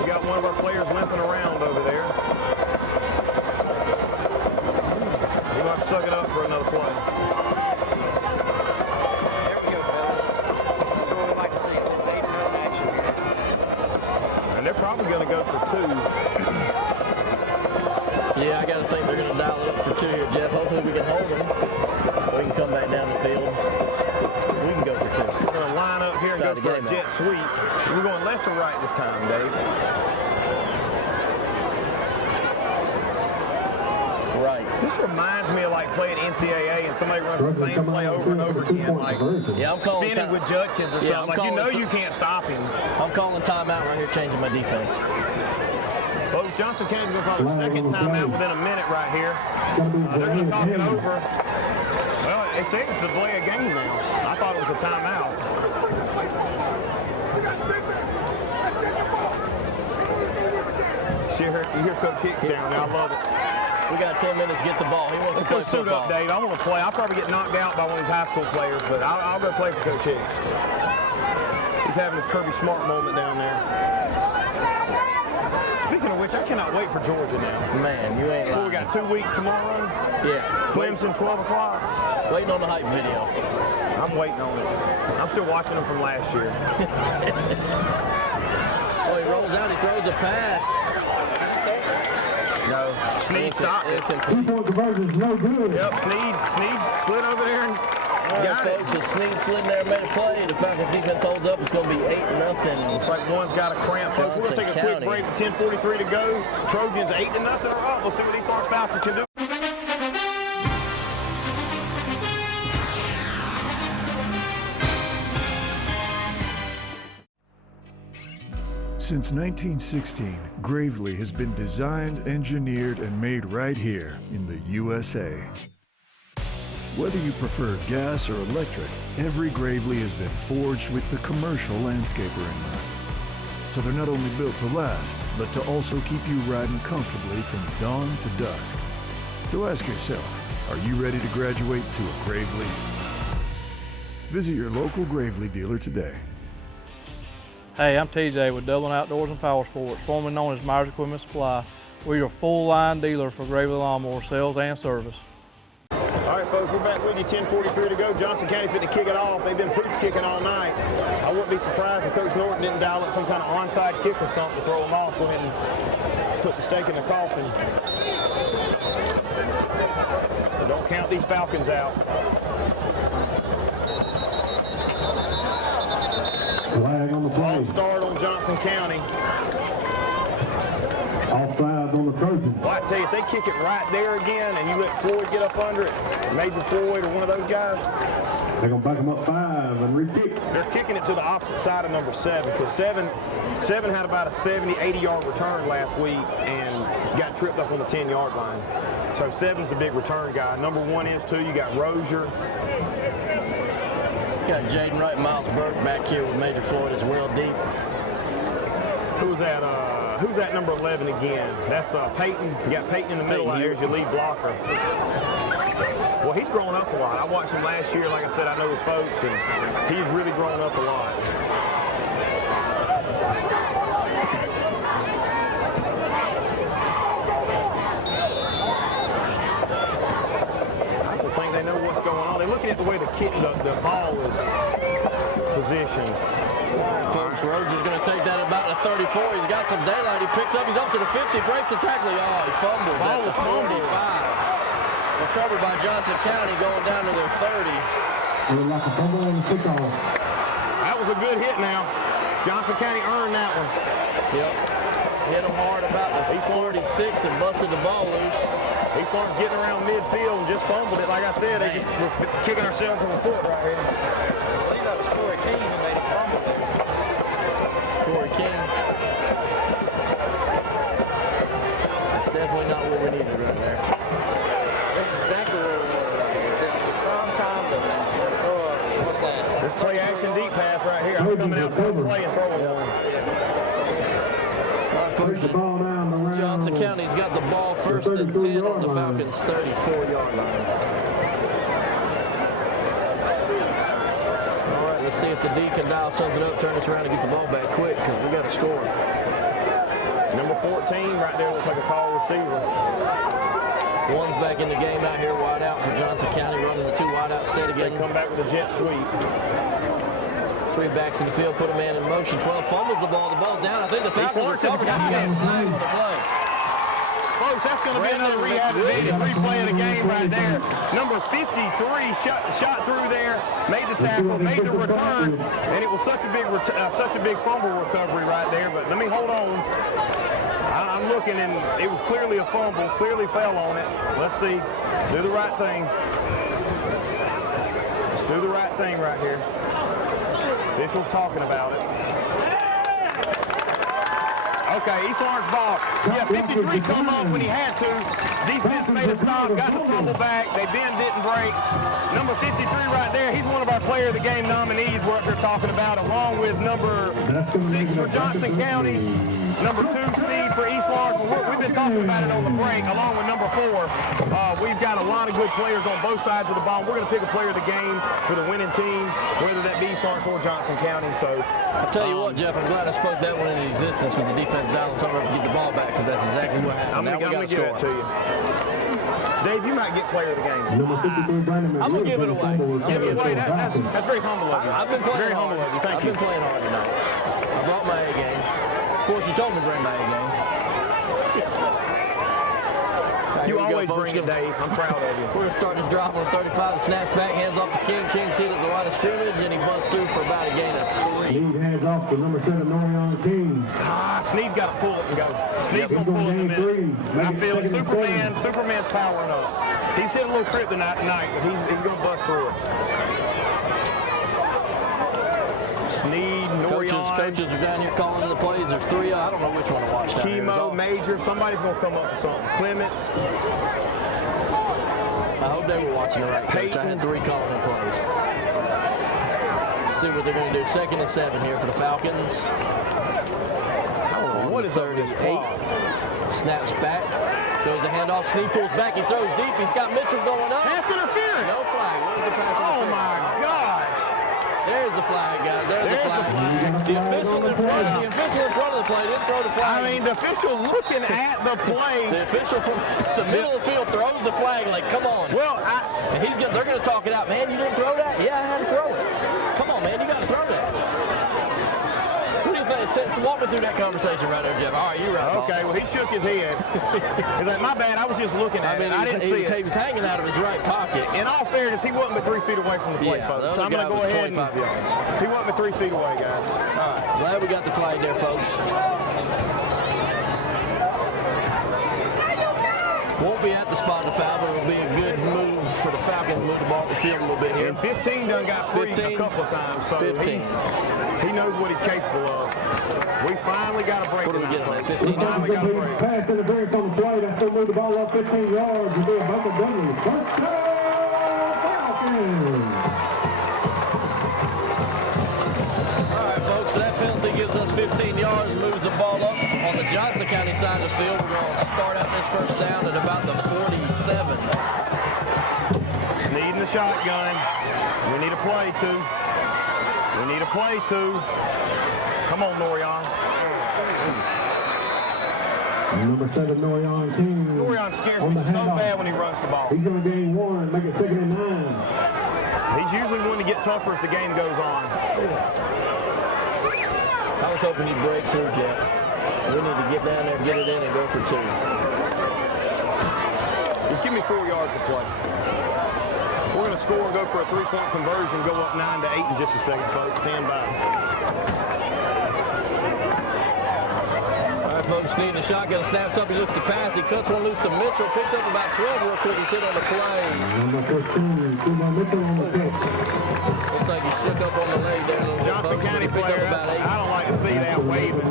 We got one of our players limping around over there. He might suck it up for another play. There we go, fellas. That's what we like to see. 8-0 action. And they're probably going to go for 2. Yeah, I got to think they're going to dial it up for 2 here, Jeff. Hopefully we can hold them. We can come back down the field. We can go for 2. We're going to line up here and go for a jet sweep. We're going left or right this time, Dave. Right. This reminds me of like playing NCAA and somebody runs the same play over and over again, like yeah, I'm calling spinning with Judkins or something. Like, you know you can't stop him. I'm calling timeout right here, changing my defense. Folks, Johnson County's going to call the second timeout within a minute right here. They're going to talk it over. Well, it says it's a delay of game now. I thought it was a timeout. You hear Coach Hicks down there. I love it. We got 10 minutes to get the ball. He wants to play Let's go suit up, Dave. I want to play. I'll probably get knocked out by one of these high school players, but I'll go play for Coach Hicks. He's having his Kirby Smart moment down there. Speaking of which, I cannot wait for Georgia now. Man, you ain't lying. We got 2 weeks tomorrow. Yeah. Clemson, 12 o'clock. Waiting on the hype video. I'm waiting on it. I'm still watching them from last year. Oh, he rolls out. He throws a pass. No. Sneed stopped it. 2-point conversion's no good. Yep, Sneed slid over there and got it. Folks, as Sneed slid in there and made a play, the Falcons defense holds up. It's going to be 8-0. Looks like one's got a cramp. Folks, we're going to take a quick break with 10:43 to go. Trojans 8-0 are up. We'll see what East Orange Falcons can do. Since 1916, Gravely has been designed, engineered, and made right here in the USA. Whether you prefer gas or electric, every Gravely has been forged with the commercial landscaper in mind. So they're not only built to last, but to also keep you riding comfortably from dawn to dusk. So ask yourself, are you ready to graduate to a Gravely? Visit your local Gravely dealer today. Hey, I'm TJ with Dublin Outdoors and Power Sports, formerly known as Myers Equipment Supply. We're your full-line dealer for Gravely lawnmower sales and service. All right, folks, we're back with you. 10:43 to go. Johnson County fit to kick it off. They've been pooch kicking all night. I wouldn't be surprised if Coach Norton didn't dial up some kind of onside kick or something to throw them off. Go ahead and put the stake in the coffin. But don't count these Falcons out. Flag on the play. Long start on Johnson County. Offside on the Trojans. Well, I tell you, if they kick it right there again and you let Floyd get up under it, Major Floyd or one of those guys, they're going to back them up 5 and re-kick. They're kicking it to the opposite side of number 7 because 7 had about a 70, 80-yard return last week and got tripped up on the 10-yard line. So 7's the big return guy. Number 1 is, too. You got Rozier. Got Jaden Wright and Miles Burke back here with Major Floyd as well, deep. Who's that number 11 again? That's Peyton. You got Peyton in the middle out here as your lead blocker. Well, he's grown up a lot. I watched him last year. Like I said, I know his folks, and he's really grown up a lot. I don't think they know what's going on. They're looking at the way the ball is positioned. Folks, Rozier's going to take that about the 34. He's got some daylight. He picks up. He's up to the 50. Breaks the tackle. Oh, he fumbles at the 45. Recovered by Johnson County, going down to their 30. Like a fumble on the kickoff. That was a good hit now. Johnson County earned that one. Yep. Hit him hard about the 46 and busted the ball loose. These farms getting around midfield and just fumbled it. Like I said, they just were kicking ourselves in the foot right here. I think that was Corey King who made a fumble there. Corey King. That's definitely not what we needed right there. That's exactly what we wanted. This is the prime time to throw a, what's that? This play action deep pass right here. I'm coming out for the play and throwing one. Johnson County's got the ball first and 10 on the Falcons' 34-yard line. All right, let's see if the D can dial something up, turn this around and get the ball back quick because we got to score. Number 14 right there looks like a tall receiver. One's back in the game out here, wide out for Johnson County, running the 2 wide out set again. They come back with a jet sweep. 3 backs in the field, put a man in motion. 12 fumbles the ball's down. I think the Falcons are covered. Flag on the play. Folks, that's going to be another rehabilitated replay of the game right there. Number 53 shot through there, made the tackle, made the return, and it was such a big fumble recovery right there. But let me hold on. I'm looking, and it was clearly a fumble, clearly fell on it. Let's see. Do the right thing. Let's do the right thing right here. Officials talking about it. Okay, East Lawrence ball. Yeah, 53 come up when he had to. Defense made a stop, got the fumble back. They didn't break. Number 53 right there, he's one of our player of the game nominees we're up here talking about, along with number 6 for Johnson County, number 2 Sneed for East Lawrence. We've been talking about it on the break, along with number 4. We've got a lot of good players on both sides of the ball. We're going to pick a player of the game for the winning team, whether that be East Lawrence or Johnson County. So I'll tell you what, Jeff, I'm glad I spoke that one into existence with the defense down and somewhere to get the ball back, because that's exactly what happened. I'm going to give it to you. Dave, you might get player of the game. I'm going to give it away. Give it away. That's very humble of you. I've been playing very hard. humble of you. Thank you. I've been playing hard tonight. I brought my A game. Of course, you told me to bring my A game. You always bring it, Dave. I'm proud of you. We're going to start this drive on 35. The snaps back, hands off to King. King seated at the line of scrimmage, and he busts through for about a gain of 3. Sneed hands off to number 7, Norion King. Sneed's got to pull it and go. Sneed's going to pull it in a minute. I feel it. Superman's powering up. He's hit a little trip tonight, but he's going to bust through it. Sneed, Norion. Coaches are down here calling the plays. There's 3. I don't know which one to watch down here. Chemo, Major. Somebody's going to come up with something. Clements. I hope they were watching the right coach. I had 3 calling the plays. See what they're going to do. 2nd and 7 here for the Falcons. What is 38? Snaps back. Throws the handoff. Sneak pulls back. He throws deep. He's got Mitchell going up. Pass interference. No flag. What was the pass interference? Oh my gosh. There's the flag, guys. There's the flag. The official in front of the play didn't throw the flag. I mean, the official looking at the play. The official from the middle of the field throws the flag like, come on. Well, and they're going to talk it out. Man, you didn't throw that? Yeah, I had to throw it. Come on, man, you got to throw that. What do you think? Walk me through that conversation right there, Jeff. All right, you're right, Okay, well, he shook his head. He's like, my bad, I was just looking at it. I didn't see it. He was hanging out of his right pocket. In all fairness, he wasn't but 3 feet away from the plate, folks. So I'm going to go ahead 25 yards. He wasn't but 3 feet away, guys. All right, glad we got the flag there, folks. Won't be at the spot to foul, but it'll be a good move for the Falcons to move the ball to the field a little bit here. And 15 done got free a couple of times, so 15. He knows what he's capable of. We finally got a break. What do we get on that? 15 We finally got a break. Pass interference on the play. That's going to move the ball up 15 yards. It'll be a Buckle Dudley. First down, Falcons. All right, folks, so that penalty gives us 15 yards, moves the ball up on the Johnson County side of the field. We're going to start out this first down at about the 47. Needing the shotgun. We need a play, too. We need a play, too. Come on, Norion. Number 7, Norion King. Norion scares me so bad when he runs the ball. He's going to gain 1, make it 2nd and 9. He's usually going to get tougher as the game goes on. I was hoping he'd break through, Jeff. We need to get down there, get it in, and go for 2. Just give me 4 yards of play. We're going to score and go for a 3-point conversion, go up 9-8 in just a second, folks. Stand by. All right, folks, Steve, the shotgun snaps up. He looks to pass. He cuts one loose to Mitchell. Picks up about 12 real quick. He's hit on the play. Number 15, Kumo Mitchell on the pitch. Looks like he shook up on the leg there a little bit. Johnson County player, I don't like to see that waving.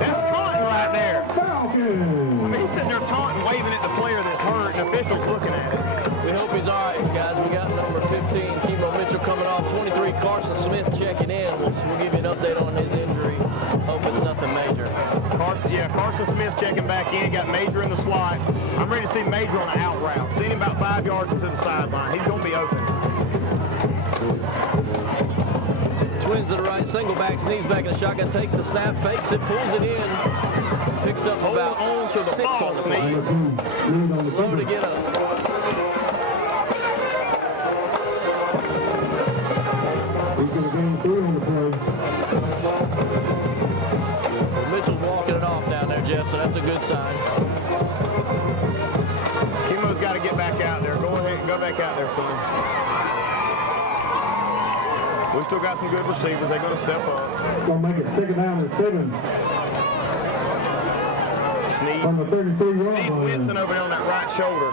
That's taunting right there. Falcons. I mean, he's sitting there taunting, waving at the player that's hurt, and the official's looking at it. We hope he's all right, guys. We got number 15, Kimo Mitchell, coming off. 23, Carson Smith checking in. We'll give you an update on his injury. Hope it's nothing major. Carson Smith checking back in. Got Major in the slot. I'm ready to see Major on an out route. Seen him about 5 yards into the sideline. He's going to be open. Twins to the right, single back, sneaks back in the shotgun, takes the snap, fakes it, pulls it in, picks up about on to the 6 ball, on the play. Slow to get up. He's going to gain 3 on the play. Mitchell's walking it off down there, Jeff, so that's a good sign. Kimo's got to get back out there. Go ahead and go back out there, son. We still got some good receivers. They're going to step up. Going to make it 2nd down and 7. Sneeds. From the 33-yard line. Sneeds Winston over there on that right shoulder.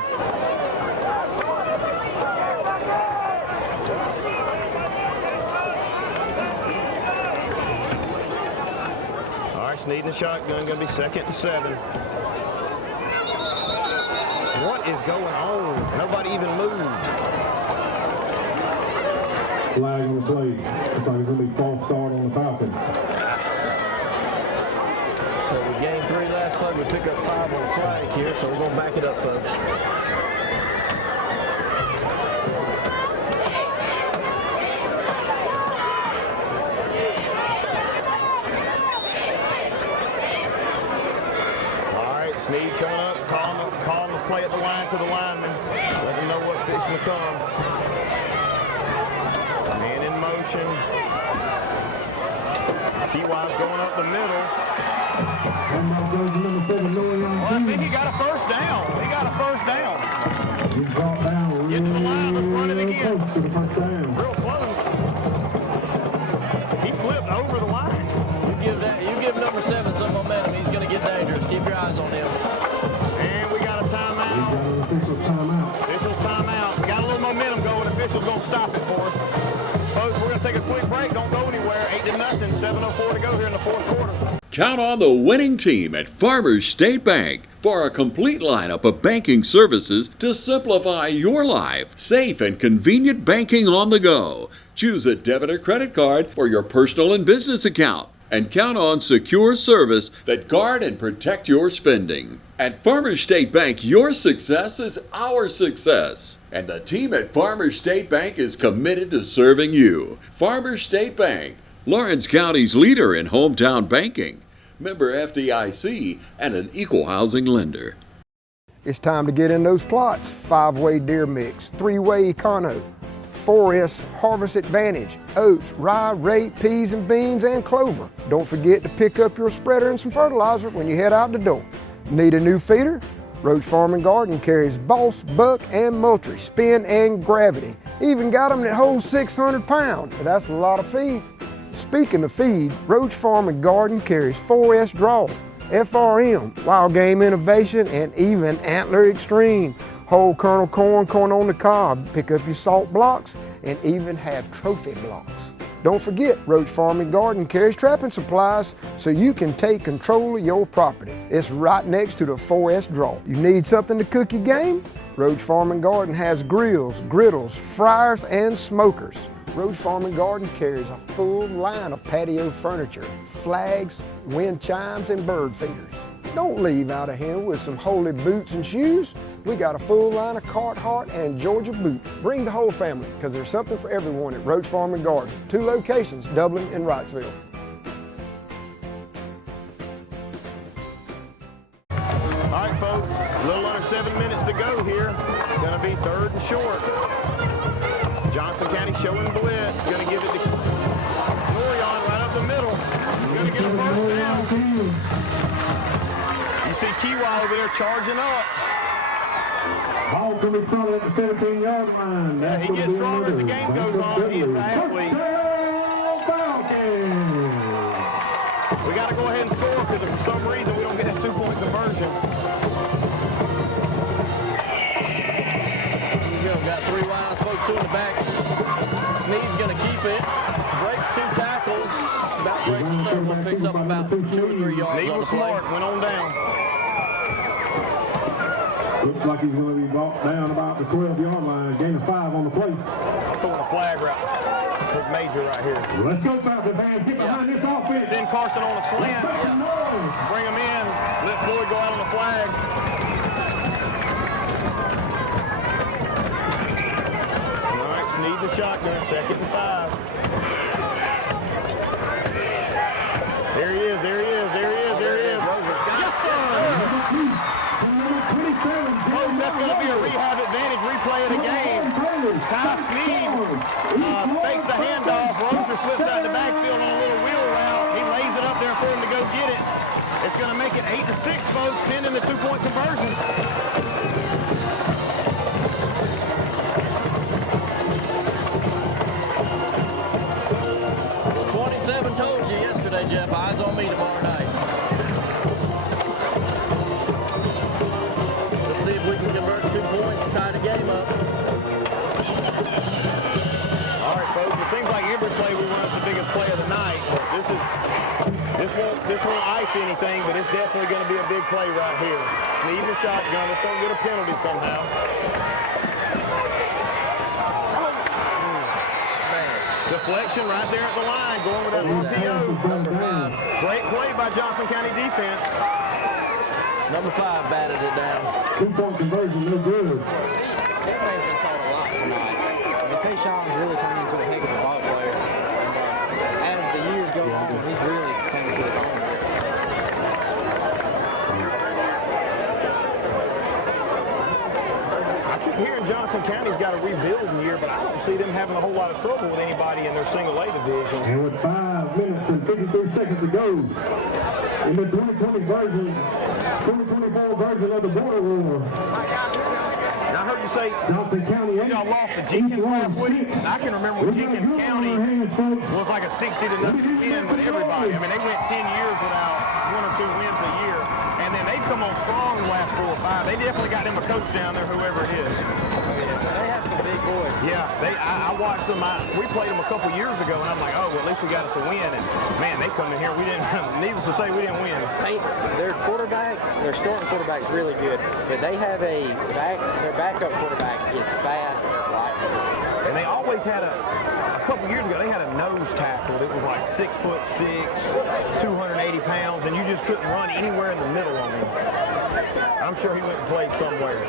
All right, Sneed in the shotgun. Going to be 2nd and 7. What is going on? Nobody even moved. Flag on the play. Looks like it's going to be false start on the Falcons. So we gained 3 last play. We pick up 5 on the flag here, so we're going to back it up, folks. All right, Sneed coming up, calling the play at the line to the lineman. Let them know what's fixing to come. Man in motion. Keywise's going up the middle. Well, I think he got a first down. He got a first down. He's brought down. Get to the line. Let's run it again. Close to the first down. Real close. He flipped over the line. You give number 7 some momentum. He's going to get dangerous. Keep your eyes on him. And we got a timeout. We got an official timeout. Official's timeout. We got a little momentum going. Official's going to stop it for us. folks. We're going to take a quick break. Don't go anywhere. 8-0, 7:04 to go here in the fourth quarter. Count on the winning team at Farmers State Bank for a complete lineup of banking services to simplify your life. Safe and convenient banking on the go. Choose a debit or credit card for your personal and business account. And count on secure service that guard and protect your spending. At Farmers State Bank, your success is our success. And the team at Farmers State Bank is committed to serving you. Farmers State Bank, Lawrence County's leader in hometown banking. Member FDIC and an equal housing lender. It's time to get in those plots. 5-way deer mix, 3-way econo, 4S Harvest Advantage, oats, rye, rape, peas and beans, and clover. Don't forget to pick up your spreader and some fertilizer when you head out the door. Need a new feeder? Roach Farm and Garden carries Boss, Buck, and Moultrie, Spin, and Gravity. Even got them that hold 600 pounds. That's a lot of feed. Speaking of feed, Roach Farm and Garden carries 4S Draw, FRM, Wild Game Innovation, and even Antler Extreme. Whole kernel corn, corn on the cob, pick up your salt blocks, and even have trophy blocks. Don't forget, Roach Farm and Garden carries trapping supplies so you can take control of your property. It's right next to the 4S Draw. You need something to cook your game? Roach Farm and Garden has grills, griddles, fryers, and smokers. Roach Farm and Garden carries a full line of patio furniture, flags, wind chimes, and bird feeders. Don't leave out of here with some holy boots and shoes. We got a full line of Carhartt and Georgia boots. Bring the whole family, because there's something for everyone at Roach Farm and Garden. 2 locations, Dublin and Wrightsville. All right, folks, a little under 7 minutes to go here. It's going to be 3rd and short. Johnson County showing blitz. Going to give it to Norion right up the middle. Going to get a first down. You see Kiwa over there charging up. Ball going to be started at the 17-yard line. Yeah, he gets stronger as the game goes on. He is an athlete. We got to go ahead and score because if for some reason we don't get that 2-point conversion. We've got 3 wide folks, 2 in the back. Sneed's going to keep it. Breaks 2 tackles. About breaks the third one. Picks up about 2 or 3 yards. Sneed was smart. Went on down. Looks like he's going to be brought down about the 12-yard line. Gain of 5 on the play. Throwing a flag right for Major right here. Let's go, Falcons fans. Get behind this offense. Send Carson on a slant. Bring him in. Let Floyd go out on the flag. All right, Sneed the shotgun. 2nd and 5. There he is. There he is. There he is. There he is. Yes, sir. Folks, that's going to be a rehab advantage replay of the game. Ty Sneed fakes the handoff. Rozier slips out the backfield on a little wheel route. He lays it up there for him to go get it. It's going to make it 8-6, folks, pending the 2-point conversion. 27 told you yesterday, Jeff. Eyes on me tomorrow night. Let's see if we can convert 2 points and tie the game up. All right, folks. It seems like every play we run is the biggest play of the night. But this won't ice anything, but it's definitely going to be a big play right here. Sneed the shotgun. Let's don't get a penalty somehow. Deflection right there at the line, going with that RPO. Number 5. Great play by Johnson County defense. Number 5 batted it down. 2-point conversion, no good. His name's been called a lot tonight. Tayshawn's really turned into a heck of a ball player. And as the years go on, he's really coming to his own. I keep hearing Johnson County's got a rebuilding year, but I don't see them having a whole lot of trouble with anybody in their single A division. And with 5 minutes and 53 seconds to go, in the 2024 version of the Border War. And I heard you say Johnson County y'all lost to Jenkins last week. I can remember when Jenkins County was like a 60-0 win with everybody. I mean, they went 10 years without 1 or 2 wins a year. And and then they've come on strong the last 4 or 5. They definitely got them a coach down there, whoever it is. They have some big boys. Yeah, I watched them. We played them a couple years ago, and I'm like, oh, well, at least we got us a win. And man, they come in here. We didn't. Needless to say, we didn't win. Their quarterback, their starting quarterback is really good, but they have their backup quarterback is fast as lightning. And they always had a couple years ago, they had a nose tackle that was like 6'6", 280 pounds, and you just couldn't run anywhere in the middle on him. I'm sure he went and played somewhere.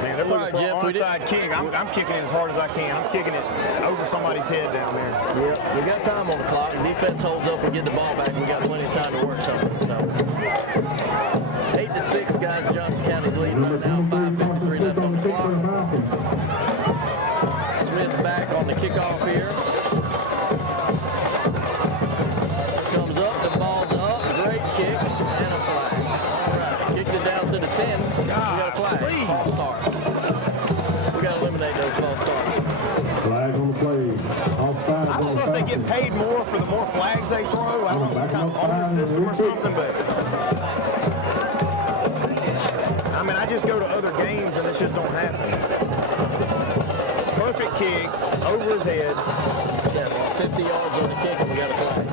Man, they're looking for an onside kick. I'm kicking it as hard as I can. I'm kicking it over somebody's head down there. Yeah, we got time on the clock. The defense holds up. We get the ball back. We got plenty of time to work something. So 8-6, guys. Johnson County's leading right now. 5:53 left on the clock. Smith back on the kickoff here. Comes up. The ball's up. Great kick and a flag. All right, kicked it down to the 10. We got a flag. False start. We got to eliminate those false starts. Flag on the play. Offside. I don't know if they get paid more for the more flags they throw. I don't know, some kind of bonus system or something, but I mean, I just go to other games and it just don't happen. Perfect kick over his head. Yeah, well, 50 yards on the kick and we got a flag.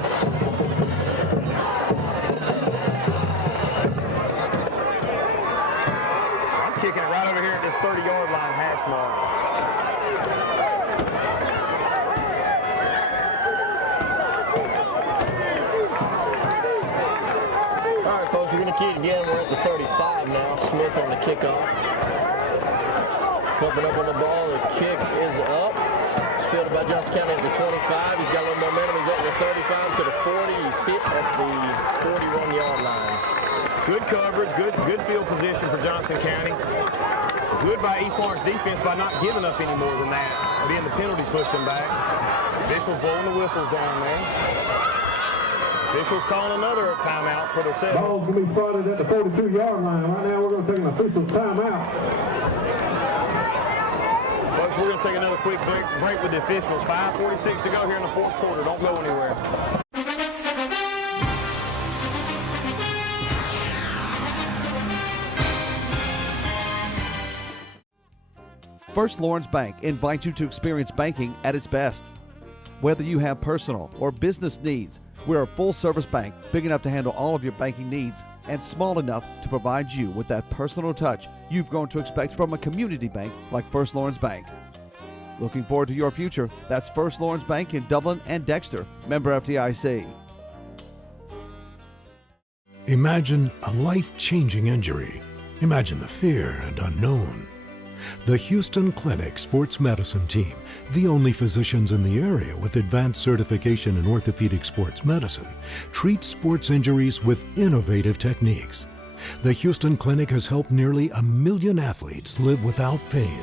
I'm kicking it right over here at this 30-yard line hash mark. All right, folks, we're going to keep it again. We're at the 35 now. Smith on the kickoff. Coming up on the ball. The kick is up. It's fielded by Johnson County at the 25. He's got a little momentum. He's at the 35 to the 40. He's hit at the 41-yard line. Good coverage, good field position for Johnson County. Good by East Lawrence defense by not giving up any more than that. Being the penalty pushed them back. Officials blowing the whistles down there. Officials calling another timeout for themselves. Ball's going to be started at the 42-yard line. Right now we're going to take an official timeout. Folks, we're going to take another quick break with the officials. 5:46 to go here in the fourth quarter. Don't go anywhere. First Lawrence Bank invites you to experience banking at its best. Whether you have personal or business needs, we're a full-service bank big enough to handle all of your banking needs and small enough to provide you with that personal touch you've grown to expect from a community bank like First Lawrence Bank. Looking forward to your future? That's First Lawrence Bank in Dublin and Dexter, member FDIC. Imagine a life-changing injury. Imagine the fear and unknown. The Houston Clinic Sports Medicine Team, the only physicians in the area with advanced certification in orthopedic sports medicine, treats sports injuries with innovative techniques. The Houston Clinic has helped nearly 1 million athletes live without pain.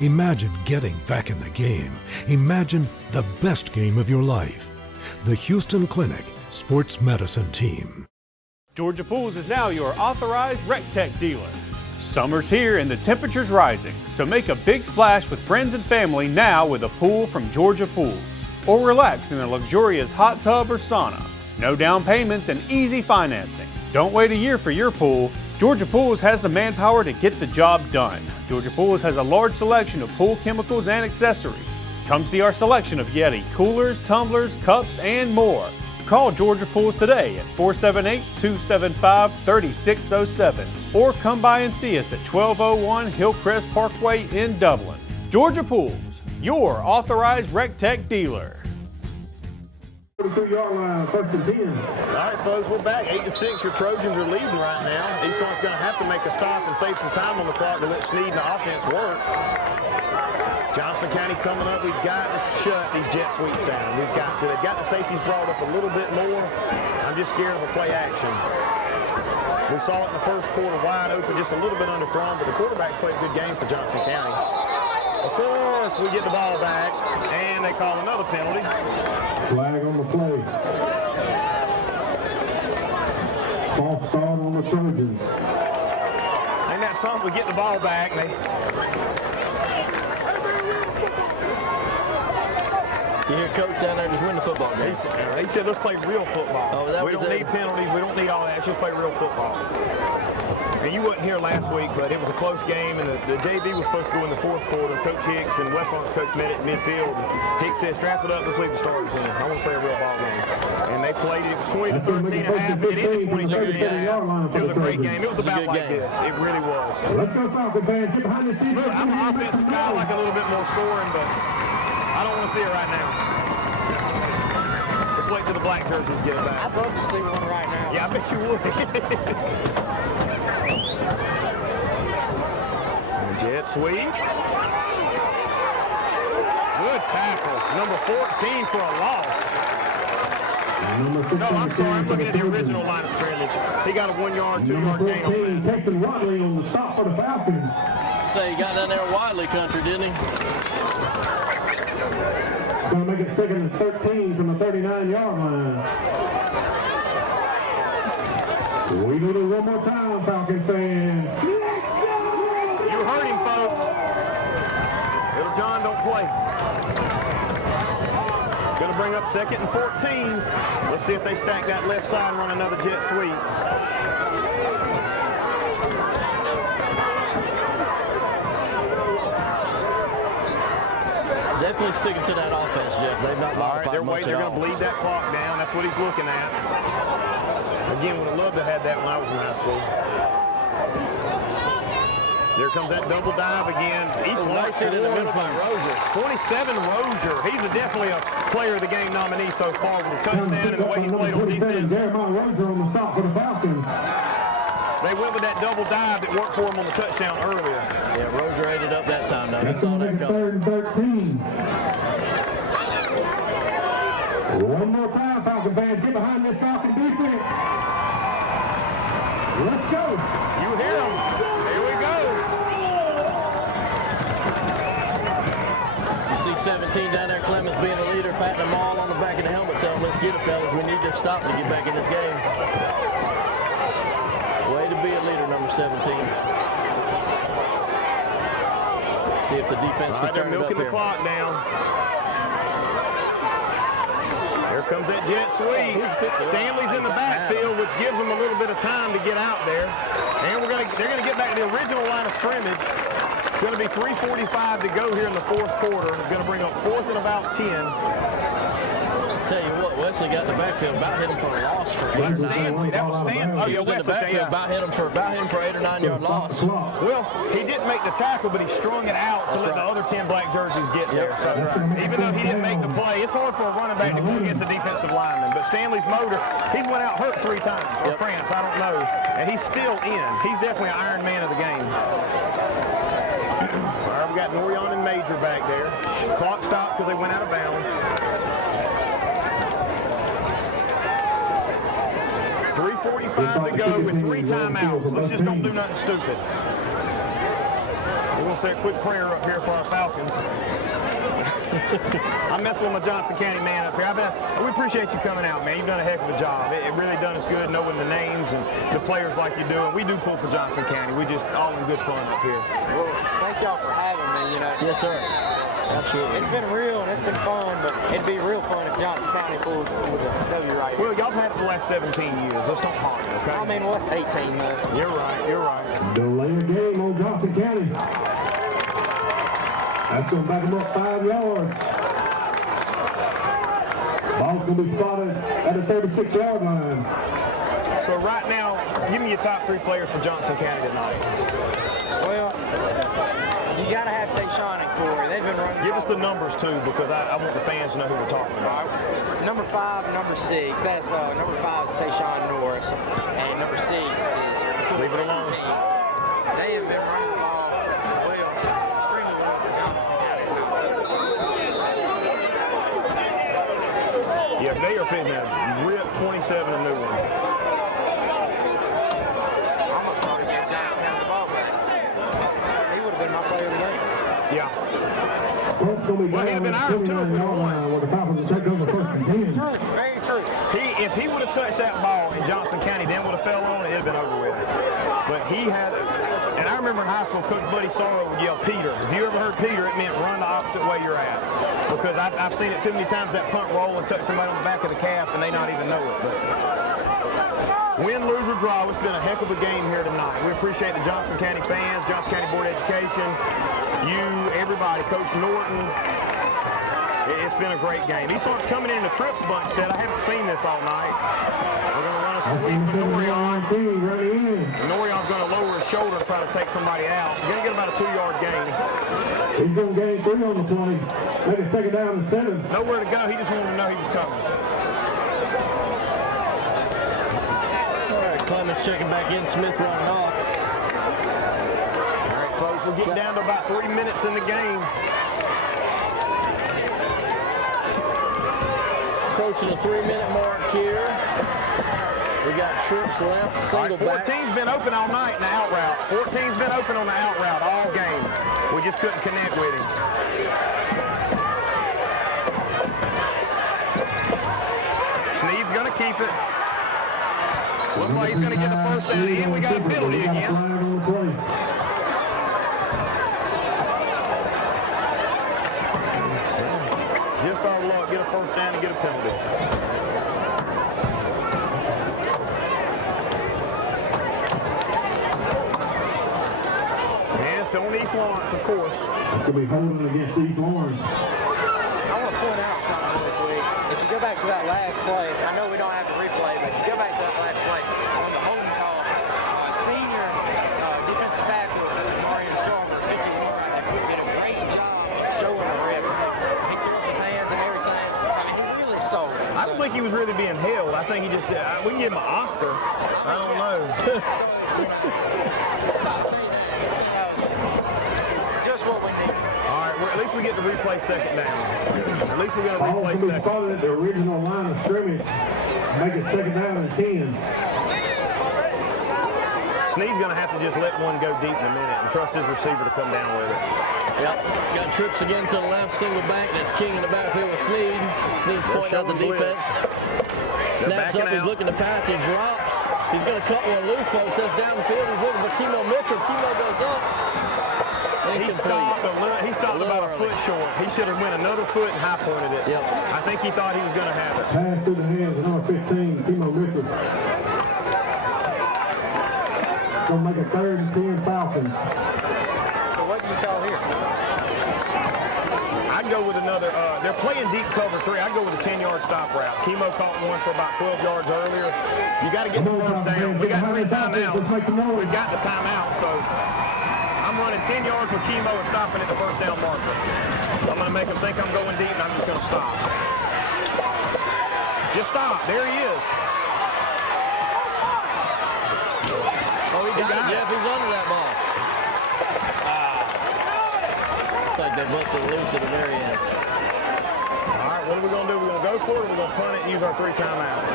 Imagine getting back in the game. Imagine the best game of your life. The Houston Clinic Sports Medicine Team. Georgia Pools is now your authorized RecTech dealer. Summer's here and the temperature's rising, so make a big splash with friends and family now with a pool from Georgia Pools. Or relax in a luxurious hot tub or sauna. No down payments and easy financing. Don't wait a year for your pool. Georgia Pools has the manpower to get the job done. Georgia Pools has a large selection of pool chemicals and accessories. Come see our selection of Yeti coolers, tumblers, cups, and more. Call Georgia Pools today at 478-275-3607 or come by and see us at 1201 Hillcrest Parkway in Dublin. Georgia Pools, your authorized RecTech dealer. 42-yard line, first and 10. All right, folks, we're back. 8-6. Your Trojans are leading right now. East Lawrence going to have to make a stop and save some time on the clock to let Sneed and the offense work. Johnson County coming up. We've got to shut these jet sweeps down. We've got to. They've got the safeties brought up a little bit more. I'm just scared of a play action. We saw it in the first quarter, wide open, just a little bit underthrown, but the quarterbacks played a good game for Johnson County. Of course, we get the ball back, and they call another penalty. Flag on the play. False start on the Trojans. Ain't that something? We get the ball back. You hear Coach down there just win the football game. He said, let's play real football. Oh, we don't need penalties. We don't need all that. Let's just play real football. And you wasn't here last week, but it was a close game, and the JV was supposed to go in the fourth quarter. Coach Hicks and West Lawrence coach met at midfield. Hicks said, strap it up, let's leave the starters in. I want to play a real ball game. And they played it. It was 20 to 13 and a half, and it ended 20-13 and a half. It was a great game. It was about like this. It really was. Let's go Falcon fans. Get behind the seat. Look, I'm an offensive guy. I like a little bit more scoring, but I don't want to see it right now. Let's wait till the black jerseys get it back. I'd love to see one right now. Yeah, I bet you would. Jet sweep. Good tackle. Number 14 for a loss. No, I'm sorry. I'm looking at the original line of scrimmage. He got a 1 yard, 2 yard gain on that. Texan Watley on the stop for the Falcons. Say he got down there Wiley country, didn't he? It's going to make it 2nd and 13 from the 39-yard line. We do it one more time, Falcon fans. You heard him, folks. Little John don't play. Going to bring up 2nd and 14. Let's see if they stack that left side and run another jet sweep. Definitely sticking to that offense, Jeff. They've not modified they're much waiting. They're at going to all. bleed that clock down. That's what he's looking at. Again, would have loved to have had that when I was in high school. There comes that double dive again. Nice hit in the middle by Rozier. 27 Rozier. He's definitely a player of the game nominee so far with a touchdown and the way he's played on defense. Jeremiah Rozier on the stop for the Falcons. They went with that double dive that worked for him on the touchdown earlier. Yeah, Rozier ate it up that time, though. He That's saw going to that make it coming. 3rd and 13. One more time, Falcon fans. Get behind this Falcon defense. Let's go. You hear him. Here we go. You see 17 down there, Clemens being a leader, patting them all on the back of the helmet, telling them, let's get it, fellas. We need to stop to get back in this game. Way to be a leader, number 17. See if the defense can turn it up milking the here. clock down. Here comes that jet sweep. Stanley's in the backfield, which gives them a little bit of time to get out there. And they're gonna get back to the original line of scrimmage. It's gonna be 3:45 to go here in the fourth quarter. It's gonna bring up 4th and about 10. Tell you what, Wesley got in the backfield, about hit him for a loss for 8 or 9. Stanley, that was Stanley. Oh, He yeah, was in the Wesley, backfield, about hit him for 8 or 9 yard loss. Well, he didn't make the tackle, but he strung it out to let the other 10 black jerseys get there. So, even though he didn't make the play, it's hard for a running back to go against a defensive lineman. But Stanley's motor, he went out hurt 3 times, or cramps, I don't know. And he's still in. He's definitely an Iron Man of the game. All right, we got Norion and Major back there. Clock stopped because they went out of bounds. 3:45 to go with 3 timeouts. Let's just don't do nothing stupid. We're going to say a quick prayer up here for our Falcons. I'm messing with my Johnson County man up here. We appreciate you coming out, man. You've done a heck of a job. It really done us good knowing the names and the players like you do. And we do pull for Johnson County. We just all in good fun up here. Well, thank y'all for having me, you know. Yes, sir. Absolutely. It's been real and it's been fun, but it'd be real fun if Johnson County pulls the W right Well, y'all had it the last 17 years. Let's don't honk, okay? I mean, what's 18 though? You're right, you're right. Delay a game on Johnson County. That's going to back them up 5 yards. Ball's going to be spotted at the 36-yard line. So right now, give me your top 3 players for Johnson County tonight. Well, you got to have Tayshawn and Corey. They've been running. Give us the numbers, too, because I want the fans to know who we're talking about. Number 5 and number 6. That's number 5 is Tayshawn Norris, and number 6 is. Leave it alone. They have been running the ball well, extremely well for Johnson County. Yeah, they are fitting to rip 27 a new one. I'm going to start to give Johnson County the ball back. He would have been my player of the game. Yeah. Well, it's going to be Well, he'd have been ours too if we won. Where the Falcons will take over first and 10. Very true. If he would have touched that ball and Johnson County then would have fell on it, it'd have been over with. But he had it. And I remember in high school, Coach Buddy Sorrow would yell, Peter. If you ever heard Peter, it meant run the opposite way you're at. Because I've seen it too many times, that punt roll and touch somebody on the back of the calf and they not even know it. But win, lose, or draw, it's been a heck of a game here tonight. We appreciate the Johnson County fans, Johnson County Board of Education, you, everybody, Coach Norton. It's been a great game. Easthorne's coming in the trips bunch set. I haven't seen this all night. We're going to run a sweep with Norion. Norion's going to lower his shoulder and try to take somebody out. We're going to get about a 2-yard gain. He's going to gain 3 on the 20. Make it second down and 7. Nowhere to go. He just wanted to know he was coming. All right, Clemens checking back in. Smith running off. All right, folks, we're getting down to about 3 minutes in the game. Approaching the 3-minute mark here. We got trips left, single back. 14's been open all night in the out route. 14's been open on the out route all game. We just couldn't connect with him. Sneed's going to keep it. Looks like he's going to get the first down, and we got a penalty again. Just our luck, get a first down and get a penalty. And it's on East Lawrence, of course. It's going to be holding against East Lawrence. I want to point out something really quick. If you go back to that last play, I know we don't have to replay, but if you go back to that last play, on the holding call, senior defensive tackle, Mario Sharper, 51, did a great job showing the refs. He threw up his hands and everything. I mean, he really sold it. I don't think he was really being held. I think he just, we can give him an Oscar. I don't know. Just what we need. All right, at least we get to replay second down. At least we got to replay second. We started at the original line of scrimmage. Make it second down and 10. Sneed's going to have to just let one go deep in a minute and trust his receiver to come down with it. Yep, got trips again to the left, single back. That's King in the backfield with Sneed. Sneed's pointing out the defense. Snaps up, he's looking to pass, he drops. He's going to cut one loose, folks. That's down the field. He's looking for Kimo Mitchell. Kimo goes up. He stopped about a foot short. He should have went another foot and high pointed it. Yep. I think he thought he was going to have it. Pass through the hands of number 15, Kimo Mitchell. Going to make a 3rd and 10 Falcons. So what do you call here? I'd go with another, they're playing deep cover 3. I'd go with a 10-yard stop route. Kimo caught one for about 12 yards earlier. You got to get the first down. We got 3 timeouts. We've got the timeout, so I'm running 10 yards with Kimo and stopping at the first down marker. I'm going to make him think I'm going deep, and I'm just going to stop. Just stop. There he is. Oh, he got it, Jeff. He's under that ball. Looks like they busted loose at the very end. All right, what are we going to do? We're going to go for it, or we're going to punt it and use our 3 timeouts.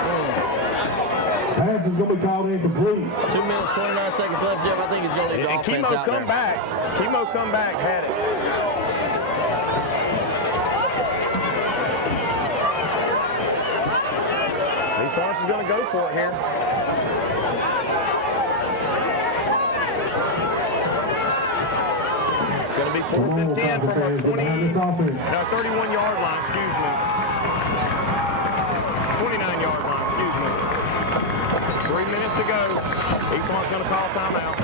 Pass is going to be called incomplete. 2 minutes, 29 seconds left, Jeff. I think he's going to leave the offense Kimo out come there. back. Kimo come back, had it. East Lawrence is going to go for it here. Going to be 4th and 10 from our 31-yard line, excuse me. 29-yard line, excuse me. 3 minutes to go. East Lawrence going to call timeout.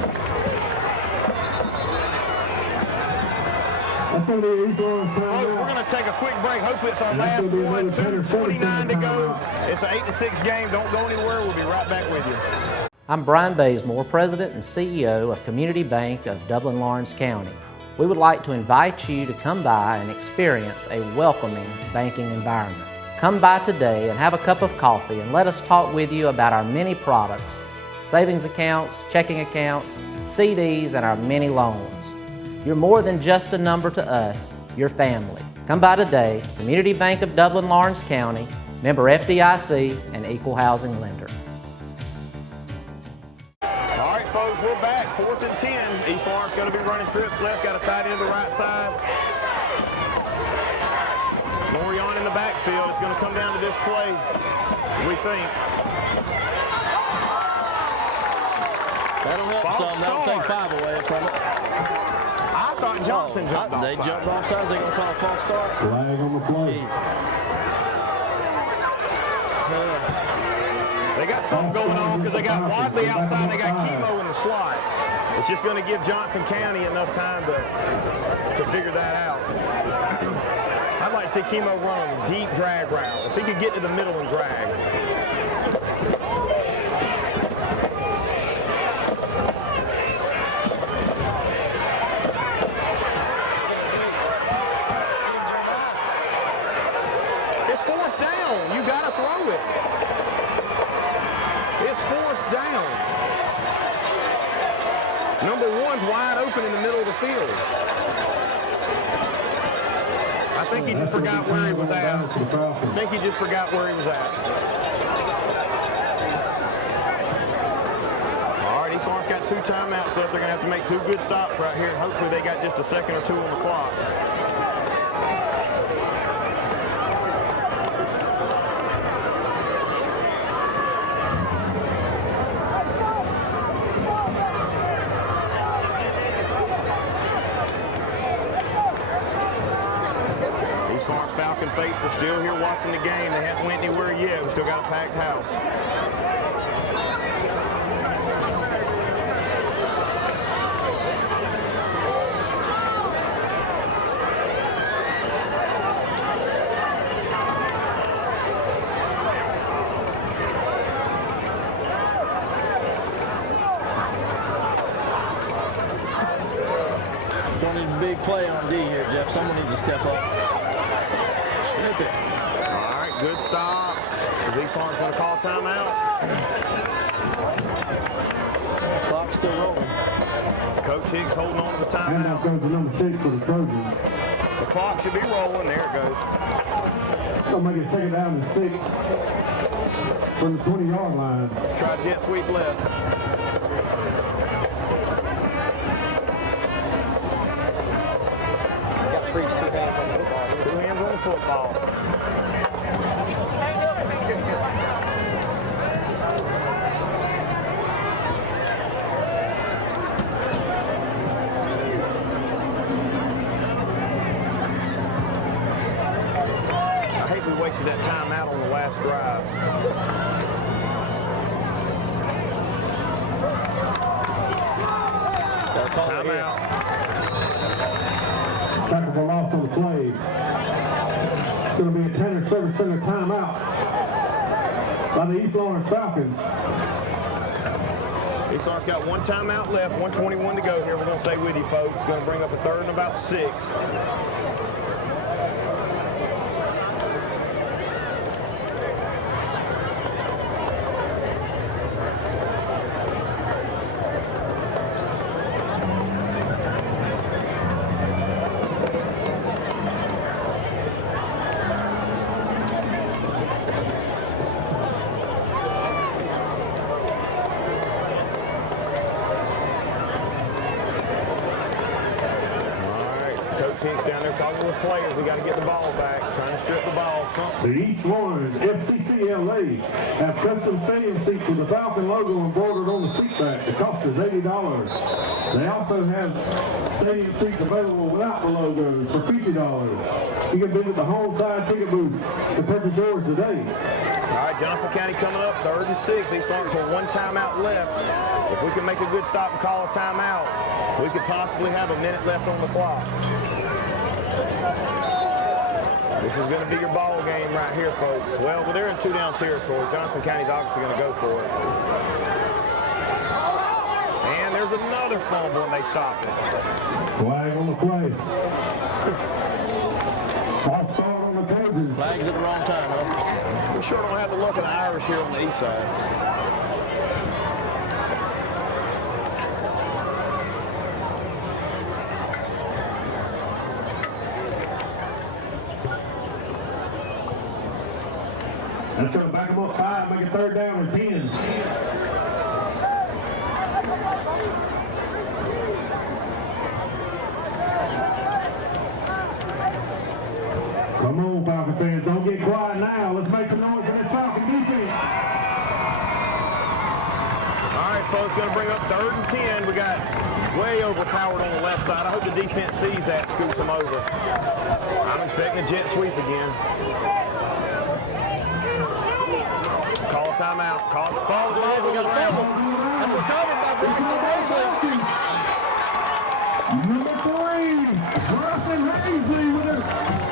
That's going to be East Lawrence timeout. Folks, we're going to take a quick break. Hopefully it's our last one. 2:29 to go. It's an 8-6 game. Don't go anywhere. We'll be right back with you. I'm Brian Bazemore, President and CEO of Community Bank of Dublin-Lawrence County. We would like to invite you to come by and experience a welcoming banking environment. Come by today and have a cup of coffee and let us talk with you about our many products, savings accounts, checking accounts, CDs, and our many loans. You're more than just a number to us, you're family. Come by today, Community Bank of Dublin-Lawrence County, member FDIC, and equal housing lender. All right, folks, we're back. 4th and 10. East Lawrence going to be running trips left. Got a tight end to the right side. the backfield. It's going to come down to this play, we think. That'll help some. That'll take 5 away from it. I thought Johnson jumped off. They jumped off sides. They're going to call a false start. Flag on the play. They got something going on because they got Wadley outside. They got Chemo in the slot. It's just going to give Johnson County enough time to figure that out. I'd like to see Chemo run a deep drag route. If he could get to the middle and drag. It's 4th down. You got to throw it. It's 4th down. Number 1's wide open in the middle of the field. I think he just forgot where he was at. I think he just forgot where he was at. All right, East Lawrence got 2 timeouts left. They're going to have to make 2 good stops right here. Hopefully they got just a second or 2 on the clock. Falcon faithful still here watching the game. They haven't went anywhere yet. We still got a packed house. Don't need a big play on D here, Jeff. Someone needs to step up. Strip it. All right, good stop. East Lawrence going to call timeout. Clock's still rolling. Coach Hicks holding on to the timeout. And now goes to number 6 for the Trojans. The clock should be rolling. There it goes. Gonna make it 2nd down and 6 from the 20-yard line. Let's try jet sweep left. Got Priest 2 hands on the football. 2 hands on the football. I hate we wasted that timeout on the last drive. Timeout. Tackle for loss on the play. It's going to be a Tanner Service Center timeout by the East Lawrence Falcons. East Lawrence got 1 timeout left, 1:21 to go here. We're going to stay with you, folks. It's going to bring up a 3rd and about 6. Down there talking with players. We got to get the ball back. Trying to strip the ball. The East Lawrence FCCLA have custom stadium seats with the Falcon logo embroidered on the seat back. The cost is $80. They also have stadium seats available without the logos for $50. You can visit the home side ticket booth to purchase yours today. All right, Johnson County coming up, 3rd and 6. East Lawrence with 1 timeout left. If we can make a good stop and call a timeout, we could possibly have a minute left on the clock. This is going to be your ball game right here, folks. Well, they're in 2-down territory. Johnson County's obviously going to go for it. And there's another fumble, and they stopped it. Flag on the play. False start on the Trojans. Flags at the wrong time, huh? We sure don't have the luck of the Irish here on the east side. That's going to back them up 5, make a 3rd down and 10. Come on, Falcon fans, don't get quiet now. Let's make some noise for this Falcon defense. All right, folks, going to bring up 3rd and 10. We got way overpowered on the left side. I hope the defense sees that, scoots them over. I'm expecting a jet sweep again. Call a timeout. Call it. Fall the ball. We got a fumble. That's recovered by Bryson Hazley. Number 3, Bryson Hazley with a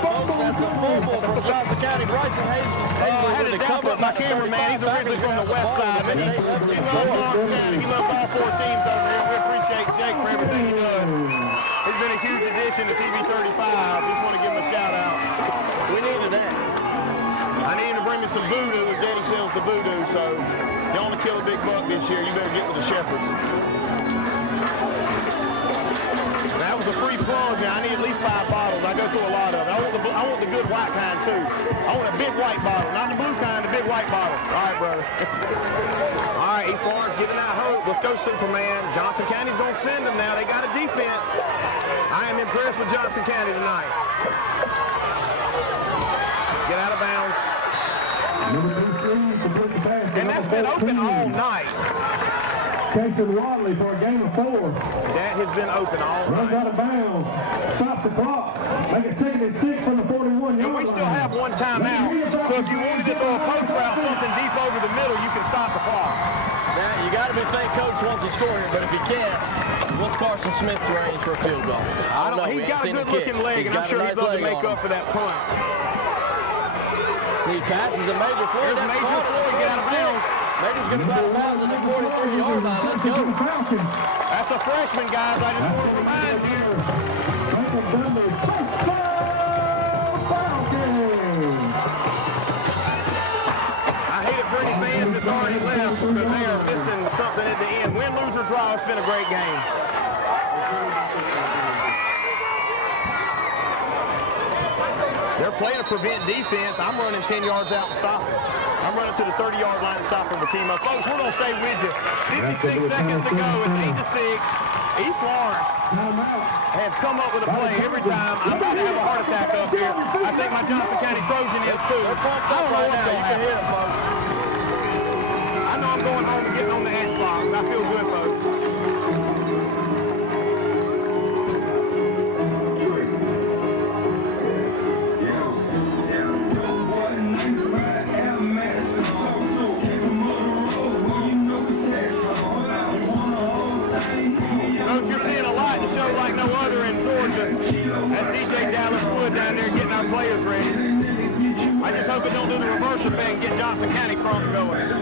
fumble. That's a fumble from Johnson County. Bryson Hazley. I had it down with my cameraman. He's originally from the west side, but he loves Lawrence County. He loves all 4 teams over here. We appreciate Jake for everything he does. He's been a huge addition to TV 35. Just want to give him a shout out. We needed that. I need him to bring me some voodoo as Daddy sells the voodoo, so you want to kill a big buck this year, you better get with the Shepherds. That was a free plug now. I need at least 5 bottles. I go through a lot of it. I want the good white kind too. I want a big white bottle, not the blue kind, the big white bottle. All right, brother. All right, East Lawrence giving out hope. Let's go, Superman. Johnson County's going to send them now. They got a defense. I am impressed with Johnson County tonight. Get out of bounds. And that's been open all night. Casey Wadley for a gain of 4. That has been open all night. Runs out of bounds. Stop the clock. Make it 2nd and 6 from the 41-yard line. And we still have 1 timeout. So if you wanted to throw a post route, something deep over the middle, you can stop the clock. Now, you got to be thinking coach wants to score here, but if he can't, what's Carson Smith's range for a field goal? I don't know. He's got a good-looking leg, and I'm sure he's going to make up for that punt. Snead passes to Major Floyd. There's Major Floyd. Get out of bounds. Major's going to go out of bounds at the 43-yard line. Let's go. That's a freshman, guys. I just want to remind you. I hate it for any fans that's already left because they are missing something at the end. Win, lose, or draw, it's been a great game. They're playing a prevent defense. I'm running 10 yards out and stopping. I'm running to the 30-yard line and stopping with Kimo. Folks, we're going to stay with you. 56 seconds to go. It's 8-6. East Lawrence has come up with a play every time. I'm about to have a heart attack up here. I think my Johnson County Trojan is too. I don't know what's going to happen. You can hear it, folks. I know I'm going home and getting on the Xbox. I feel good, folks. Like no other in Georgia, as DJ Dallas Wood down there getting our players ready. I just hope it don't do the reverse effect and get Johnson County front going.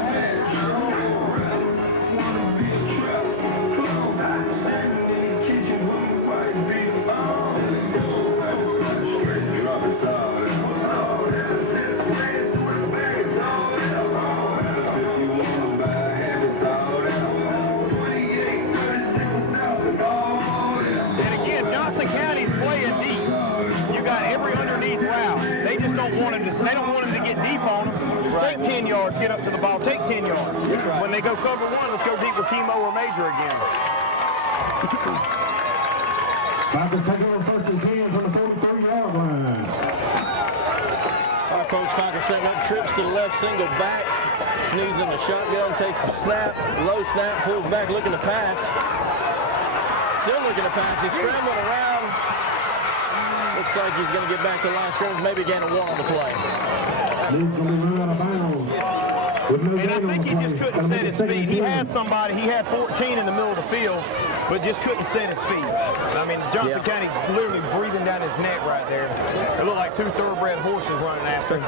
They don't want him to get deep on them. Right. Take 10 yards, get up to the ball. Take 10 yards. Right. When they go cover 1, let's go deep with Kimo or Major again. Falcons take over 1st and 10 from the 43-yard line. All right, folks, Falcons setting up trips to the left, single back. Sneads in the shotgun, takes a snap, low snap, pulls back, looking to pass. Still looking to pass. He's scrambling around. Looks like he's going to get back to the line of scrimmage, maybe gain a 1 on the play. And I think he just couldn't set his feet. He had somebody, he had 14 in the middle of the field, but just couldn't set his feet. I mean, Johnson County literally breathing down his neck right there. It looked like 2 thoroughbred horses running after him.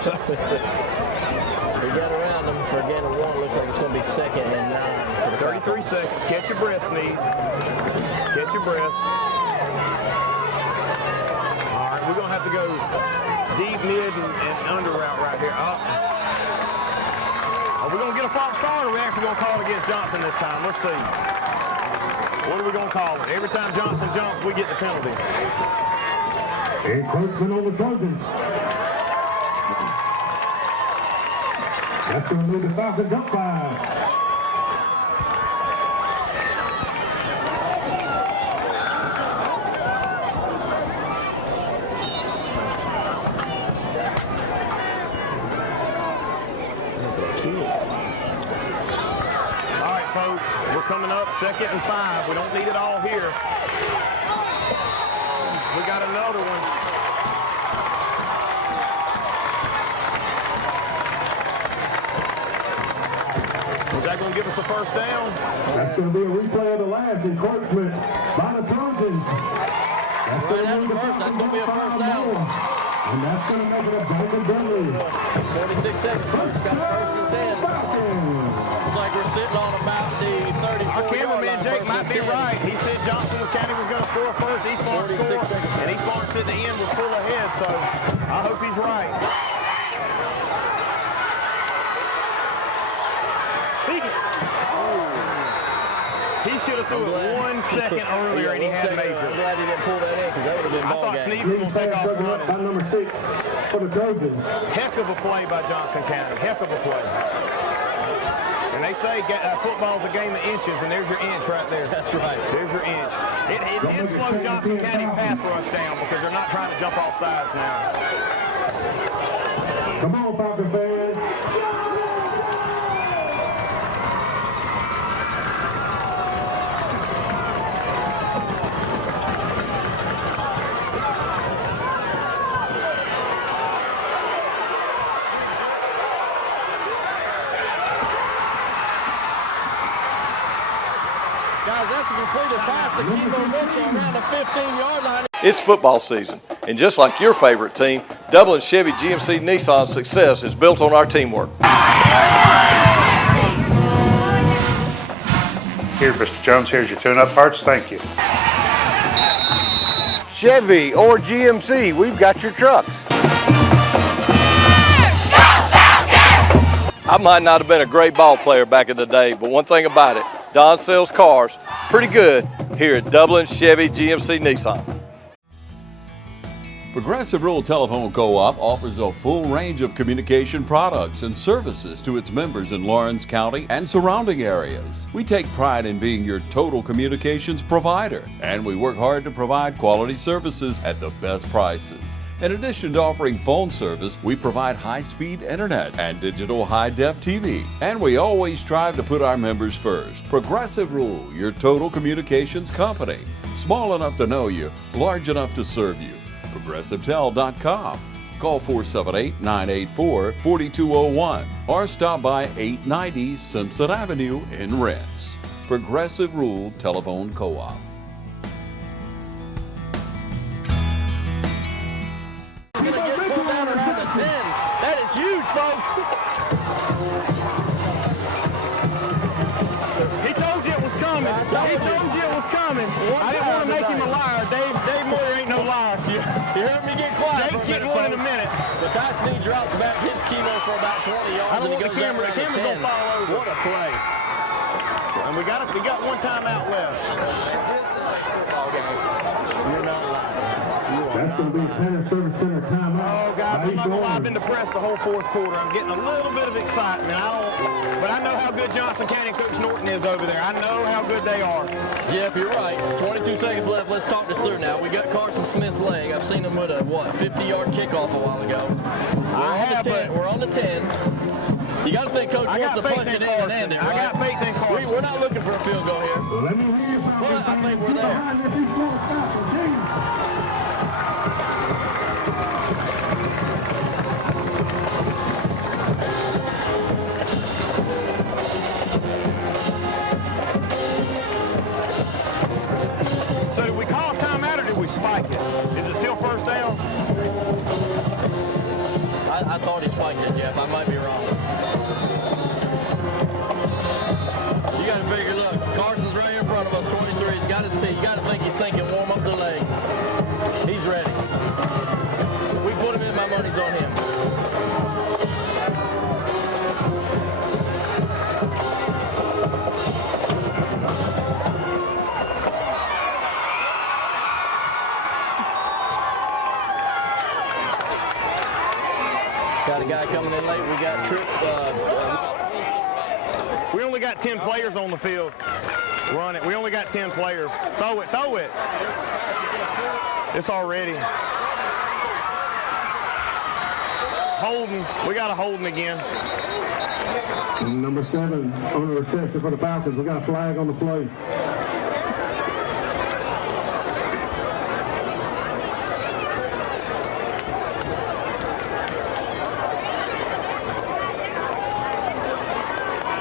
He got around him for a gain of 1. Looks like it's going to be 2nd and 9 for the 33 seconds. Catch your breath, Snead. Catch your breath. We're going to have to go deep, mid, and under route right here. Are we going to get a false start, or are we actually going to call it against Johnson this time? Let's see. What are we going to call it? Every time Johnson jumps, we get the penalty. Encroachment on the Trojans. That's going to move the Falcons up 5. coming up, 2nd and 5. We don't need it all here. We got another one. Is that going to give us a first down? That's going to be a replay of the last encroachment by the Trojans. That's Right after first, that's going to be a first down. And that's going to make it a Duncan Dudley. 46 seconds first, got first and 10. Looks like we're sitting on about the 34. Our cameraman Jake might be right. He said Johnson County was going to score first. East Lawrence scored, and East Lawrence at the end will pull ahead, so I hope he's right. He should have threw it 1 second earlier, and he had major. I'm glad he didn't pull that in, because that would have been ball game. I thought Sneed was going to take off running. By number 6 for the Trojans. Heck of a play by Johnson County. Heck of a play. And they say football's a game of inches, and there's your inch right there. That's right. There's your inch. It did slow Johnson County pass rush down because they're not trying to jump off sides now. Come on, Falcon fans. Guys, that's a completed pass to Kilo Mitchell around the 15-yard line. It's football season, and just like your favorite team, Dublin Chevy GMC Nissan's success is built on our teamwork. Here, Mr. Jones, here's your tune-up parts. Thank you. Chevy or GMC, we've got your trucks. I might not have been a great ball player back in the day, but one thing about it, Don sells cars pretty good here at Dublin Chevy GMC Nissan. Progressive Rural Telephone Co-op offers a full range of communication products and services to its members in Lawrence County and surrounding areas. We take pride in being your total communications provider, and we work hard to provide quality services at the best prices. In addition to offering phone service, we provide high-speed internet and digital high-def TV. And we always strive to put our members first. Progressive Rural, your total communications company. Small enough to know you, large enough to serve you. ProgressiveTel.com. Call 478-984-4201 or stop by 890 Simpson Avenue in Rents. Progressive Rural Telephone Co-op. He's going to get pulled down around the 10. That is huge, folks. He told you it was coming. He told you it was coming. I didn't want to make him a liar. Dave Moyer ain't no liar. You heard me get quiet. Jake's getting one in a minute. The Ty Sneed drops back, hits Kilo for about 20 yards, I don't and he want goes the camera. down The camera's going to fall over. What a play. And we got one timeout left. You're not lying. That's going to be a Tennis Service Center timeout. Oh, guys, I'm not gonna lie, I've been depressed the whole fourth quarter. I'm getting a little bit of excitement. But I know how good Johnson County and Coach Norton is over there. I know how good they are. Jeff, you're right. 22 seconds left. Let's talk this through now. We got Carson Smith's leg. I've seen him with a, 50-yard kickoff a while ago. We're on the 10. You got to think Coach wants to punch it in and end it, right? I got faith in Carson. We're not looking for a field goal here. Let me hear you, But I think we're there. So did we call a timeout or did we spike it? Is it still first down? I thought he spiked it, Jeff. I might be wrong. You got to figure, look, Carson's right here in front of us, 23. He's got his tee. You got to think he's thinking warm up the leg. He's ready. If we put him in, my money's on him. Got a guy coming in late. We got Trick. We only got 10 players on the field. Run it. We only got 10 players. Throw it. Throw it. It's already. a holding again. Number 7 on the reception for the Falcons. We got a flag on the play.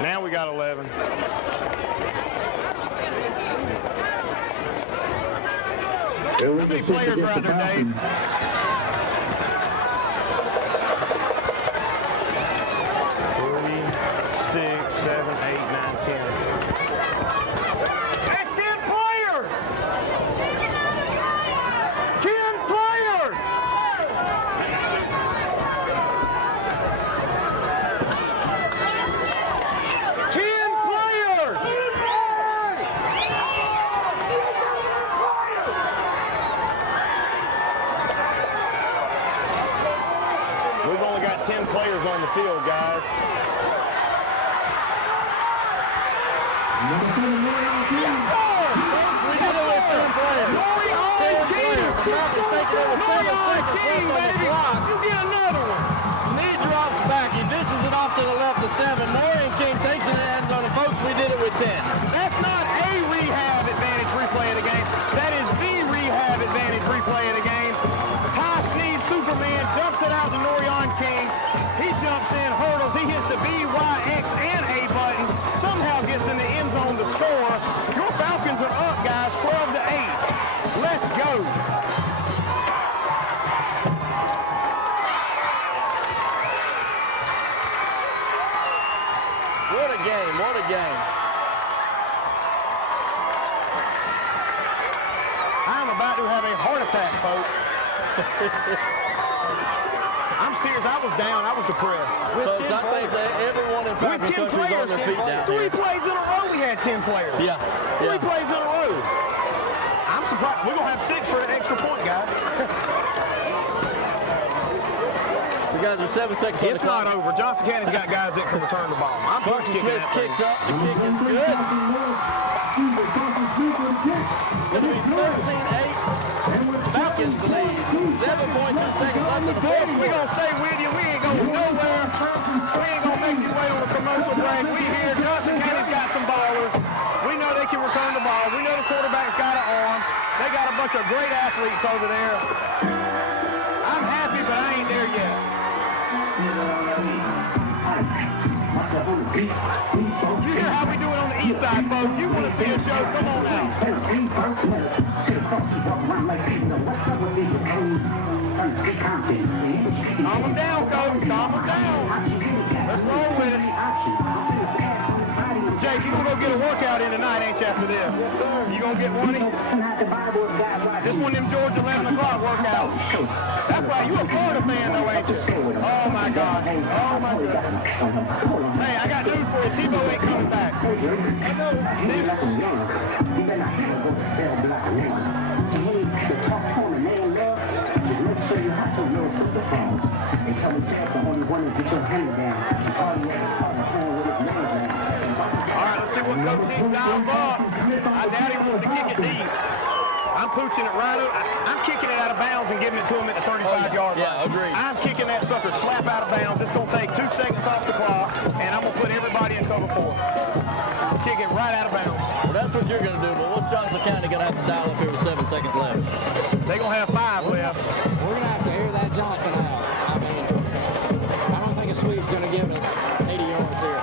Now we got 11. How many players are out there, Dave? 6, 7, 8, 9, 10. That's 10 players! 10 players! We've only got 10 players on the field, guys. Yes, sir! We did it with 10 players. You get another one. Snead drops back. He dishes it off to the left to 7. Morian King takes it in the end zone. And folks, we did it with 10. That's not a rehab advantage replay of the game. That is the rehab advantage replay of the game. Ty Snead, Superman, dumps it out to Norian King. He jumps in, hurdles. He hits the B, Y, X, and A button. Somehow gets in the end zone to score. Your Falcons are up, guys, 12-8. Let's go. What a game, what a game. I'm about to have a heart attack, folks. I'm serious. I was down. I was depressed. Folks, I think that everyone in Falcon country is on their feet down there. 3 plays in a row, we had 10 players. Yeah. 3 plays in a row. I'm surprised. We're going to have 6 for an extra point, guys. So, guys, there's 7 seconds on the clock. It's not over. Johnson County's got guys that can return the ball. Carson Smith kicks up. The kick is good. It's going to be 13-8. Falcons lead. 7.2 seconds left in the fourth. We're going to stay with you. We ain't going nowhere. We ain't going to make you wait on a commercial break. We here. Johnson County's got some ballers. We know they can return the ball. We know the quarterback's got an arm. They got a bunch of great athletes over there. I'm happy, but I ain't there yet. You hear how we do it on the east side, folks. You want to see a show? Come on out. Calm them down, coach. Calm them down. Let's roll with it. Jake, you gonna go get a workout in tonight, ain't you, after this? Yes, sir. You gonna get one? This one, them Georgia 11 o'clock workouts. That's right. You a Florida fan, though, ain't you? Oh, my God. Oh, my goodness. Hey, I got news for you. Tebow ain't coming back. All right, let's see what Coach Hicks dials up. I doubt he wants to kick it deep. I'm pooching it right up. I'm kicking it out of bounds and giving it to him at the 35-yard line. Yeah, agreed. I'm kicking that sucker slap out of bounds. It's going to take 2 seconds off the clock, and I'm going to put everybody in cover 4. Kick it right out of bounds. Well, that's what you're going to do, but what's Johnson County going to have to dial up here with 7 seconds left? They're going to have 5 left. We're going to have to air that Johnson out. I mean, I don't think a sweep's going to give us 80 yards here.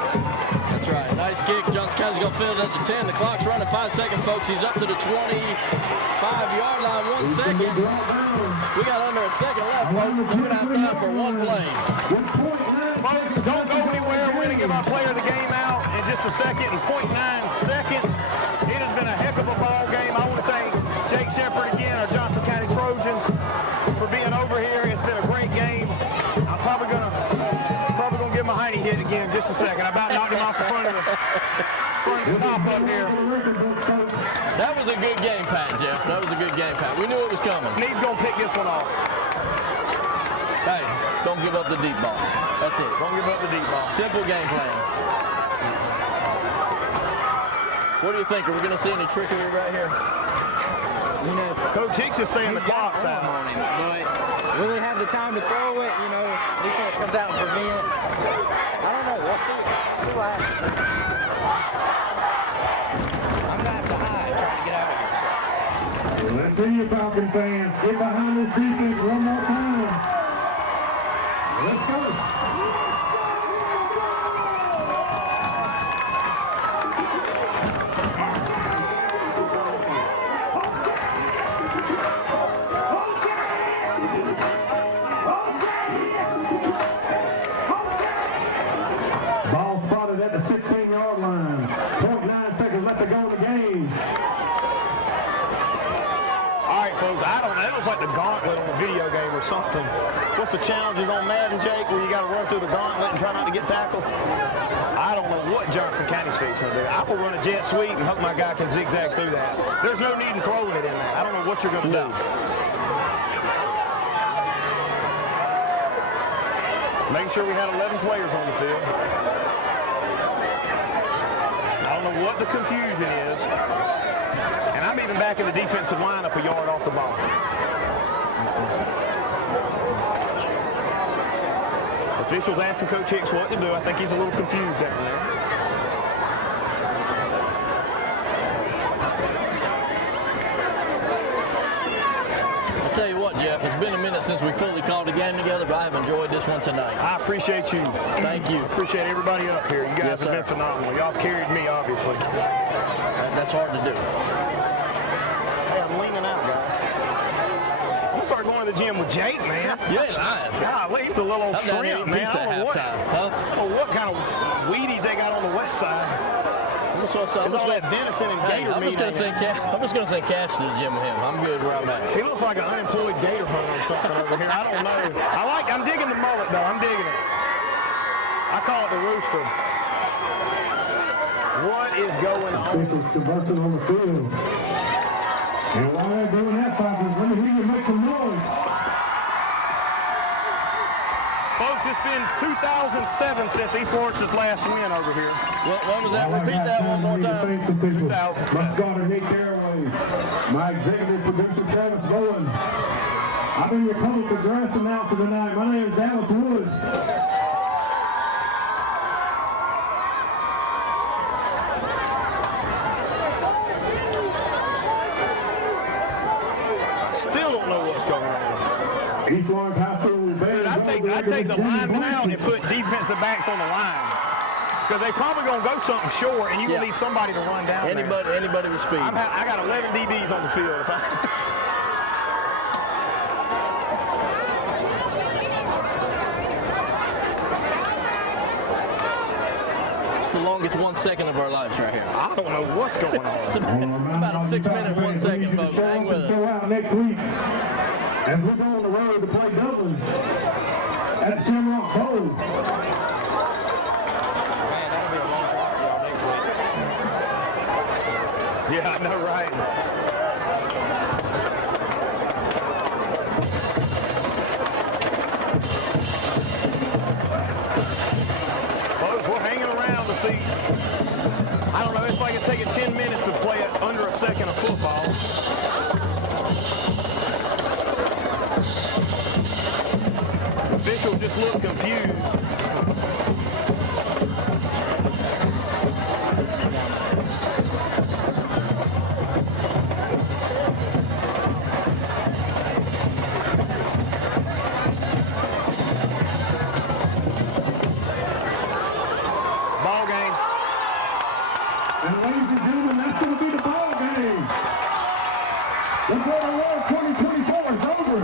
That's right. Nice kick. Johnson County's going to fill it at the 10. The clock's running 5 seconds, folks. He's up to the 25-yard line. 1 second. We got under a second left, folks. We're going to have time for one play. Folks, don't go anywhere. We're going to give our player the game out in just a second. In 0.9 seconds. It has been a heck of a ball game. I want to thank Jake Shepard again, our Johnson County Trojans, for being over here. It's been a great game. I'm probably gonna give him a hiney hit again in just a second. I about knocked him off the front of the top up here. That was a good game, Pat, Jeff. That was a good game, Pat. We knew it was coming. Snead's gonna pick this one off. Hey, don't give up the deep ball. That's it. Don't give up the deep ball. Simple game plan. What do you think? Are we going to see any trickery right here? You know, Coach Hicks is saying the clock's out on him, but will he have the time to throw it? You know, defense comes out and prevent. I don't know. We'll see what happens. I'm going to have to hide trying to get out of here. So. Let's see you, Falcon fans. Get behind this defense one more time. Let's go. Ball spotted at the 16-yard line. 0.9 seconds left to go in the game. All right, folks, I don't know. It looks like the gauntlet on a video game or something. What's the challenges on Madden, Jake, where you got to run through the gauntlet and try not to get tackled? I don't know what Johnson County's fixing to do. I will run a jet sweep and hope my guy can zigzag through that. There's no need in throwing it in there. I don't know what you're going to do. Making sure we had 11 players on the field. I don't know what the confusion is. And I'm even back in the defensive lineup a yard off the ball. Officials asking Coach Hicks what to do. I think he's a little confused down there. I'll tell you what, Jeff, it's been a minute since we fully called a game together, but I have enjoyed this one tonight. I appreciate you. Thank you. Appreciate everybody up here. You guys have been phenomenal. Y'all carried me, obviously. That's hard to do. Hey, I'm leaning out, guys. I'm gonna start going to the gym with Jake, man. You ain't lying. Golly, he's a little old shrimp, man. Pizza I don't know what kind of Wheaties they got on the west side. It's all that venison and gator meat. I'm just gonna say catch to the gym with him. I'm good where I'm at. He looks like an unemployed gator hunter or something over here. I don't know. I'm digging the mullet though. I'm digging it. I call it the rooster. What is going on? Officials conversing on the field. And while they're doing that, Falcons, let me hear you make some noise. Folks, it's been 2007 since East Lawrence's last win over here. What was that? Repeat that one more time. 2007. My scholar, Nick Garraway. My executive producer, Travis Bowen. I've been your public address announcer tonight. My name is Dallas Wood. Still don't know what's going on. East Lawrence High School. I take the linemen out and put defensive backs on the line. Because they probably going to go something short, and you're going to need somebody to run down Anybody with speed. I got 11 DBs on the field. It's the longest 1 second of our lives right here. I don't know what's going on. It's about a 6 minute 1 second, folks. Hang with us. Show out next week. As we go on the road to play Dublin at Shamrock Bowl. Yeah, I know, right? Folks, we're hanging around to see. I don't know, it's like it's taking 10 minutes to play under a second of football. Officials just look confused. Ball game. And ladies and gentlemen, that's going to be the ball game. The Florida World 2024 is over.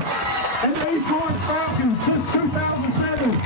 And the East Lawrence Falcons since 2007.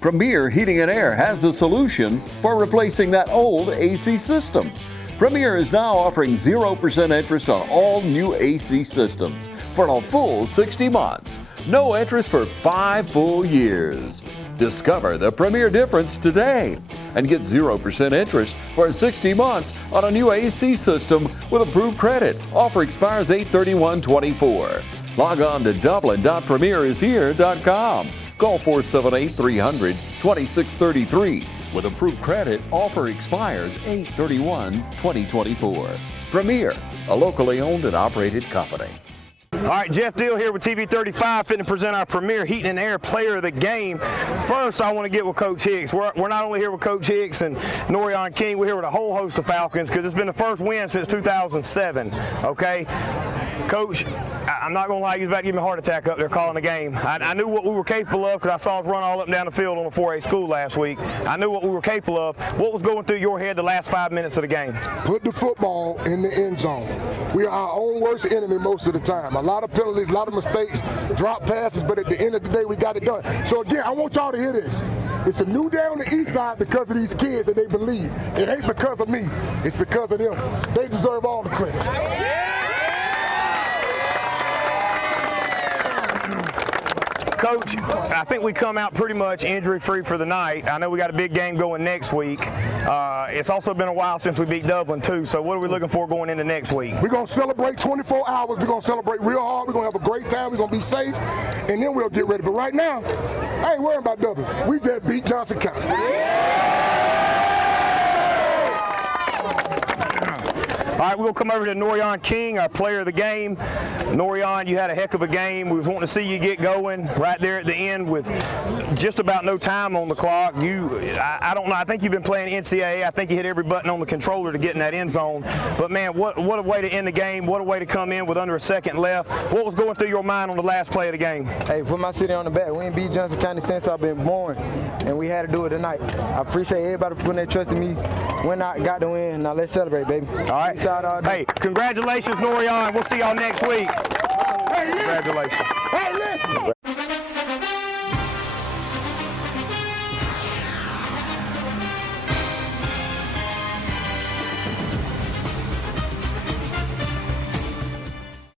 Premier Heating and Air has the solution for replacing that old AC system. Premier is now offering 0% interest on all new AC systems for a full 60 months. No interest for 5 full years. Discover the Premier difference today and get 0% interest for 60 months on a new AC system with approved credit. Offer expires 8/31/24. Log on to dublin.premierishere.com. Call 478-300-2633. With approved credit, offer expires 8/31/2024. Premier, a locally owned and operated company. All right, Jeff Deal here with TV 35, fitting to present our premier Heat and Air Player of the Game. First, I want to get with Coach Hicks. We're not only here with Coach Hicks and Norion King, we're here with a whole host of Falcons because it's been the first win since 2007, okay? Coach, I'm not going to lie, you was about to give me a heart attack up there calling the game. I knew what we were capable of because I saw us run all up and down the field on the 4A school last week. I knew what we were capable of. What was going through your head the last 5 minutes of the game? Put the football in the end zone. We are our own worst enemy most of the time. A lot of penalties, a lot of mistakes, drop passes, but at the end of the day, we got it done. So again, I want y'all to hear this. It's a new day on the east side because of these kids and they believe. It ain't because of me. It's because of them. They deserve all the credit. Coach, I think we come out pretty much injury-free for the night. I know we got a big game going next week. It's also been a while since we beat Dublin, too, so what are we looking for going into next week? We're going to celebrate 24 hours. We're going to celebrate real hard. We're going to have a great time. We're going to be safe, and then we'll get ready. But right now, I ain't worrying about Dublin. We just beat Johnson County. All right, we'll come over to Norion King, our player of the game. Norion, you had a heck of a game. We was wanting to see you get going right there at the end with just about no time on the clock. I don't know, I think you've been playing NCAA. I think you hit every button on the controller to get in that end zone. But man, what a way to end the game. What a way to come in with under a second left. What was going through your mind on the last play of the game? Hey, put my city on the back. We ain't beat Johnson County since I've been born, and we had to do it tonight. I appreciate everybody for putting their trust in me. When I got the win, now let's celebrate, baby. All right. Hey, congratulations, Norion. We'll see y'all next week. Congratulations. Hey, listen.